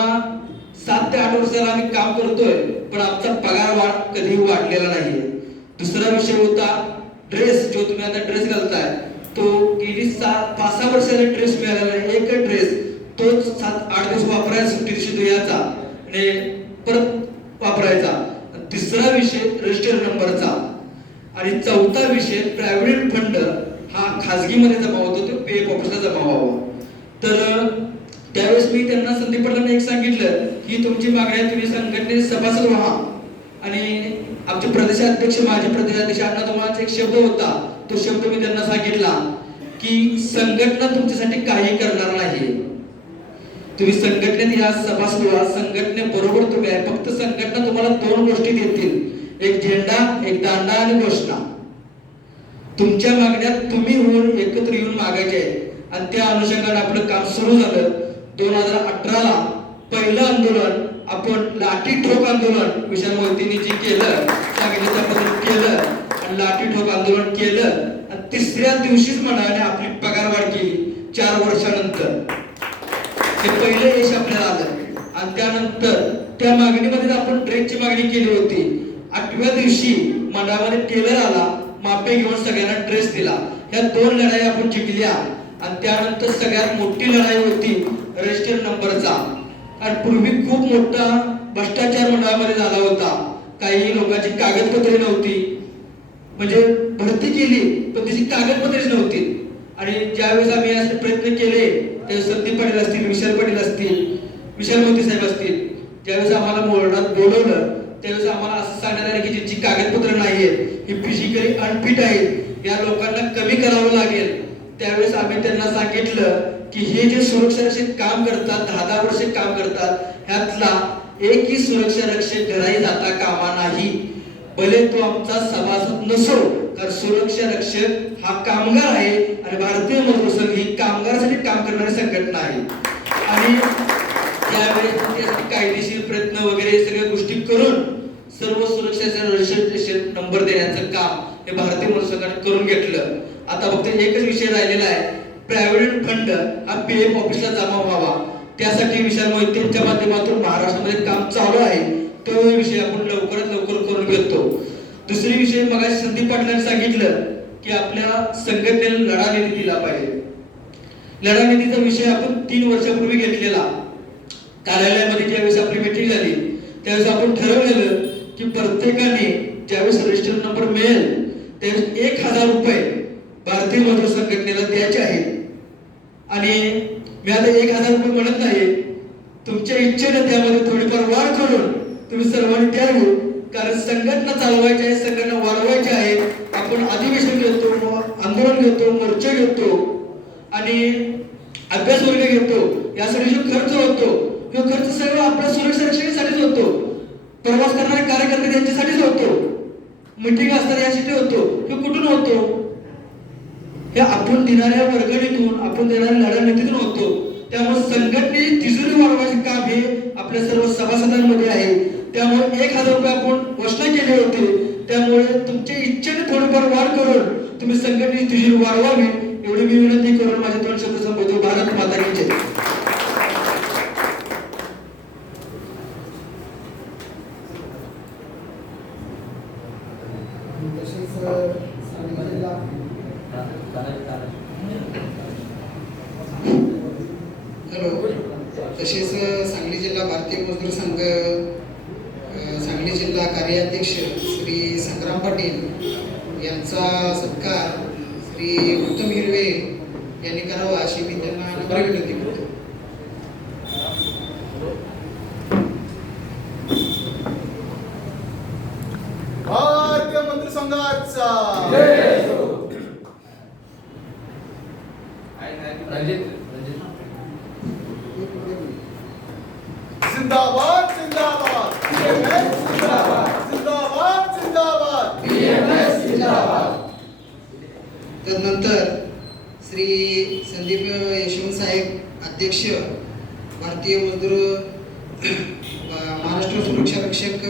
7 ते 8 वर्षाला आम्ही काम करतोय पण आमचा पगार वाढ कधी वाढलेला नाहीये. दुसरा विषय होता ड्रेस, जो तुम्ही आता ड्रेस घालताय तो गेली 5-6 वर्षाला ड्रेस मिळालेला आहे. एक ड्रेस तोच 7-8 दिवस वापरायचा, सुट्टी दिवशी धुयाचा आणि परत वापरायचा. तिसरा विषय रजिस्टर नंबरचा आणि चौथा विषय प्रायव्हेट फंड हा खाजगीमध्ये जमा होतो तो पीएफ ऑफिसला जमा व्हावा. तर त्यावेळेस त्यावेळेस मी त्यांना संदीप पाटलांना एक सांगितलं की तुमची मागणी आहे, तुम्ही संघटनेचे सभासद व्हा. आणि आमचे प्रदेशाध्यक्ष माजी प्रदेशाध्यक्ष अण्णा तुम्हाला एक शब्द होता, तो शब्द मी त्यांना सांगितला की संघटना तुमच्यासाठी काही करणार नाही. तुम्ही संघटनेत या सभासद व्हा, संघटनेबरोबर तुम्ही आहे. फक्त संघटना तुम्हाला 2 गोष्टी देतील, एक झेंडा, एक दांडा आणि घोषणा. तुमच्या मागण्यात तुम्ही होऊन एकत्र येऊन मागायचे आहे. आणि त्या अनुषंगाने आपलं काम सुरू झालं. 2018ला पहिलं आंदोलन आपण लाठी ठोक आंदोलन विशाल मोहितेंनी जे केलं, सांगितलं त्या पद्धतीने केलं आणि लाठी ठोक आंदोलन केलं. आणि 3ऱ्या दिवशीच मंडळाने आपली पगारवाढ केली 4 वर्षानंतर. हे पहिलं यश आपल्याला आलं. आणि त्यानंतर त्या मागणीमध्ये आपण ड्रेसची मागणी केली होती. 8व्या दिवशी मंडळामध्ये टेलर आला, मापे घेऊन सगळ्यांना ड्रेस दिला. ह्या 2 लढाई आपण जिंकल्या. आणि त्यानंतर सगळ्यात मोठी लढाई होती रजिस्टर नंबरचा. आणि पूर्वी खूप मोठा भ्रष्टाचार मंडळामध्ये झाला होता. काही लोकांची कागदपत्रे नव्हती, म्हणजे भरती केली पण त्याची कागदपत्रेच नव्हती. आणि ज्यावेळेस आम्ही असे प्रयत्न केले, त्यावेळेस संदीप पाटील असतील, विशाल पाटील असतील, विशाल मोहिते साहेब असतील, ज्यावेळेस आम्हाला मोर्चात बोलवलं त्यावेळेस आम्हाला असं सांगण्यात आलं की ज्यांची कागदपत्र नाहीयेत, ही फिजिकली अनफिट आहेत, या लोकांना कमी करावं लागेल. त्यावेळेस आम्ही त्यांना सांगितलं की हे जे सुरक्षा रक्षक काम करतात, 10-10 वर्षे काम करतात, ह्यातला एकही सुरक्षा रक्षक घराही जाता कामा नाही. भले तो आमचा सभासद नसो, कारण सुरक्षा रक्षक हा कामगार आहे आणि भारतीय मजदूर संघ ही कामगारासाठी काम करणारी संघटना आहे. आणि त्यावेळेस कायदेशीर प्रयत्न वगैरे सगळ्या गोष्टी करून सर्व सुरक्षेचा रजिस्ट्रेशन नंबर देण्याचं काम हे भारतीय मजदूर संघाने करून घेतलं. आता फक्त एकच विषय राहिलेला आहे, प्रायव्हेट फंड हा पीएम ऑफिसला जमा व्हावा. त्यासाठी विशाल मोहितेंच्या माध्यमातून महाराष्ट्रामध्ये काम चालू आहे. तो विषय आपण लवकरात लवकर करून घेतो. दुसरी विषय मगाशी संदीप पाटलांनी सांगितलं की आपल्या संघटनेला लढा निधी दिला पाहिजे. लढा निधीचा विषय आपण 3 वर्षापूर्वी घेतलेला. कार्यालयामध्ये ज्यावेळेस आपली मीटिंग झाली त्यावेळेस आपण ठरवलेलं की प्रत्येकाने ज्यावेळेस रजिस्टर नंबर मिळेल त्यावेळेस 1000 रुपये भारतीय मजदूर संघटनेला द्यायचे आहेत. आणि मी आता 1000 रुपये म्हणत नाही, तुमच्या इच्छेने त्यामध्ये थोडीफार वाढ करून तुम्ही सर्वांनी द्यावी. कारण संघटना चालवायची आहे, संघटना वाढवायची आहे. आपण अधिवेशन घेतो, आंदोलन घेतो, मोर्चे घेतो आणि अभ्यास वर्ग घेतो. यासाठी जो खर्च होतो तो खर्च सगळं आपल्या सुरक्षा रक्षणासाठीच होतो. प्रवास करणारे कार्यकर्ते त्यांच्यासाठीच होतो. मीटिंग असणारे यासाठी होतो. हे कुठून होतो? हे आपण देणाऱ्या वर्गणीतून, आपण देणाऱ्या लढानीतून होतो. त्यामुळे संघटनेची तिजोरी वाढवायचे काम हे आपल्या सर्व सभासदांमध्ये आहे. त्यामुळे 1000 रुपये आपण घोषणा केली होती. त्यामुळे तुमच्या इच्छेने थोडीफार वाढ करून तुम्ही संघटनेची तिजोरी वाढवावी एवढी मी विनंती करून माझे 2 शब्द संबोधतो. भारत माता की जय. हॅलो. तसेच सांगली जिल्हा भारतीय मजदूर संघ सांगली जिल्हा कार्याध्यक्ष श्री संग्राम पाटील यांचा सत्कार श्री उत्तम हिरवे यांनी करावा अशी मी त्यांना नम्र विनंती करतो. भारतीय मंत्री संघाचा जिंदाबाद जिंदाबाद जिंदाबाद जिंदाबाद. तदनंतर श्री संदीप यशवंत साहेब अध्यक्ष भारतीय मजदूर महाराष्ट्र सुरक्षा रक्षक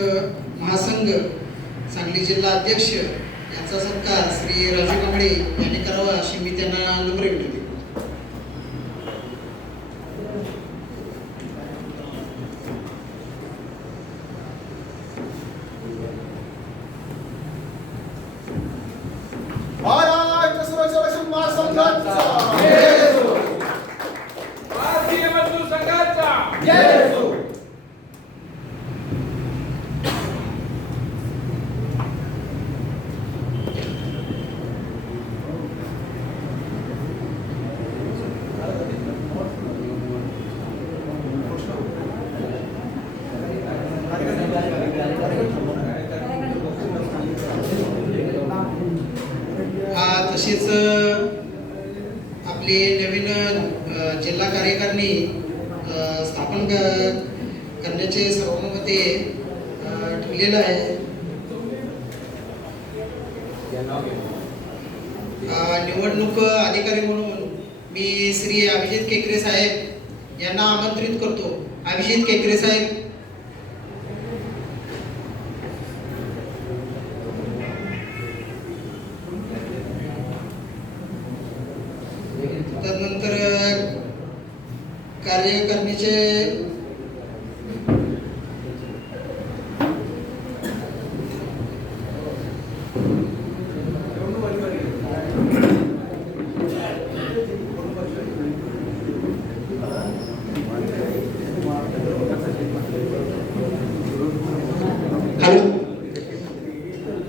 महासंघ सांगली जिल्हा अध्यक्ष यांचा सत्कार श्री राजू कांबळे यांनी करावा अशी मी त्यांना नम्र विनंती करतो. महाराष्ट्र सुरक्षा रक्षक महासंघाचा भारतीय मजदूर संघाचा तसेच आपली नवीन जिल्हा कार्यकारिणी स्थापन करण्याचे सर्वानुमते ठरलेलं आहे. निवडणूक अधिकारी म्हणून मी श्री अभिजित केकरे साहेब यांना आमंत्रित करतो. अभिजित केकरे साहेब. त्यानंतर कार्यकारिणीचे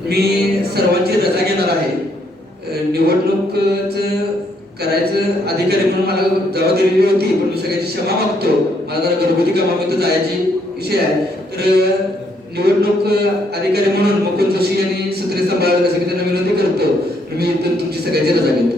मी सर्वांची रजा घेणार आहे. निवडणूकच करायचं अधिकारी म्हणून मला जबाबदारी दिली होती, पण मी सगळ्याची क्षमा मागतो. मला जरा घरगुती कामामध्ये जायची विषय आहे. तर निवडणूक अधिकारी म्हणून मुकुंद जोशी यांनी सूत्रे सांभाळावे त्यासाठी त्यांना विनंती करतो. मी इथून तुमची सगळ्याची रजा घेतो.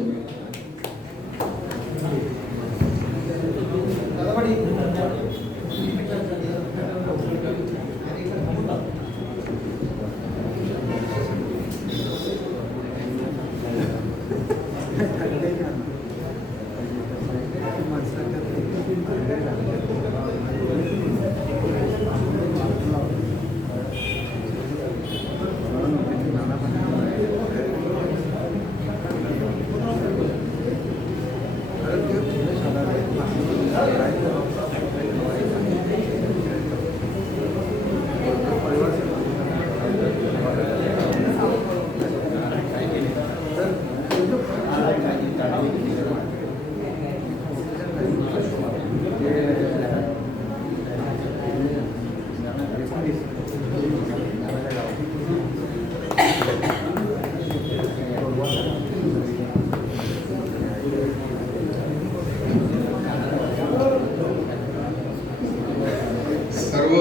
सर्व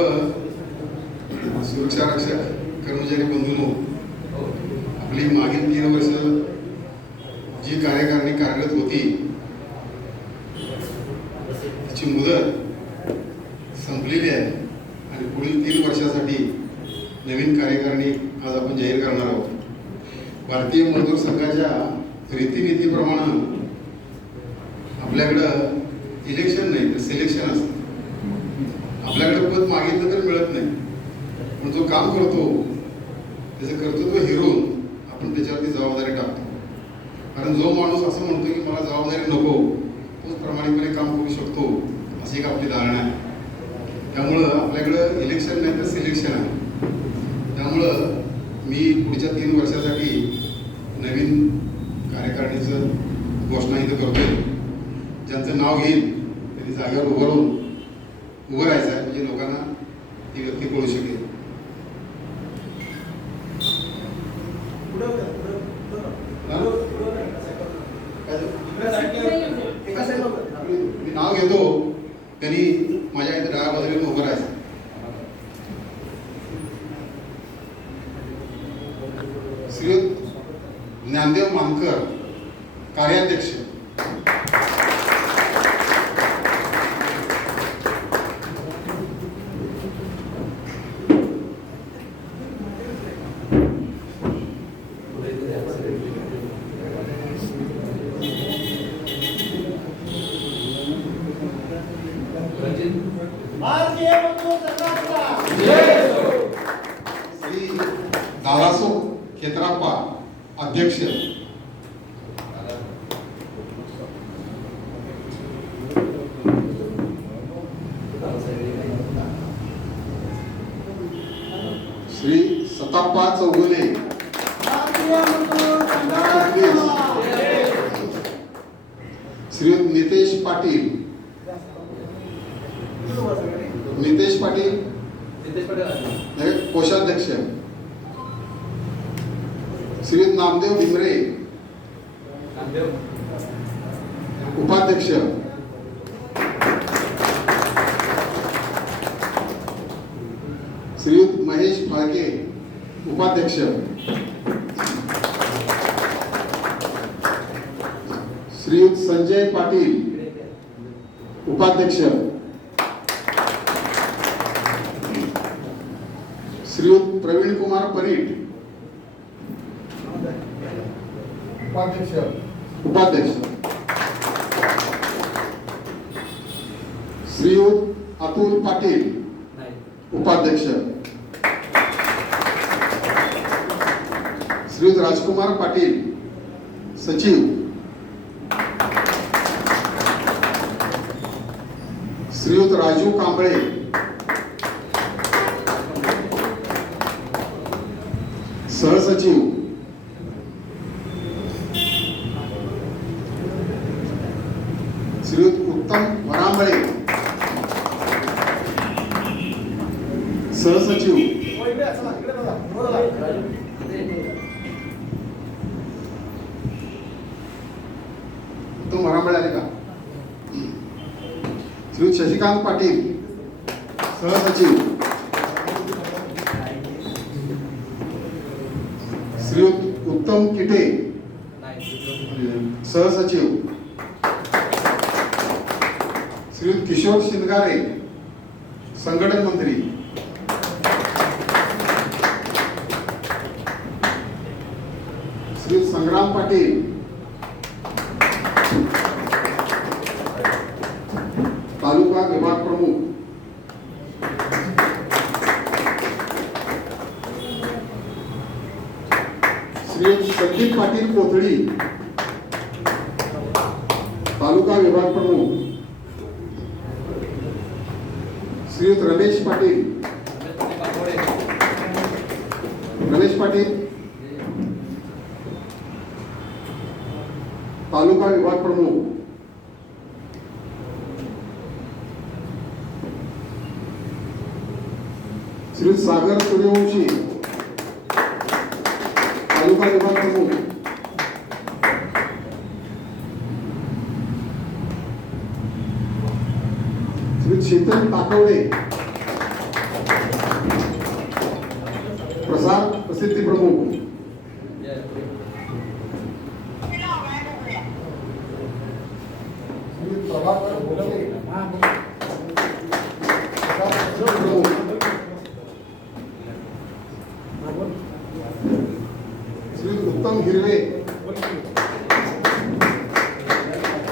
सुरक्षा रक्षक कर्मचारी बंधूंनो, आपली मागील 3 वर्ष जी कार्यकारिणी कार्यरत होती त्याची मुदत संपलेली आहे आणि पुढील 3 वर्षासाठी नवीन कार्यकारिणी आज आपण जाहीर करणार आहोत. भारतीय मजदूर संघाच्या रीतिनीतीप्रमाणे आपल्याकडं इलेक्शन नाही तर सिलेक्शन असतं. आपल्याकडे पद मागितलं तर मिळत नाही, पण जो काम करतो त्याचं कर्तृत्व हिरवून आपण त्याच्यावरती जबाबदारी टाकतो. कारण जो माणूस असं म्हणतो की मला जबाबदारी नको, तोच प्रामाणिकपणे काम करू शकतो, अशी एक आपली धारणा आहे. त्यामुळं आपल्याकडं इलेक्शन नाही तर सिलेक्शन आहे. त्यामुळं मी पुढच्या 3 वर्षासाठी नवीन कार्यकारिणीचं घोषणा इथं करतोय. ज्यांचं नाव घेईल त्यांनी जागेवर उभं राहायचं आहे, म्हणजे लोकांना ती व्यक्ती कळू शकेल. मी नाव घेतो, त्यांनी माझ्या इथे डाव्या बाजूला उभं राहायचं. श्री ज्ञानदेव मानकर, कार्याध्यक्ष. श्री दादासो खेत्राप्पा, अध्यक्ष. श्री सताप्पा चौगुले, श्री नितेश पाटील. कोषाध्यक्ष. श्री नामदेव भिमरे, उपाध्यक्ष. श्रीयुत महेश फाळके, उपाध्यक्ष. संजय पाटील उपाध्यक्ष, श्रीयुत प्रवीण कुमार परीट उपाध्यक्ष, श्रीयुत अतुल पाटील उपाध्यक्ष, श्रीयुत राजकुमार पाटील सचिव, श्रीयुत राजू कांबळे सहसचिव, श्रीयुत उत्तम वरांबळे सहसचिव, उत्तम वरांबळे आले का? श्रीयुत शशिकांत पाटील सहसचिव, श्रीयुत उत्तम किटे सहसचिव, श्रीयुत किशोर शिंदगारे संघटन मंत्री, श्रीयुत संग्राम पाटील तालुका विभाग प्रमुख, श्रीयुत संदीप पाटील कोथळी तालुका विभाग प्रमुख, श्रीयुत रमेश पाटील तालुका विभाग प्रमुख, श्री सागर सूर्यवंशी तालुका विभाग प्रमुख, श्री शीतल टाकवडे प्रसार प्रसिद्धी प्रमुख, प्रभाकर बोलवे श्री उत्तम हिरवे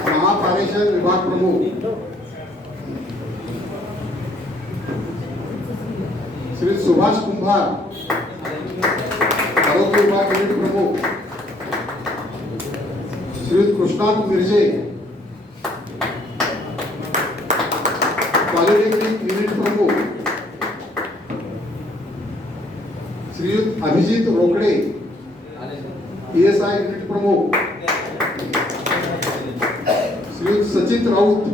महापारेषण विभाग प्रमुख, श्री सुभाष कुंभार आरोग्य विभाग युनिट प्रमुख, श्री कृष्णात मिर्जे पॉलिटेक्निक युनिट प्रमुख, श्रीयुत अभिजित रोकडे PSI युनिट प्रमुख, श्रीयुत सचित राऊत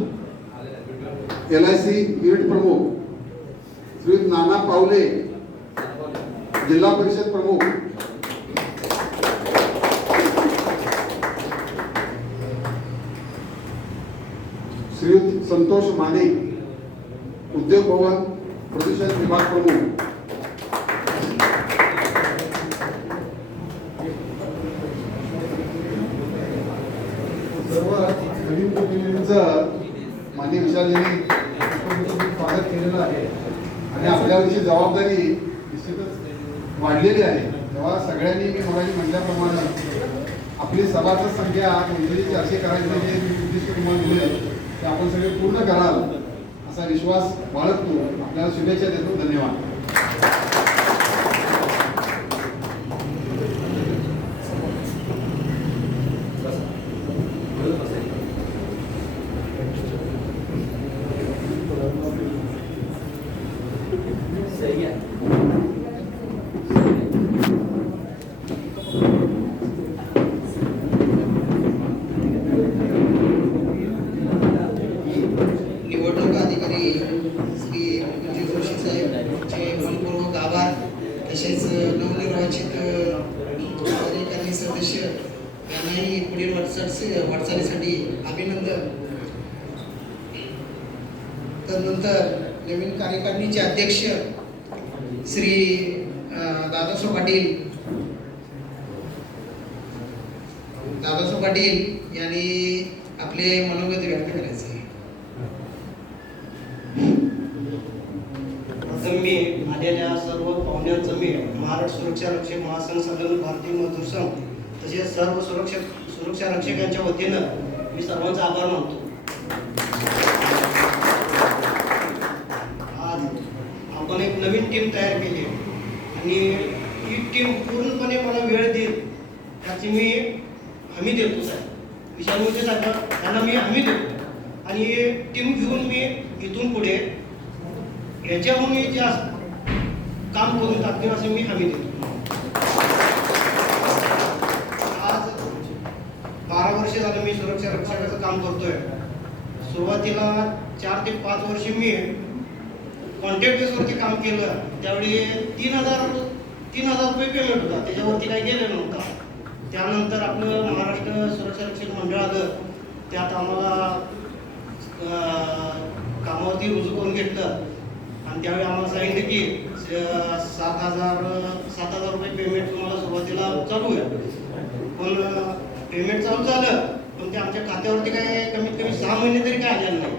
LIC युनिट प्रमुख, श्रीयुत नाना पावले जिल्हा परिषद प्रमुख, श्रीयुत संतोष माने उद्योग भवन प्रदूषण विभाग प्रमुख, सर्व नवीन प्रतिनिधींचं माननीय विचारलेली स्वागत केलेलं आहे आणि आपल्यावरची जबाबदारी निश्चितच वाढलेली आहे. तेव्हा सगळ्यांनी मी मगाशी म्हटल्याप्रमाणे आपली सभासद संख्या 400 करायचे जे उद्दिष्ट तुम्हाला दिले ते आपण सगळे पूर्ण कराल असा विश्वास बाळगतो. आपल्याला शुभेच्छा देतो. धन्यवाद. निवडणूक अधिकारी श्री मंजू जोशी साहेबचे मनपूर्वक आभार. तसेच नवनिर्वाचित कार्यकारी सदस्य यांनाही पुढील वाटचालीसाठी अभिनंदन. तदनंतर नवीन कार्यकारिणीचे अध्यक्ष श्री दादासाहेब पाटील यांनी आपले मनोगत व्यक्त करायचे. प्रथम मी आलेल्या सर्व पाहुण्यांचं मी महाराष्ट्र सुरक्षा रक्षक महासंघ संलग्न भारतीय मजदूर संघ तसेच सर्व सुरक्षा रक्षकांच्या वतीनं मी सर्वांचा आभार मानतो. आज आपण एक नवीन टीम तयार केली आणि ही टीम पूर्णपणे मला वेळ देईल त्याची मी हमी देतो साहेब. विशाल साहेब त्यांना मी हमी देतो आणि टीम घेऊन मी इथून पुढे याच्याहून मी जास्त काम करून टाकतील असे मी हमी देतो. आज 12 वर्ष झालं मी सुरक्षा रक्षकाचं काम करतोय. सुरुवातीला 4 ते 5 वर्ष मी कॉन्ट्रॅक्ट बेसवरती काम केलं. त्यावेळी 3,000 रुपये पेमेंट होता, त्याच्यावरती काही गेलं नव्हतं. त्यानंतर आपलं महाराष्ट्र सुरक्षा रक्षक मंडळ आलं, त्यात आम्हाला कामावरती रुजू करून घेतलं आणि त्यावेळी आम्हाला सांगितलं की 7,000 रुपये पेमेंट तुम्हाला सुरुवातीला चालू आहे. पण पेमेंट चालू झालं पण ते आमच्या खात्यावरती काय कमीत कमी 6 महिने तरी काय आलेलं नाही.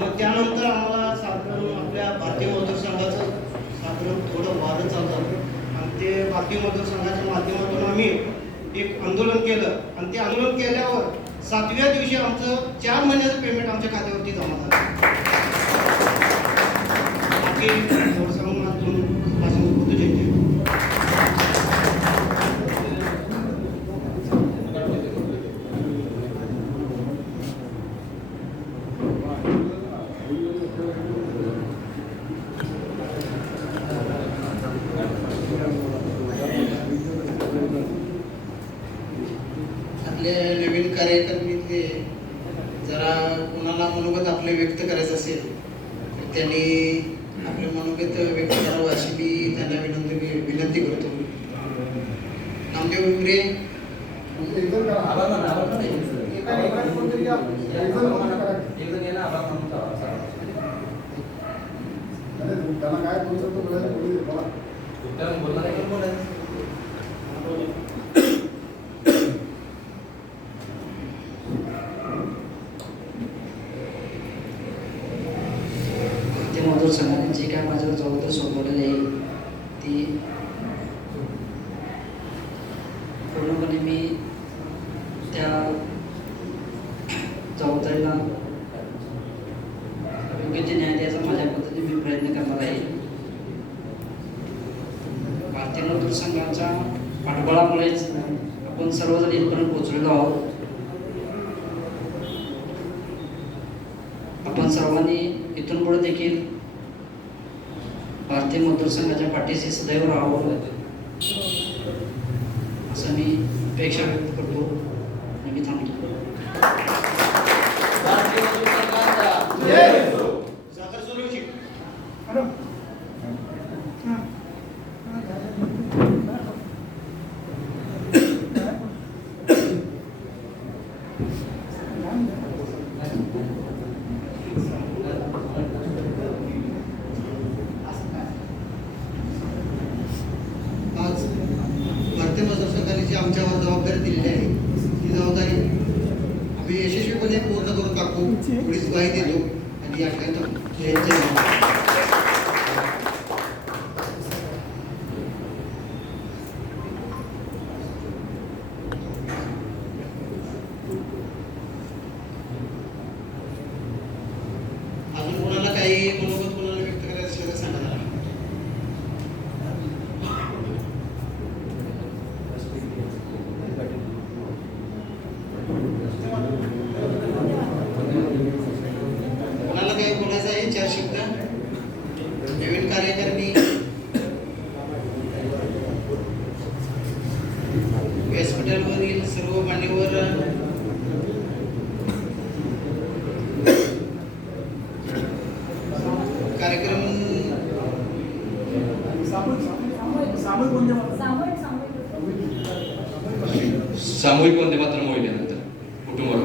मग त्यानंतर आम्हाला साधारण आपल्या भारतीय मजदूर संघाचं साधारण थोडं वादच चालू झालं आणि ते भारतीय मजदूर संघाच्या माध्यमातून आम्ही एक आंदोलन केलं आणि ते आंदोलन केल्यावर 7व्या दिवशी आमचं 4 महिन्याचं पेमेंट आमच्या खात्यावरती जमा झालं. थोडं सांगून आपले नवीन कार्यकर्ते जरा कोणाला मनोगत आपले व्यक्त करायचं असेल तर त्यांनी आपले मनोगत व्यक्त करावं अशी मी त्यांना विनंती करतो. नामदेव डुंगरे. त्यांना काय मजदूर संघाने जे काय माझ्यावर जबाबदारी सोपवलेली आहे ती पूर्णपणे मी त्या जबाबदारीला योग्य ते न्याय द्यायचा माझ्या पद्धतीने मी प्रयत्न करणार आहे. भारतीय मजदूर संघाच्या पाठबळामुळेच आपण सर्वजण इथपर्यंत पोहोचलेलो आहोत. आपण सर्वांनी इथून पुढे देखील भारतीय मजदूर संघाच्या पाठीशी सदैव राहावं असं मी अपेक्षा व्यक्त करतो आणि मी थांबतो. भारतीय मजदूर संघाने जी आमच्यावर जबाबदारी दिलेली आहे ती जबाबदारी आम्ही यशस्वीपणे पूर्ण करून टाकू एवढीच ग्वाही देतो आणि या ठिकाणी अजून कोणाला काही मनोगत कोणाला व्यक्त करायचं असेल तर सांगा. कोणाला काही बोलायचं आहे? 4 शब्द. नवीन कार्यकारिणी व्यासपीठावरील सर्व मान्यवर कार्यक्रम सामूहिक वंदे मातरम मोहिल्यानंतर कुटुंबाला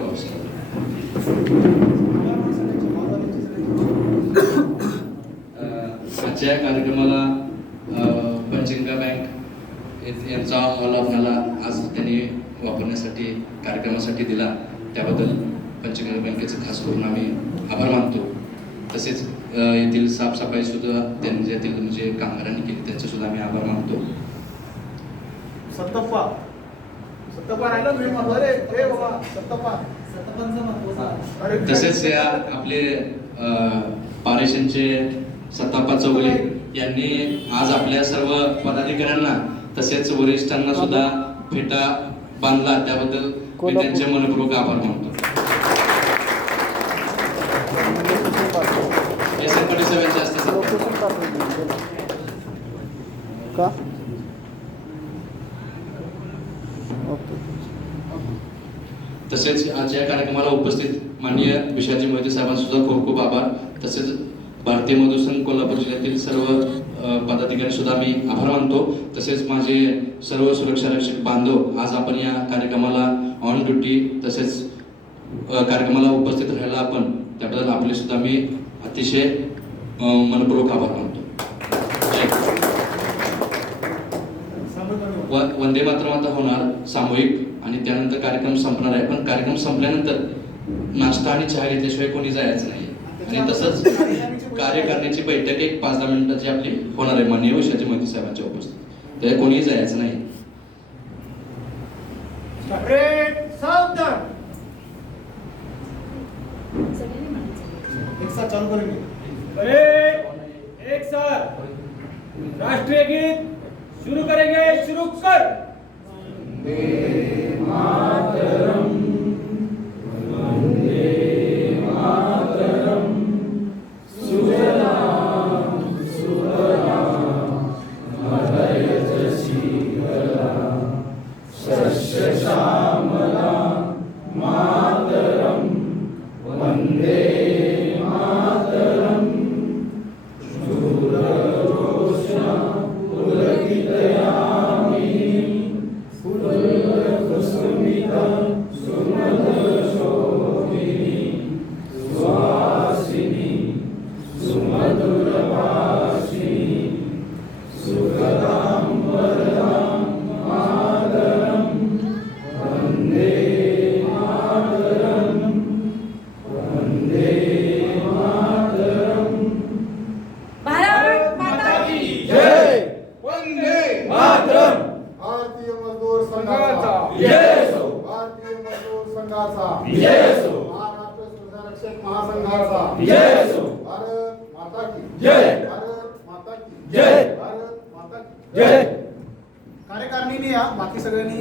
आजच्या कार्यक्रमाला पंचगंगा बँक यांचा हॉल आपल्याला आज त्यांनी वापरण्यासाठी कार्यक्रमासाठी दिला त्याबद्दल पंचगंगा बँकेचं खास करून आम्ही आभार मानतो. तसेच येथील साफसफाई सुद्धा त्यांनी येथील म्हणजे कामगारांनी केली त्यांचे सुद्धा आम्ही आभार मानतो. सत्तप्पा राहिला तुम्ही महत्व रे बाबा सत्तप्पांचा महत्व. तसेच या आपले पारेशनचे सत्ताप्पा चौगले यांनी आज आपल्या सर्व पदाधिकाऱ्यांना तसेच वरिष्ठांना सुद्धा फेटा बांधला, त्याबद्दल मी त्यांचे मनपूर्वक आभार मानतो. हे सरपंच सभेचे असते का तसेच आज या कार्यक्रमाला उपस्थित माननीय विशालजी मोहिते साहेबांचे सुद्धा खूप खूप आभार. तसेच भारतीय मजदूर संघ कोल्हापूर जिल्ह्यातील सर्व पदाधिकारी सुद्धा मी आभार मानतो. तसेच माझे सर्व सुरक्षा रक्षक बांधव आज आपण या कार्यक्रमाला ऑन ड्युटी तसेच कार्यक्रमाला उपस्थित राहायला आपण त्याबद्दल आपले सुद्धा मी अतिशय मनपूर्वक आभार मानतो. वंदे मातरम आता होणार सामूहिक आणि त्यानंतर कार्यक्रम संपणार आहे. पण कार्यक्रम संपल्यानंतर नाश्ता आणि चहा घेतल्याशिवाय कोणी जायचं नाही. आणि तसंच कार्यकारिणीची बैठक एक 5-10 मिनिटाची आपली होणार आहे माननीय विशालजी मोहिते साहेबांच्या उपस्थित. त्याला कोणीही जायचं नाही. एक साथ चालू करेंगे. एक साथ राष्ट्रीय गीत शुरू करेंगे. शुरू कर. महाराष्ट्र सुरक्षा महासंघाचा भारत माता की भारत माता की भारत माता की कार्यकारिणीने या बाकी सगळ्यांनी